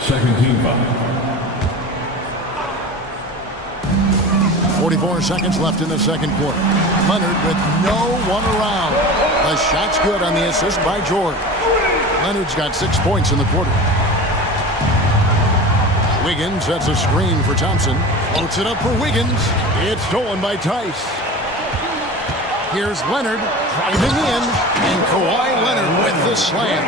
Second team foul. 44 seconds left in the second quarter. Leonard with no one around. The shot's good on the assist by George. Leonard's got 6 points in the quarter. Wiggins sets a screen for Thompson. Floats it up for Wiggins. It's stolen by Tice. Here's Leonard driving in, and Kawhi Leonard with the slam.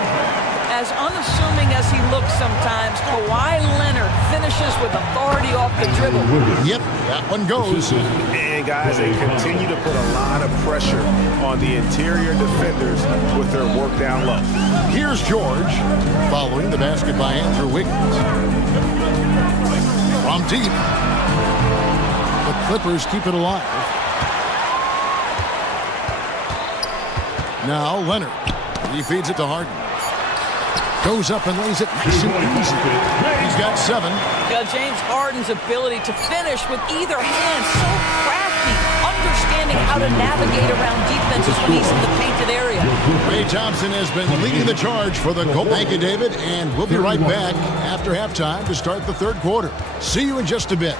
As unassuming as he looks sometimes, Kawhi Leonard finishes with authority off the dribble. Yep, that one goes. And guys, they continue to put a lot of pressure on the interior defenders with their work down low. Here's George, following the basket by Andrew Wiggins. From deep, the Clippers keep it alive. Now Leonard, he feeds it to Harden. Goes up and lays it nice and easy. He's got 7. Yeah, James Harden's ability to finish with either hand, so crafty, understanding how to navigate around defenses when he's in the painted area. Ray Thompson has been leading the charge for the goal. Thank you, David, and we'll be right back after halftime to start the third quarter. See you in just a bit.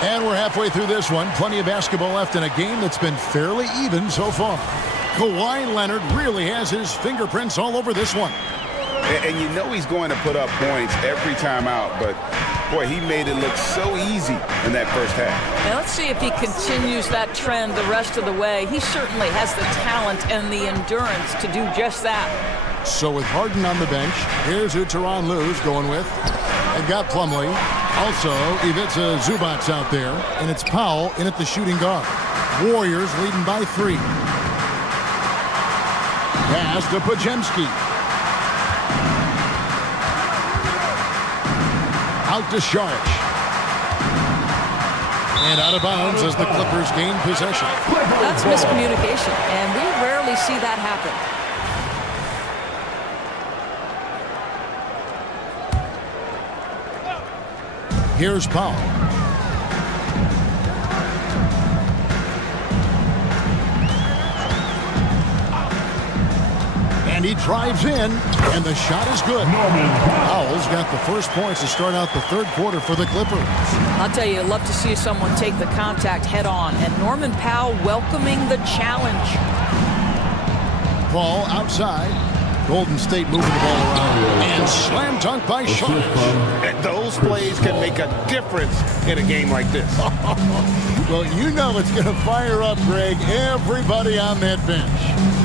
And we're halfway through this one. Plenty of basketball left in a game that's been fairly even so far. Kawhi Leonard really has his fingerprints all over this one. And you know he's going to put up points every time out, but boy, he made it look so easy in that first half. Now let's see if he continues that trend the rest of the way. He certainly has the talent and the endurance to do just that. So with Harden on the bench, here's who Tyronn Lue's going with. They've got Plumlee. Also, Ivica Zubac's out there, and it's Powell in at the shooting guard. Warriors leading by 3. Pass to Podziemski. Out to Saric. And out of bounds as the Clippers gain possession. That's miscommunication, and we rarely see that happen. Here's Powell. And he drives in, and the shot is good. Powell's got the first points to start out the third quarter for the Clippers. I'll tell you, I'd love to see someone take the contact head on. And Norman Powell welcoming the challenge. Paul outside. Golden State moving the ball around. And slam dunk by Sharp. Those plays can make a difference in a game like this. Well, you know it's going to fire up, Greg, everybody on that bench.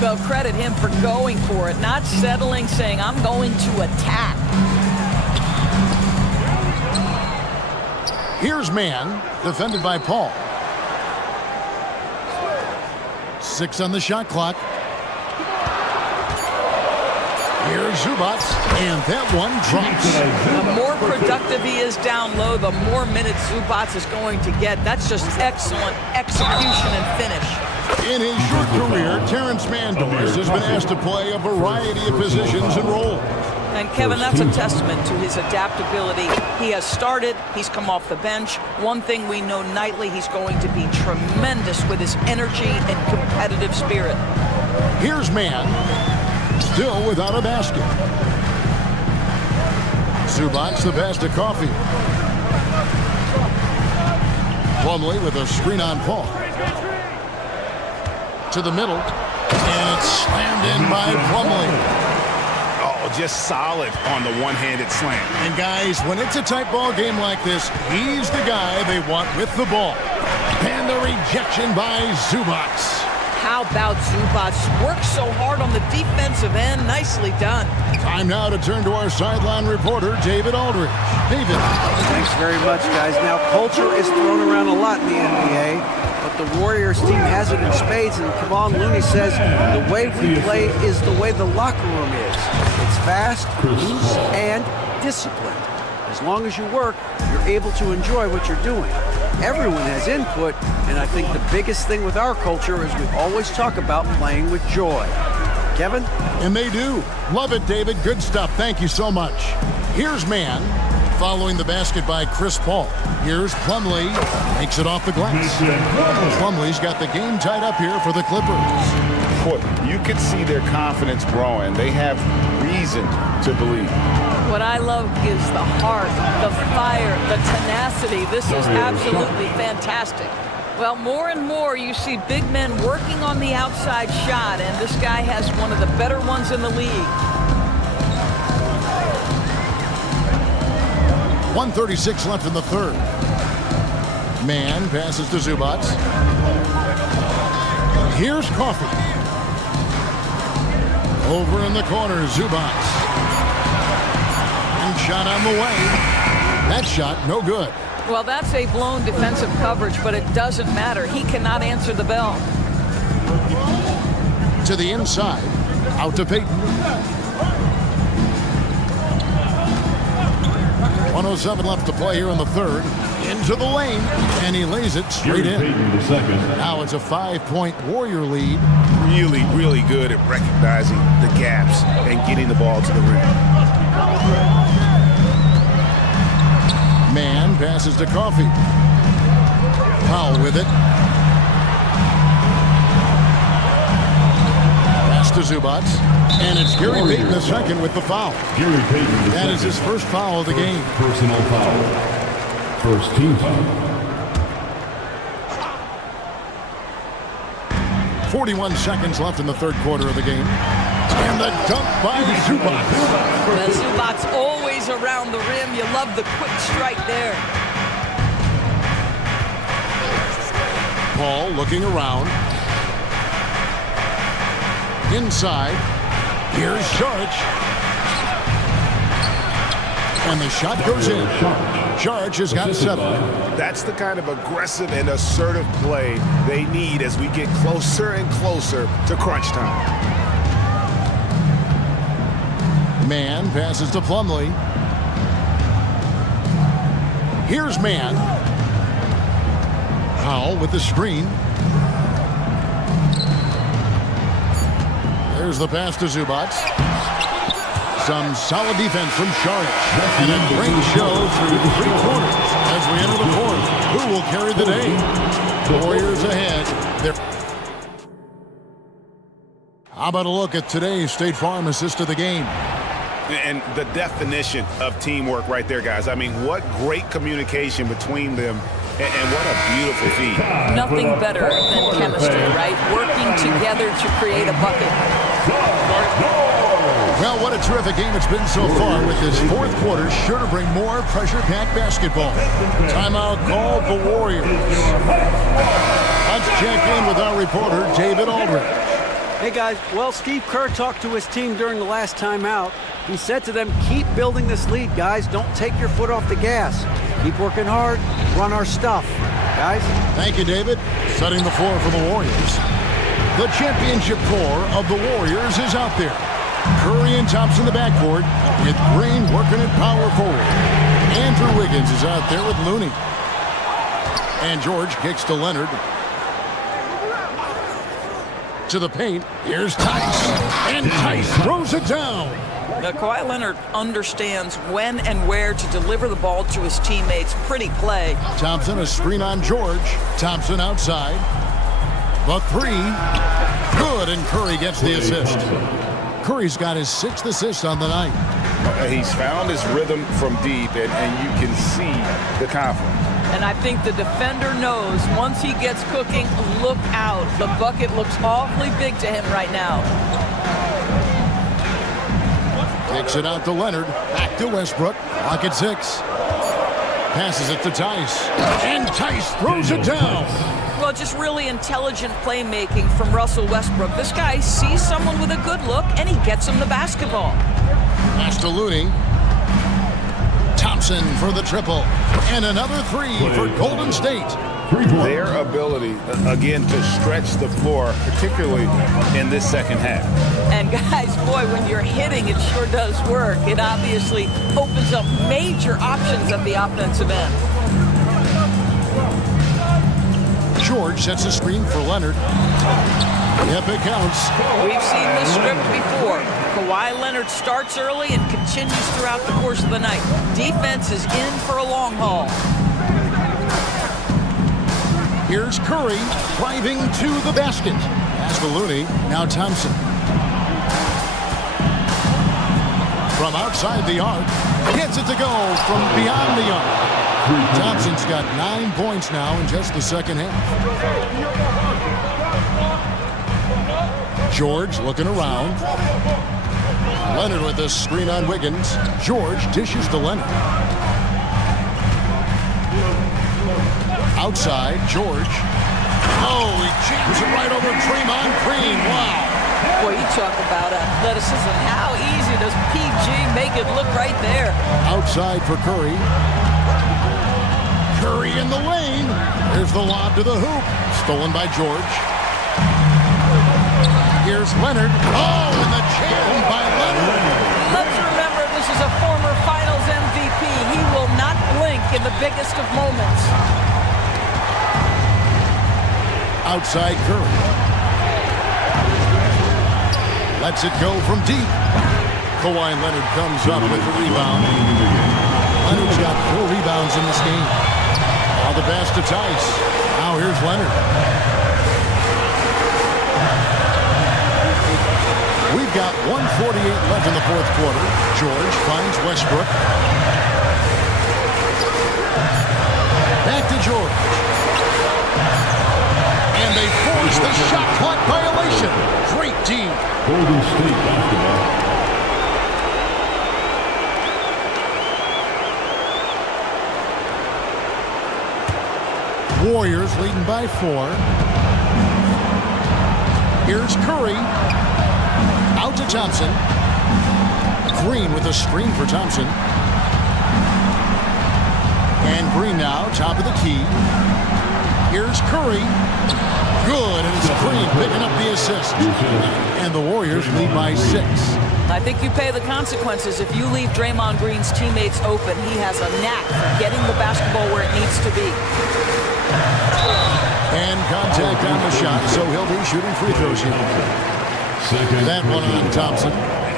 Well, credit him for going for it, not settling, saying, I'm going to attack. Here's man, defended by Paul. 6 on the shot clock. Here's Zubac, and that one drops. The more productive he is down low, the more minutes Zubac is going to get. That's just excellent execution and finish. In his short career, Terrence Mann has been asked to play a variety of positions and roles. And Kevin, that's a testament to his adaptability. He has started, he's come off the bench. One thing we know nightly, he's going to be tremendous with his energy and competitive spirit. Here's Mann, still without a basket. Zubac the pass to Coffey. Plumlee with a screen on Paul. To the middle, and it's slammed in by Plumlee. Oh, just solid on the one-handed slam. And guys, when it's a tight ball game like this, he's the guy they want with the ball. And the rejection by Zubac. How about Zubac? Works so hard on the defensive end. Nicely done. Time now to turn to our sideline reporter, David Aldridge. David. Thanks very much, guys. Now, culture is thrown around a lot in the NBA. But the Warriors team has it in spades, and Kevon Looney says the way we play is the way the locker room is. It's fast, loose, and disciplined. As long as you work, you're able to enjoy what you're doing. Everyone has input, and I think the biggest thing with our culture is we always talk about playing with joy. Kevin? And they do. Love it, David. Good stuff. Thank you so much. Here's Mann, following the basket by Chris Paul. Here's Plumlee, makes it off the glass. Plumlee's got the game tied up here for the Clippers. Boy, you can see their confidence growing. They have reason to believe. What I love is the heart, the fire, the tenacity. This is absolutely fantastic. Well, more and more you see big men working on the outside shot, and this guy has one of the better ones in the league. 1:36 left in the third. Mann passes to Zubac. Here's Coffey. Over in the corner, Zubac. And shot on the way. That shot, no good. Well, that's a blown defensive coverage, but it doesn't matter. He cannot answer the bell. To the inside. Out to Payton. 1:07 left to play here in the third. Into the lane, and he lays it straight in. Now it's a 5-point Warrior lead. Really, really good at recognizing the gaps and getting the ball to the rim. Mann passes to Coffey. Powell with it. Pass to Zubac. And it's Gary Payton the second with the foul. Gary Payton. That is his first foul of the game. Personal foul. First team foul. 41 seconds left in the third quarter of the game. And the dunk by Zubac. Well, Zubac's always around the rim. You love the quick strike there. Paul looking around. Inside. Here's Sharch. And the shot goes in. Sharch has got 7. That's the kind of aggressive and assertive play they need as we get closer and closer to crunch time. Mann passes to Plumlee. Here's Mann. Powell with the screen. There's the pass to Zubac. Some solid defense from Sharch. And a great show through 3 quarters as we enter the fourth. Who will carry the day? The Warriors ahead. They're How about a look at today's State Farm assist of the game? And the definition of teamwork right there, guys. I mean, what great communication between them, and what a beautiful feed. Nothing better than chemistry, right? Working together to create a bucket. Well, what a terrific game it's been so far, with this fourth quarter sure to bring more pressure-packed basketball. Timeout called the Warriors. Let's check in with our reporter, David Aldridge. Hey, guys. Well, Steve Kerr talked to his team during the last timeout. He said to them, keep building this lead, guys. Don't take your foot off the gas. Keep working hard. Run our stuff. Guys? Thank you, David. Setting the floor for the Warriors. The championship core of the Warriors is out there. Curry and Thompson in the backcourt, with Green working at power forward. Andrew Wiggins is out there with Looney. And George kicks to Leonard. To the paint. Here's Tice. And Tice throws it down. Now, Kawhi Leonard understands when and where to deliver the ball to his teammates. Pretty play. Thompson, a screen on George. Thompson outside. The three. Good, and Curry gets the assist. Curry's got his 6th assist on the night. He's found his rhythm from deep, and you can see the confidence. And I think the defender knows once he gets cooking, look out. The bucket looks awfully big to him right now. Takes it out to Leonard. Back to Westbrook. Pocket 6. Passes it to Tice. And Tice throws it down. Well, just really intelligent playmaking from Russell Westbrook. This guy sees someone with a good look, and he gets him the basketball. Pass to Looney. Thompson for the triple. And another three for Golden State. Their ability, again, to stretch the floor, particularly in this second half. And guys, boy, when you're hitting, it sure does work. It obviously opens up major options at the offensive end. George sets a screen for Leonard. Yep, it counts. We've seen this script before. Kawhi Leonard starts early and continues throughout the course of the night. Defense is in for a long haul. Here's Curry driving to the basket. Pass to Looney. Now Thompson. From outside the arc. Gets it to go from beyond the arc. Thompson's got 9 points now in just the second half. George looking around. Leonard with the screen on Wiggins. George dishes to Leonard. Outside, George. Oh, he jams it right over Draymond Green. Wow. Boy, you talk about athleticism. How easy does PG make it look right there? Outside for Curry. Curry in the lane. Here's the lob to the hoop. Stolen by George. Here's Leonard. Oh, and the jam by Leonard. Let's remember this is a former Finals MVP. He will not blink in the biggest of moments. Outside Curry. Lets it go from deep. Kawhi Leonard comes up with the rebound. Leonard's got 4 rebounds in this game. All the pass to Tice. Now here's Leonard. We've got 1:48 left in the fourth quarter. George finds Westbrook. Back to George. And they force the shot clock violation. Great team. Golden State basketball. Warriors leading by 4. Here's Curry. Out to Thompson. Green with a screen for Thompson. And Green now, top of the key. Here's Curry. Good, and it's Green picking up the assist. And the Warriors lead by 6. I think you pay the consequences. If you leave Draymond Green's teammates open, he has a knack for getting the basketball where it needs to be. And contact on the shot, so he'll be shooting free throws here. That one on Thompson.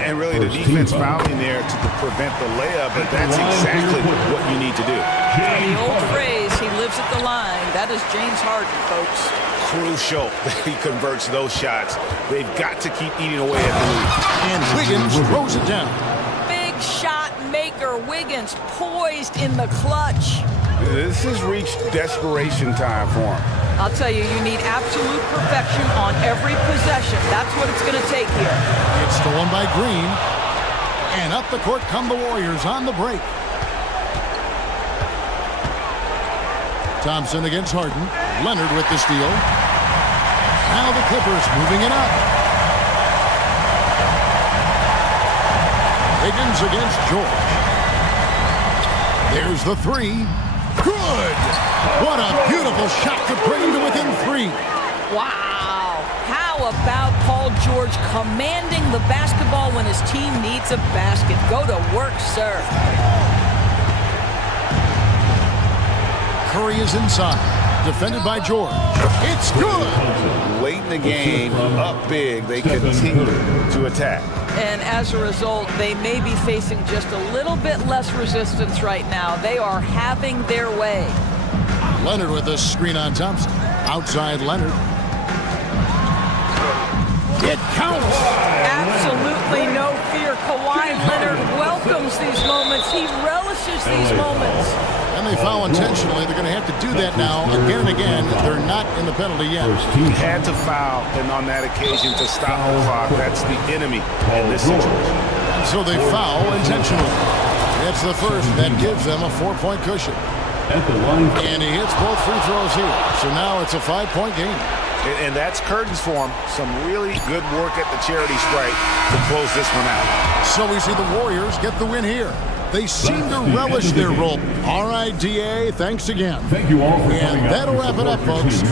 And really the defense fouling there to prevent the layup, but that's exactly what you need to do. The old phrase, he lives at the line. That is James Harden, folks. Crucial that he converts those shots. They've got to keep eating away at the lead. And Wiggins throws it down. Big shot maker. Wiggins poised in the clutch. This has reached desperation time for him. I'll tell you, you need absolute perfection on every possession. That's what it's going to take here. It's stolen by Green. And up the court come the Warriors on the break. Thompson against Harden. Leonard with the steal. Now the Clippers moving it up. Higgins against George. There's the three. Good! What a beautiful shot to bring him to within 3. Wow. How about Paul George commanding the basketball when his team needs a basket? Go to work, sir. Curry is inside. Defended by George. It's good! Late in the game, up big, they continue to attack. And as a result, they may be facing just a little bit less resistance right now. They are having their way. Leonard with a screen on Thompson. Outside Leonard. It counts! Absolutely no fear. Kawhi Leonard welcomes these moments. He relishes these moments. And they foul intentionally. They're going to have to do that now again and again. They're not in the penalty yet. He had to foul, and on that occasion to stop the clock. That's the enemy in this situation. And so they foul intentionally. It's the first. That gives them a 4-point cushion. And he hits both free throws here. So now it's a 5-point game. And that's curtains for him. Some really good work at the charity stripe to close this one out. So we see the Warriors get the win here. They seem to relish their role. All right, DA, thanks again. Thank you all for coming And that'll wrap it up, folks.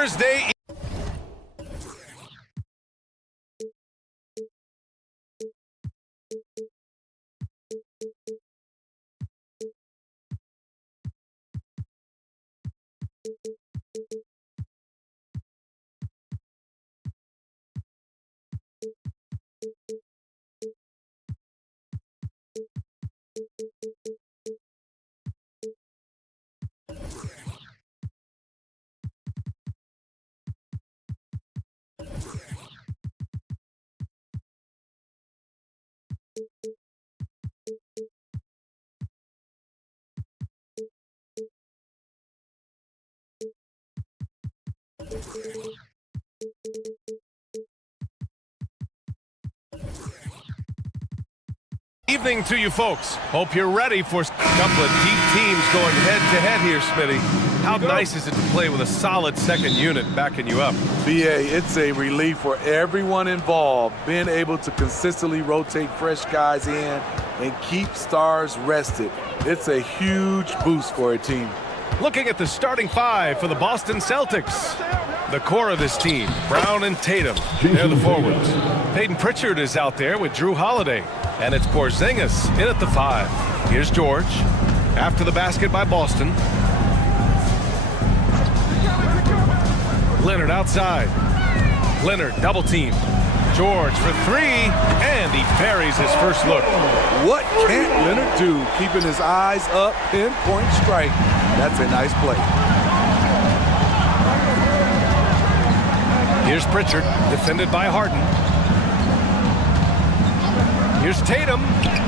Thursday. Evening to you folks. Hope you're ready for a couple of deep teams going head-to-head here, Smitty. How nice is it to play with a solid second unit backing you up? BA, it's a relief for everyone involved, being able to consistently rotate fresh guys in and keep stars rested. It's a huge boost for a team. Looking at the starting five for the Boston Celtics. The core of this team, Brown and Tatum. They're the forwards. Peyton Pritchard is out there with Drew Holiday. And it's Porzingis in at the 5. Here's George. After the basket by Boston. Leonard outside. Leonard double team. George for 3, and he buries his first look. What can't Leonard do? Keeping his eyes up, pinpoint strike. That's a nice play. Here's Pritchard, defended by Harden. Here's Tatum.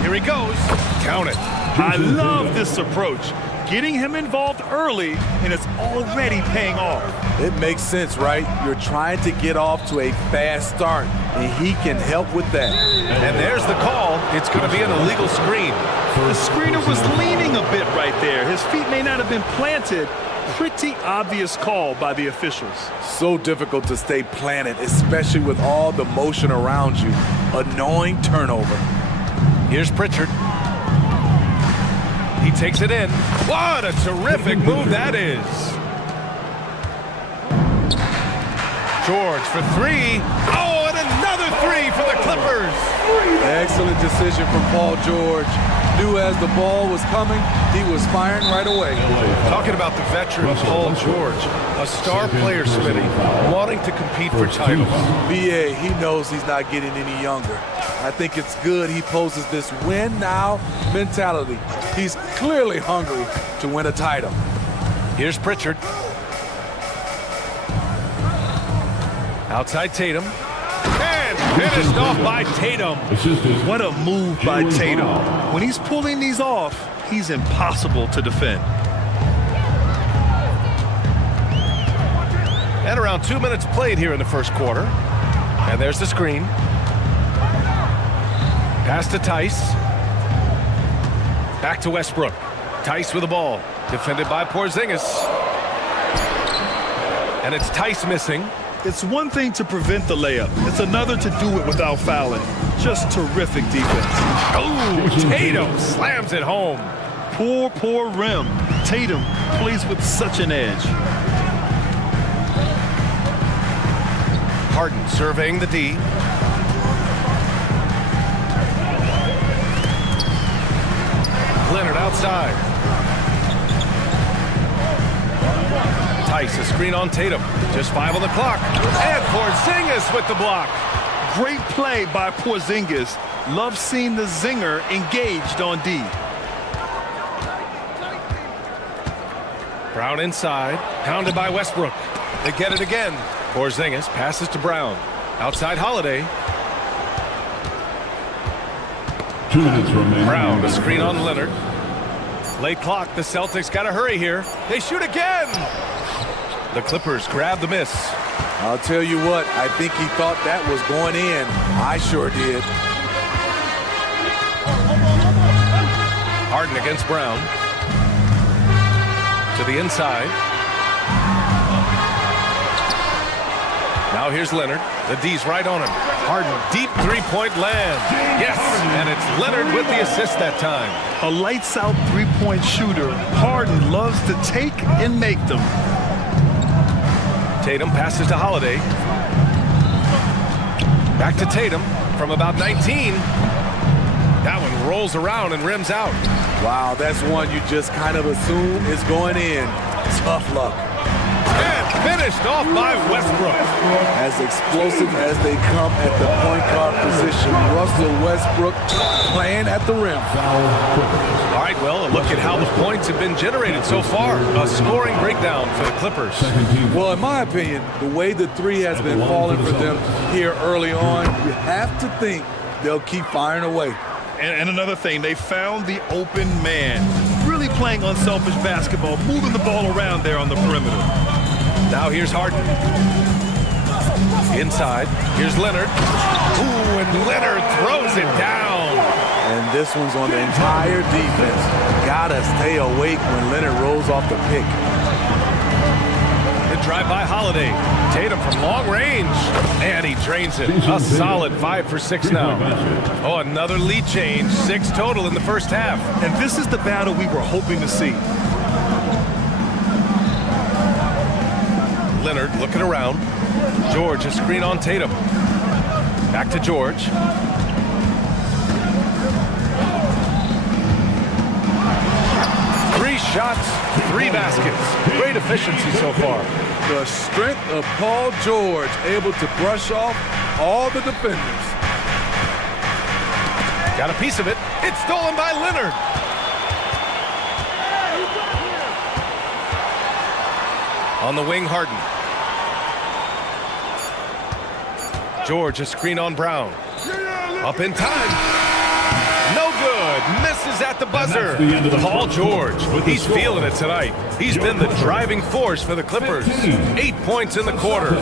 Here he goes. Count it. I love this approach. Getting him involved early, and it's already paying off. It makes sense, right? You're trying to get off to a fast start, and he can help with that. And there's the call. It's going to be an illegal screen. The screener was leaning a bit right there. His feet may not have been planted. Pretty obvious call by the officials. So difficult to stay planted, especially with all the motion around you. Annoying turnover. Here's Pritchard. He takes it in. What a terrific move that is. George for 3. Oh, and another 3 for the Clippers. Excellent decision from Paul George. Knew as the ball was coming, he was firing right away. Talking about the veteran Paul George, a star player, Smitty, wanting to compete for titles. BA, he knows he's not getting any younger. I think it's good he poses this win now mentality. He's clearly hungry to win a title. Here's Pritchard. Outside Tatum. And finished off by Tatum. What a move by Tatum. When he's pulling these off, he's impossible to defend. And around 2 minutes played here in the first quarter. And there's the screen. Pass to Tice. Back to Westbrook. Tice with the ball. Defended by Porzingis. And it's Tice missing. It's one thing to prevent the layup. It's another to do it without fouling. Just terrific defense. Oh, Tatum slams it home. Poor rim. Tatum plays with such an edge. Harden surveying the D. Leonard outside. Tice, a screen on Tatum. Just 5 on the clock. And Porzingis with the block. Great play by Porzingis. Love seeing the zinger engaged on D. Brown inside. Pounded by Westbrook. They get it again. Porzingis passes to Brown. Outside Holiday. 2 minutes remaining. Brown, a screen on Leonard. Late clock. The Celtics got to hurry here. They shoot again. The Clippers grab the miss. I'll tell you what, I think he thought that was going in. I sure did. Harden against Brown. To the inside. Now here's Leonard. The D's right on him. Harden, deep three-point land. Yes, and it's Leonard with the assist that time. A lights-out three-point shooter. Harden loves to take and make them. Tatum passes to Holiday. Back to Tatum from about 19. That one rolls around and rims out. Wow, that's one you just kind of assume is going in. Tough luck. And finished off by Westbrook. As explosive as they come at the point guard position, Russell Westbrook playing at the rim. All right, well, a look at how the points have been generated so far. A scoring breakdown for the Clippers. Well, in my opinion, the way the three has been falling for them here early on, you have to think they'll keep firing away. And another thing, they found the open man. Really playing unselfish basketball, moving the ball around there on the perimeter. Now here's Harden. Inside, here's Leonard. Ooh, and Leonard throws it down. And this one's on the entire defense. Gotta stay awake when Leonard rolls off the pick. Good drive by Holiday. Tatum from long range. And he drains it. A solid 5 for 6 now. Oh, another lead change. 6 total in the first half. And this is the battle we were hoping to see. Leonard looking around. George, a screen on Tatum. Back to George. Three shots, 3 baskets. Great efficiency so far. The strength of Paul George, able to brush off all the defenders. Got a piece of it. It's stolen by Leonard. On the wing, Harden. George, a screen on Brown. Up in time. No good. Misses at the buzzer. Paul George. He's feeling it tonight. He's been the driving force for the Clippers. 8 points in the quarter.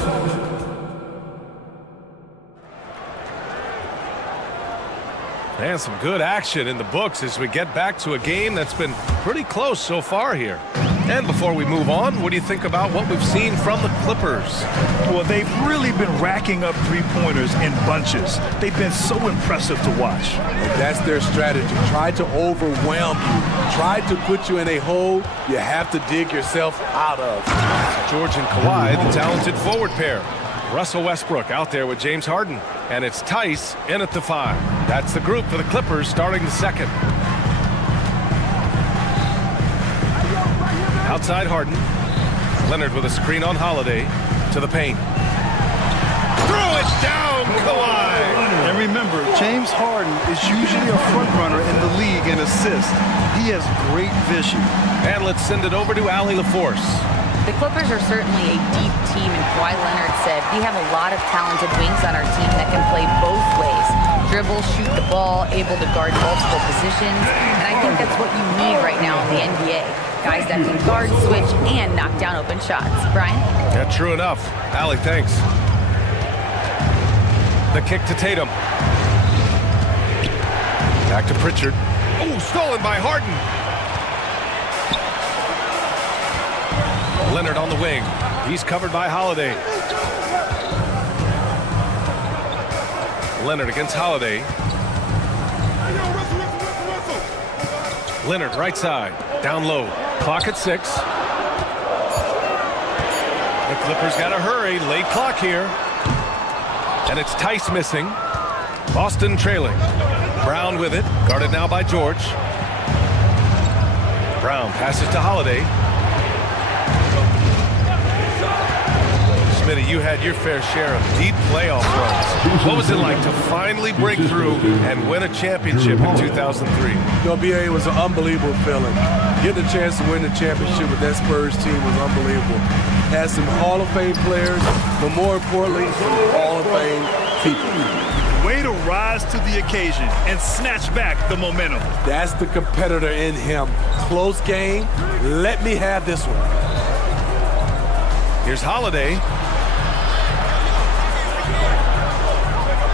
And some good action in the books as we get back to a game that's been pretty close so far here. And before we move on, what do you think about what we've seen from the Clippers? Well, they've really been racking up three-pointers in bunches. They've been so impressive to watch. And that's their strategy. Try to overwhelm you. Try to put you in a hole you have to dig yourself out of. George and Kawhi, the talented forward pair. Russell Westbrook out there with James Harden. And it's Tice in at the 5. That's the group for the Clippers starting the second. Outside Harden. Leonard with a screen on Holiday to the paint. Throw it down, Kawhi! And remember, James Harden is usually a front runner in the league in assists. He has great vision. And let's send it over to Allie LaForce. The Clippers are certainly a deep team, and Kawhi Leonard said, we have a lot of talented wings on our team that can play both ways. Dribble, shoot the ball, able to guard multiple positions, and I think that's what you need right now in the NBA. Guys that can guard, switch, and knock down open shots. Brian? Yeah, true enough. Allie, thanks. The kick to Tatum. Back to Pritchard. Oh, stolen by Harden. Leonard on the wing. He's covered by Holiday. Leonard against Holiday. Leonard right side. Down low. Clock at 6. The Clippers got to hurry. Late clock here. And it's Tice missing. Boston trailing. Brown with it. Guarded now by George. Brown passes to Holiday. Smitty, you had your fair share of deep playoff runs. What was it like to finally break through and win a championship in 2003? BA, was an unbelievable feeling. Getting a chance to win the championship with that Spurs team was unbelievable. Had some Hall of Fame players, but more importantly, some Hall of Fame people. Way to rise to the occasion and snatch back the momentum. That's the competitor in him. Close game. Let me have this one. Here's Holiday.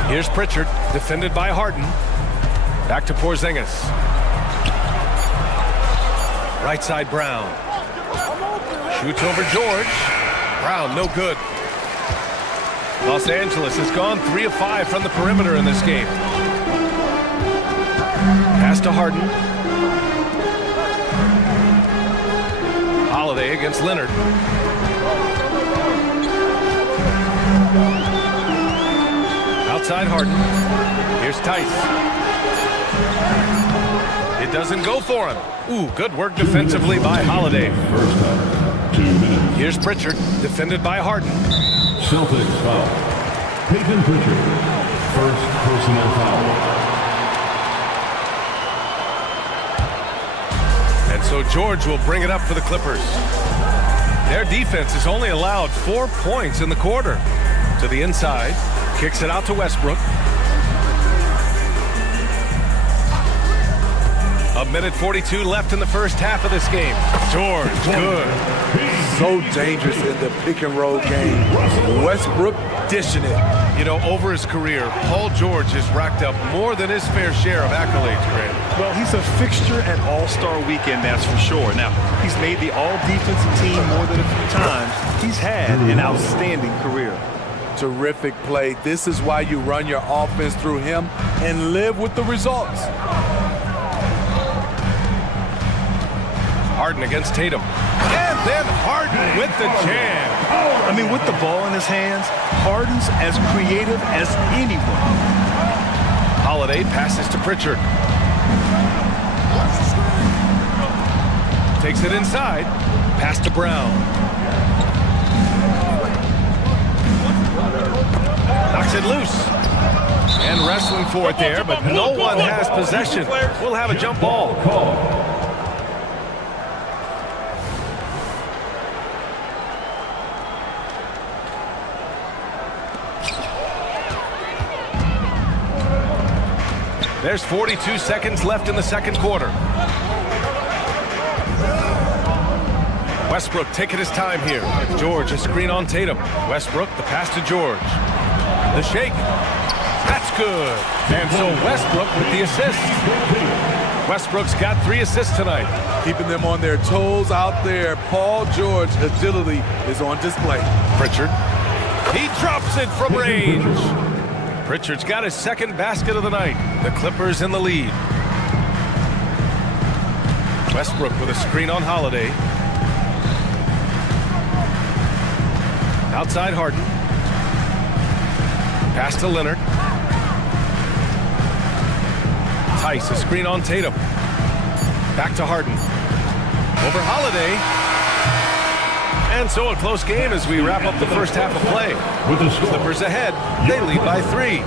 Here's Pritchard, defended by Harden. Back to Porzingis. Right side Brown. Shoots over George. Brown, no good. Los Angeles has gone 3 of 5 from the perimeter in this game. Pass to Harden. Holiday against Leonard. Outside Harden. Here's Tice. It doesn't go for him. Ooh, good work defensively by Holiday. First time, 2 minutes. Here's Pritchard, defended by Harden. Celtics foul. Peyton Pritchard. First personal foul. And so George will bring it up for the Clippers. Their defense has only allowed 4 points in the quarter. To the inside, kicks it out to Westbrook. 1:42 left in the first half of this game. George, good. So dangerous in the pick and roll game. Westbrook dishing it. You know, over his career, Paul George has racked up more than his fair share of accolades, Grant. Well, he's a fixture at All-Star Weekend, that's for sure. Now, he's made the All-Defensive team more than a few times. He's had an outstanding career. Terrific play. This is why you run your offense through him and live with the results. Harden against Tatum. And then Harden with the jam. I mean, with the ball in his hands, Harden's as creative as anyone. Holiday passes to Pritchard. Takes it inside. Pass to Brown. Knocks it loose. And wrestling for it there, but no one has possession. We'll have a jump ball. There's 42 seconds left in the second quarter. Westbrook taking his time here. George, a screen on Tatum. Westbrook, the pass to George. The shake. That's good. And so Westbrook with the assist. Westbrook's got 3 assists tonight. Keeping them on their toes out there. Paul George agility is on display. Pritchard. He drops it from range. Pritchard's got his second basket of the night. The Clippers in the lead. Westbrook with a screen on Holiday. Outside Harden. Pass to Leonard. Tice, a screen on Tatum. Back to Harden. Over Holiday. And so a close game as we wrap up the first half of play. With the score, Clippers ahead. They lead by 3.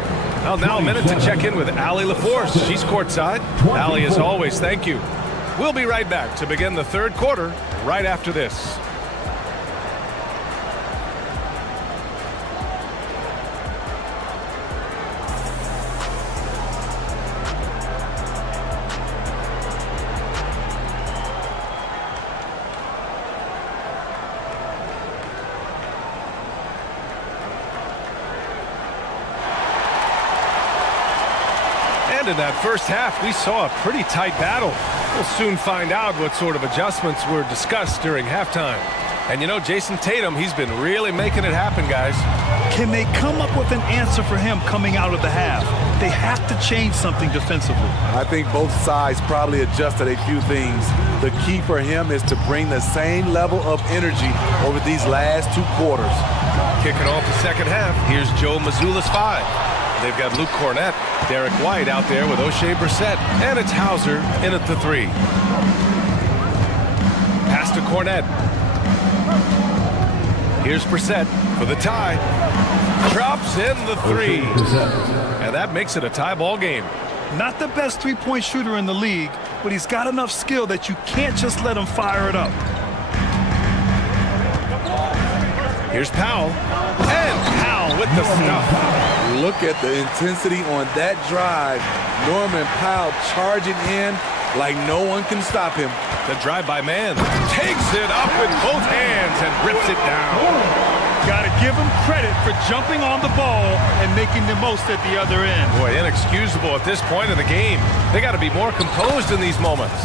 Well, now a minute to check in with Allie LaForce. She's courtside. Allie, as always, thank you. We'll be right back to begin the third quarter right after this. In that first half, we saw a pretty tight battle. We'll soon find out what sort of adjustments were discussed during halftime. And you know, Jason Tatum, he's been really making it happen, guys. Can they come up with an answer for him coming out of the half? They have to change something defensively. I think both sides probably adjusted a few things. The key for him is to bring the same level of energy over these last 2 quarters. Kicking off the second half, here's Joe Mazzulla's 5. They've got Luke Cornett, Derek White out there with O'Shea Brissett, and it's Hauser in at the 3. Pass to Cornett. Here's Brissett for the tie. Drops in the 3. And that makes it a tie ball game. Not the best three-point shooter in the league, but he's got enough skill that you can't just let him fire it up. Here's Powell. And Powell with the stuff. Look at the intensity on that drive. Norman Powell charging in like no one can stop him. The drive-by man takes it up with both hands and rips it down. Got to give him credit for jumping on the ball and making the most at the other end. Boy, inexcusable at this point in the game. They got to be more composed in these moments.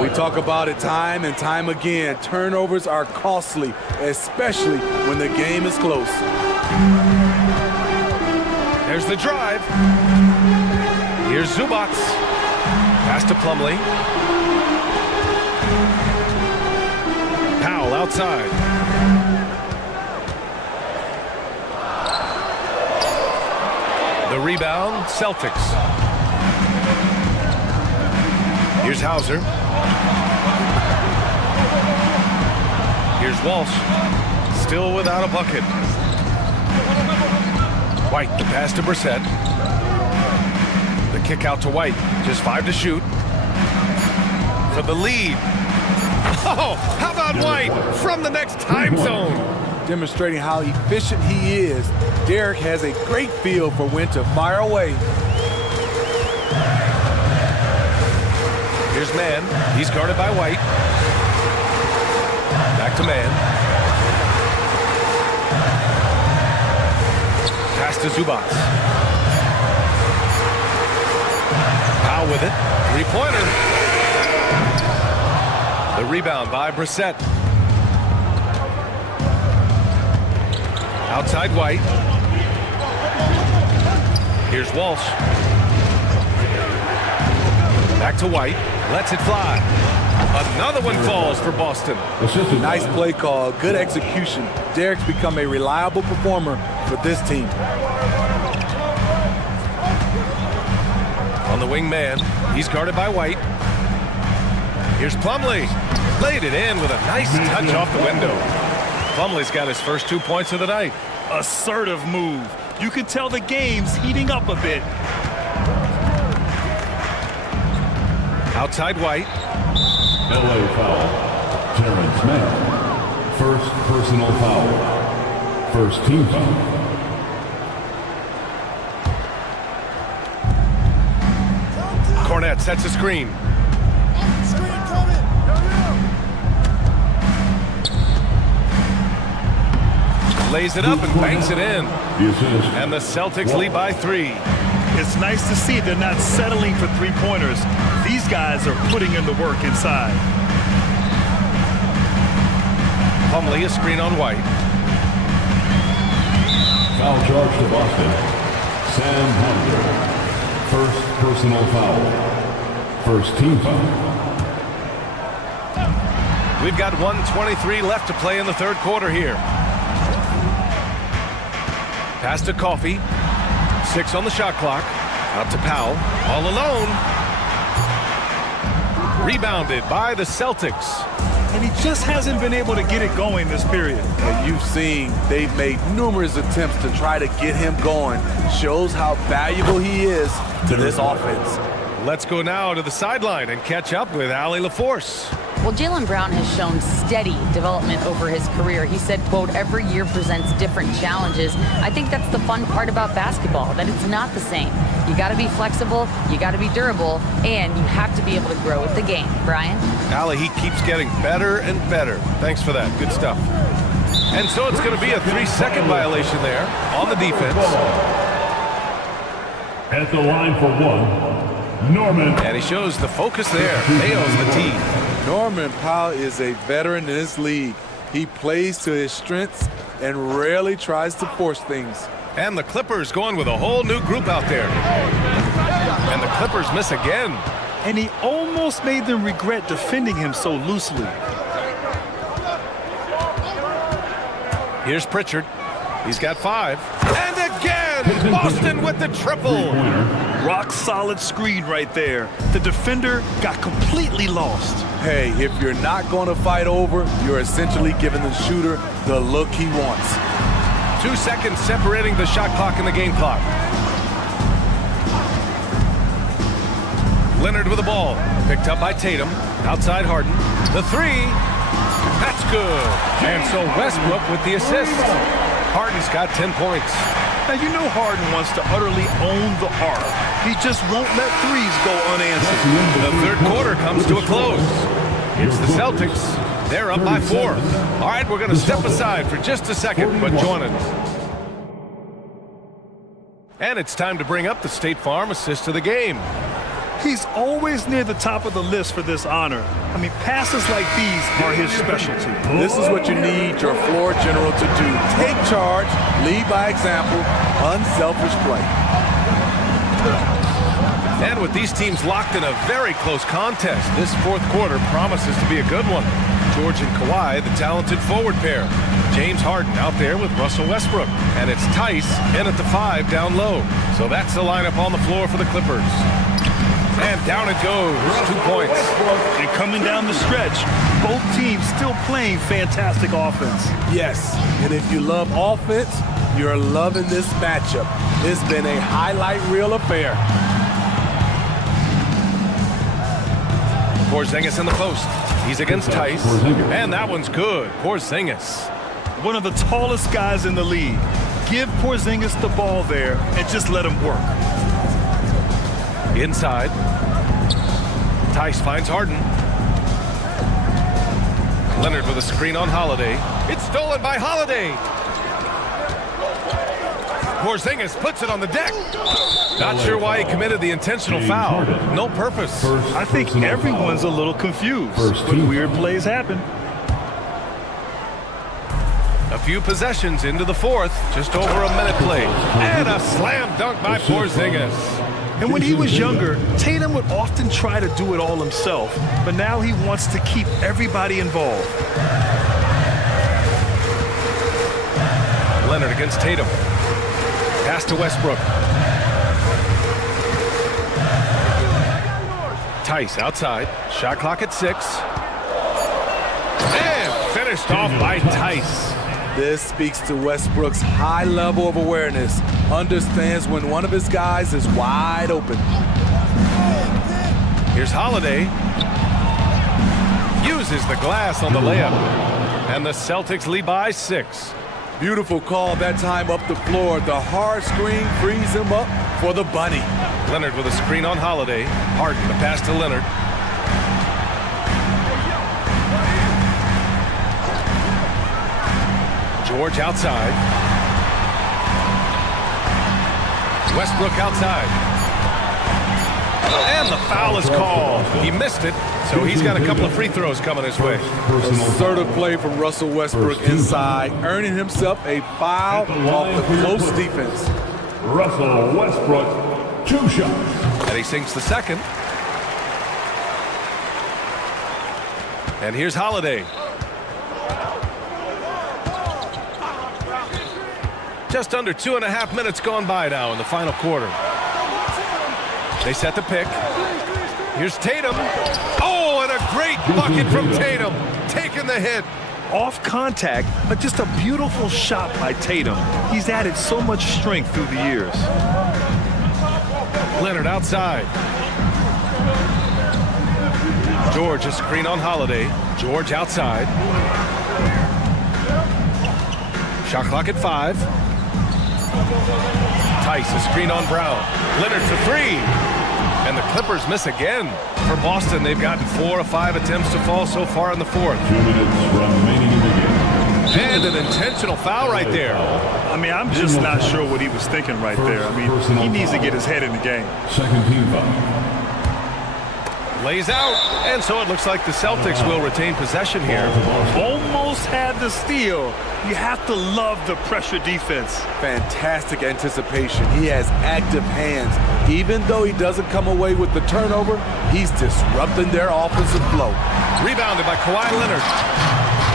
We talk about it time and time again. Turnovers are costly, especially when the game is close. There's the drive. Here's Zubac. Pass to Plumlee. Powell outside. The rebound. rebound, Celtics. Here's Hauser. Here's Walsh. Still without a bucket. White, the pass to Brissett. The kick out to White. Just 5 to shoot. For the lead. Oh, how about White from the next time zone? Demonstrating how efficient he is, Derek has a great feel for when to fire away. Here's Mann. He's guarded by White. Back to Mann. Pass to Zubats. Powell with it. Three-pointer. The rebound by Brissett. Outside White. Here's Walsh. Back to White. Lets it fly. Another one falls for Boston. Nice play call. Good execution. Derek's become a reliable performer for this team. On the wing man. He's guarded by White. Here's Plumlee. Laid it in with a nice touch off the window. Plumlee's got his first 2 points of the night. Assertive move. You can tell the game's heating up a bit. Outside White. LA foul. Terrence Mann. First personal foul. First team foul. Cornette sets a screen. Lays it up and banks it in. And the Celtics lead by 3. It's nice to see they're not settling for three-pointers. These guys are putting in the work inside. Plumlee, a screen on White. Foul charge to Boston. Sam Hunter. First personal foul. First team foul. We've got 1:23 left to play in the third quarter here. Pass to Coffey. 6 on the shot clock. Out to Powell. All alone. Rebounded by the Celtics. And he just hasn't been able to get it going this period. And you've seen they've made numerous attempts to try to get him going. Shows how valuable he is to this offense. Let's go now to the sideline and catch up with Allie LaForce. Well, Jaylen Brown has shown steady development over his career. He said, quote, every year presents different challenges. I think that's the fun part about basketball, that it's not the same. You got to be flexible, you got to be durable, and you have to be able to grow with the game. Brian? Allie, he keeps getting better and better. Thanks for that. Good stuff. And so it's going to be a 3-second violation there on the defense. At the line for one, Norman. And he shows the focus there. Nails the tee. Norman Powell is a veteran in this league. He plays to his strengths and rarely tries to force things. And the Clippers going with a whole new group out there. And the Clippers miss again. And he almost made them regret defending him so loosely. Here's Pritchard. He's got 5. And again, Boston with the triple. Rock solid screen right there. The defender got completely lost. Hey, if you're not going to fight over, you're essentially giving the shooter the look he wants. 2 seconds separating the shot clock and the game clock. Leonard with the ball. Picked up by Tatum. Outside Harden. The 3. That's good. And so Westbrook with the assist. Harden's got 10 points. Now, you know Harden wants to utterly own the arc. He just won't let threes go unanswered. The third quarter comes to a close. It's the Celtics. They're up by 4. All right, we're going to step aside for just a second, but join us. And it's time to bring up the State Farm assist of the game. He's always near the top of the list for this honor. I mean, passes like these are his specialty. This is what you need your floor general to do. Take charge, lead by example, unselfish play. And with these teams locked in a very close contest, this fourth quarter promises to be a good one. George and Kawhi, the talented forward pair. James Harden out there with Russell Westbrook. And it's Tice in at the 5 down low. So that's the lineup on the floor for the Clippers. And down it goes. 2 points. And coming down the stretch, both teams still playing fantastic offense. Yes, and if you love offense, you're loving this matchup. It's been a highlight reel affair. Porzingis in the post. He's against Tice. And that one's good. Porzingis. One of the tallest guys in the league. Give Porzingis the ball there and just let him work. Inside. Tice finds Harden. Leonard with a screen on Holiday. It's stolen by Holiday. Porzingis puts it on the deck. Not sure why he committed the intentional foul. No purpose. I think everyone's a little confused, but weird plays happen. A few possessions into the fourth. Just over a minute played. And a slam dunk by Porzingis. And when he was younger, Tatum would often try to do it all himself, but now he wants to keep everybody involved. Leonard against Tatum. Pass to Westbrook. Tice outside. Shot clock at 6. And finished off by Tice. This speaks to Westbrook's high level of awareness. Understands when one of his guys is wide open. Here's Holiday. Uses the glass on the layup. And the Celtics lead by 6. Beautiful call that time up the floor. The hard screen frees him up for the bunny. Leonard with a screen on Holiday. Harden, the pass to Leonard. George outside. Westbrook outside. And the foul is called. He missed it, so he's got a couple of free throws coming his way. Assertive play from Russell Westbrook inside, earning himself a foul off the close defense. Russell Westbrook, 2 shots. And he sinks the second. And here's Holiday. Just under 2.5 minutes gone by now in the final quarter. They set the pick. Here's Tatum. Oh, and a great bucket from Tatum. Taking the hit. Off contact, but just a beautiful shot by Tatum. He's added so much strength through the years. Leonard outside. George a screen on Holiday. George outside. Shot clock at 5. Tice a screen on Brown. Leonard for 3. And the Clippers miss again. For Boston, they've gotten 4 of 5 attempts to fall so far in the fourth. 2 minutes remaining in the game. And an intentional foul right there. I mean, I'm just not sure what he was thinking right there. I mean, he needs to get his head in the game. Second team foul. Lays out, and so it looks like the Celtics will retain possession here. Almost had the steal. You have to love the pressure defense. Fantastic anticipation. He has active hands. Even though he doesn't come away with the turnover, he's disrupting their offensive flow. Rebounded by Kawhi Leonard.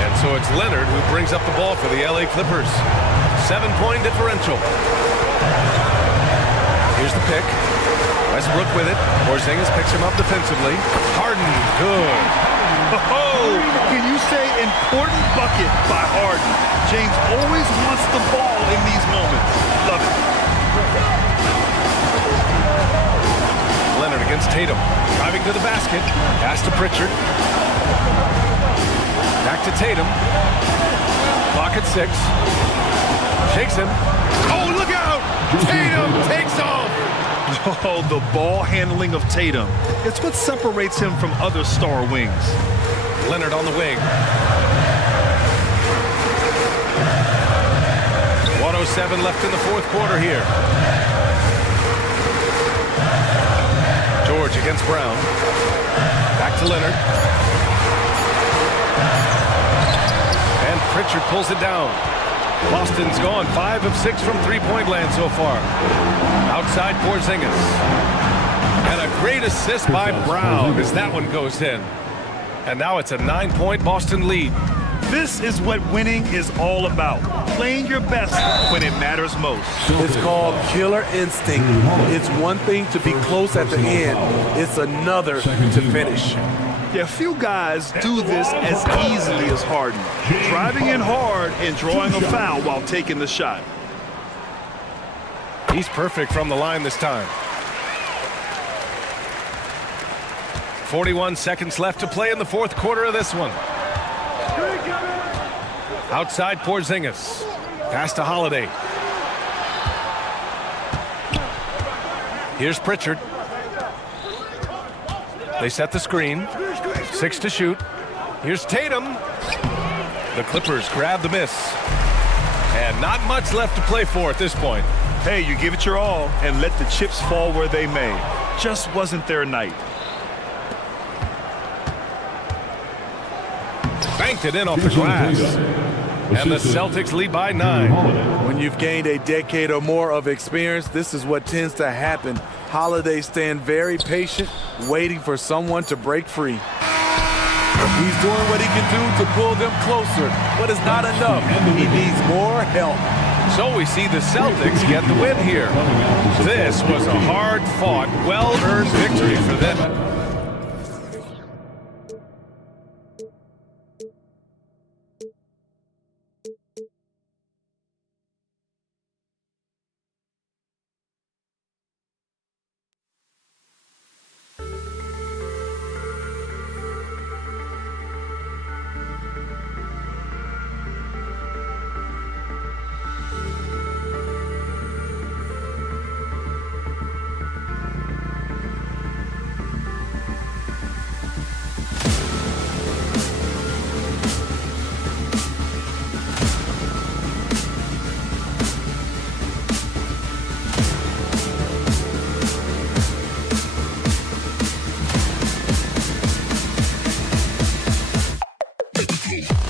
And so it's Leonard who brings up the ball for the LA Clippers. 7-point differential. Here's the pick. Westbrook with it. Porzingis picks him up defensively. Harden, good. Oh, can you say important bucket by Harden? James always wants the ball in these moments. Love it. Leonard against Tatum. Driving to the basket. Pass to Pritchard. Back to Tatum. Clock at 6. Shakes him. Oh, look out! Tatum takes off! Oh, the ball handling of Tatum. It's what separates him from other star wings. Leonard on the wing. 1:07 left in the fourth quarter here. George against Brown. Back to Leonard. And Pritchard pulls it down. Boston's gone 5 of 6 from three-point land so far. Outside Porzingis. And a great assist by Brown as that one goes in. And now it's a 9-point Boston lead. This is what winning is all about. Playing your best when it matters most. It's called killer instinct. It's one thing to be close at the end. It's another to finish. Yeah, few guys do this as easily as Harden. Driving in hard and drawing a foul while taking the shot. He's perfect from the line this time. 41 seconds left to play in the fourth quarter of this one. Outside Porzingis. Pass to Holiday. Here's Pritchard. They set the screen. 6 to shoot. Here's Tatum. The Clippers grab the miss. And not much left to play for at this point. Hey, you give it your all and let the chips fall where they may. Just wasn't their night. Banked it in off the glass. And the Celtics lead by 9. When you've gained a decade or more of experience, this is what tends to happen. Holiday stand very patient, waiting for someone to break free. He's doing what he can do to pull them closer, but it's not enough. He needs more help. So we see the Celtics get the win here. This was a hard-fought, well-earned victory for them. Go.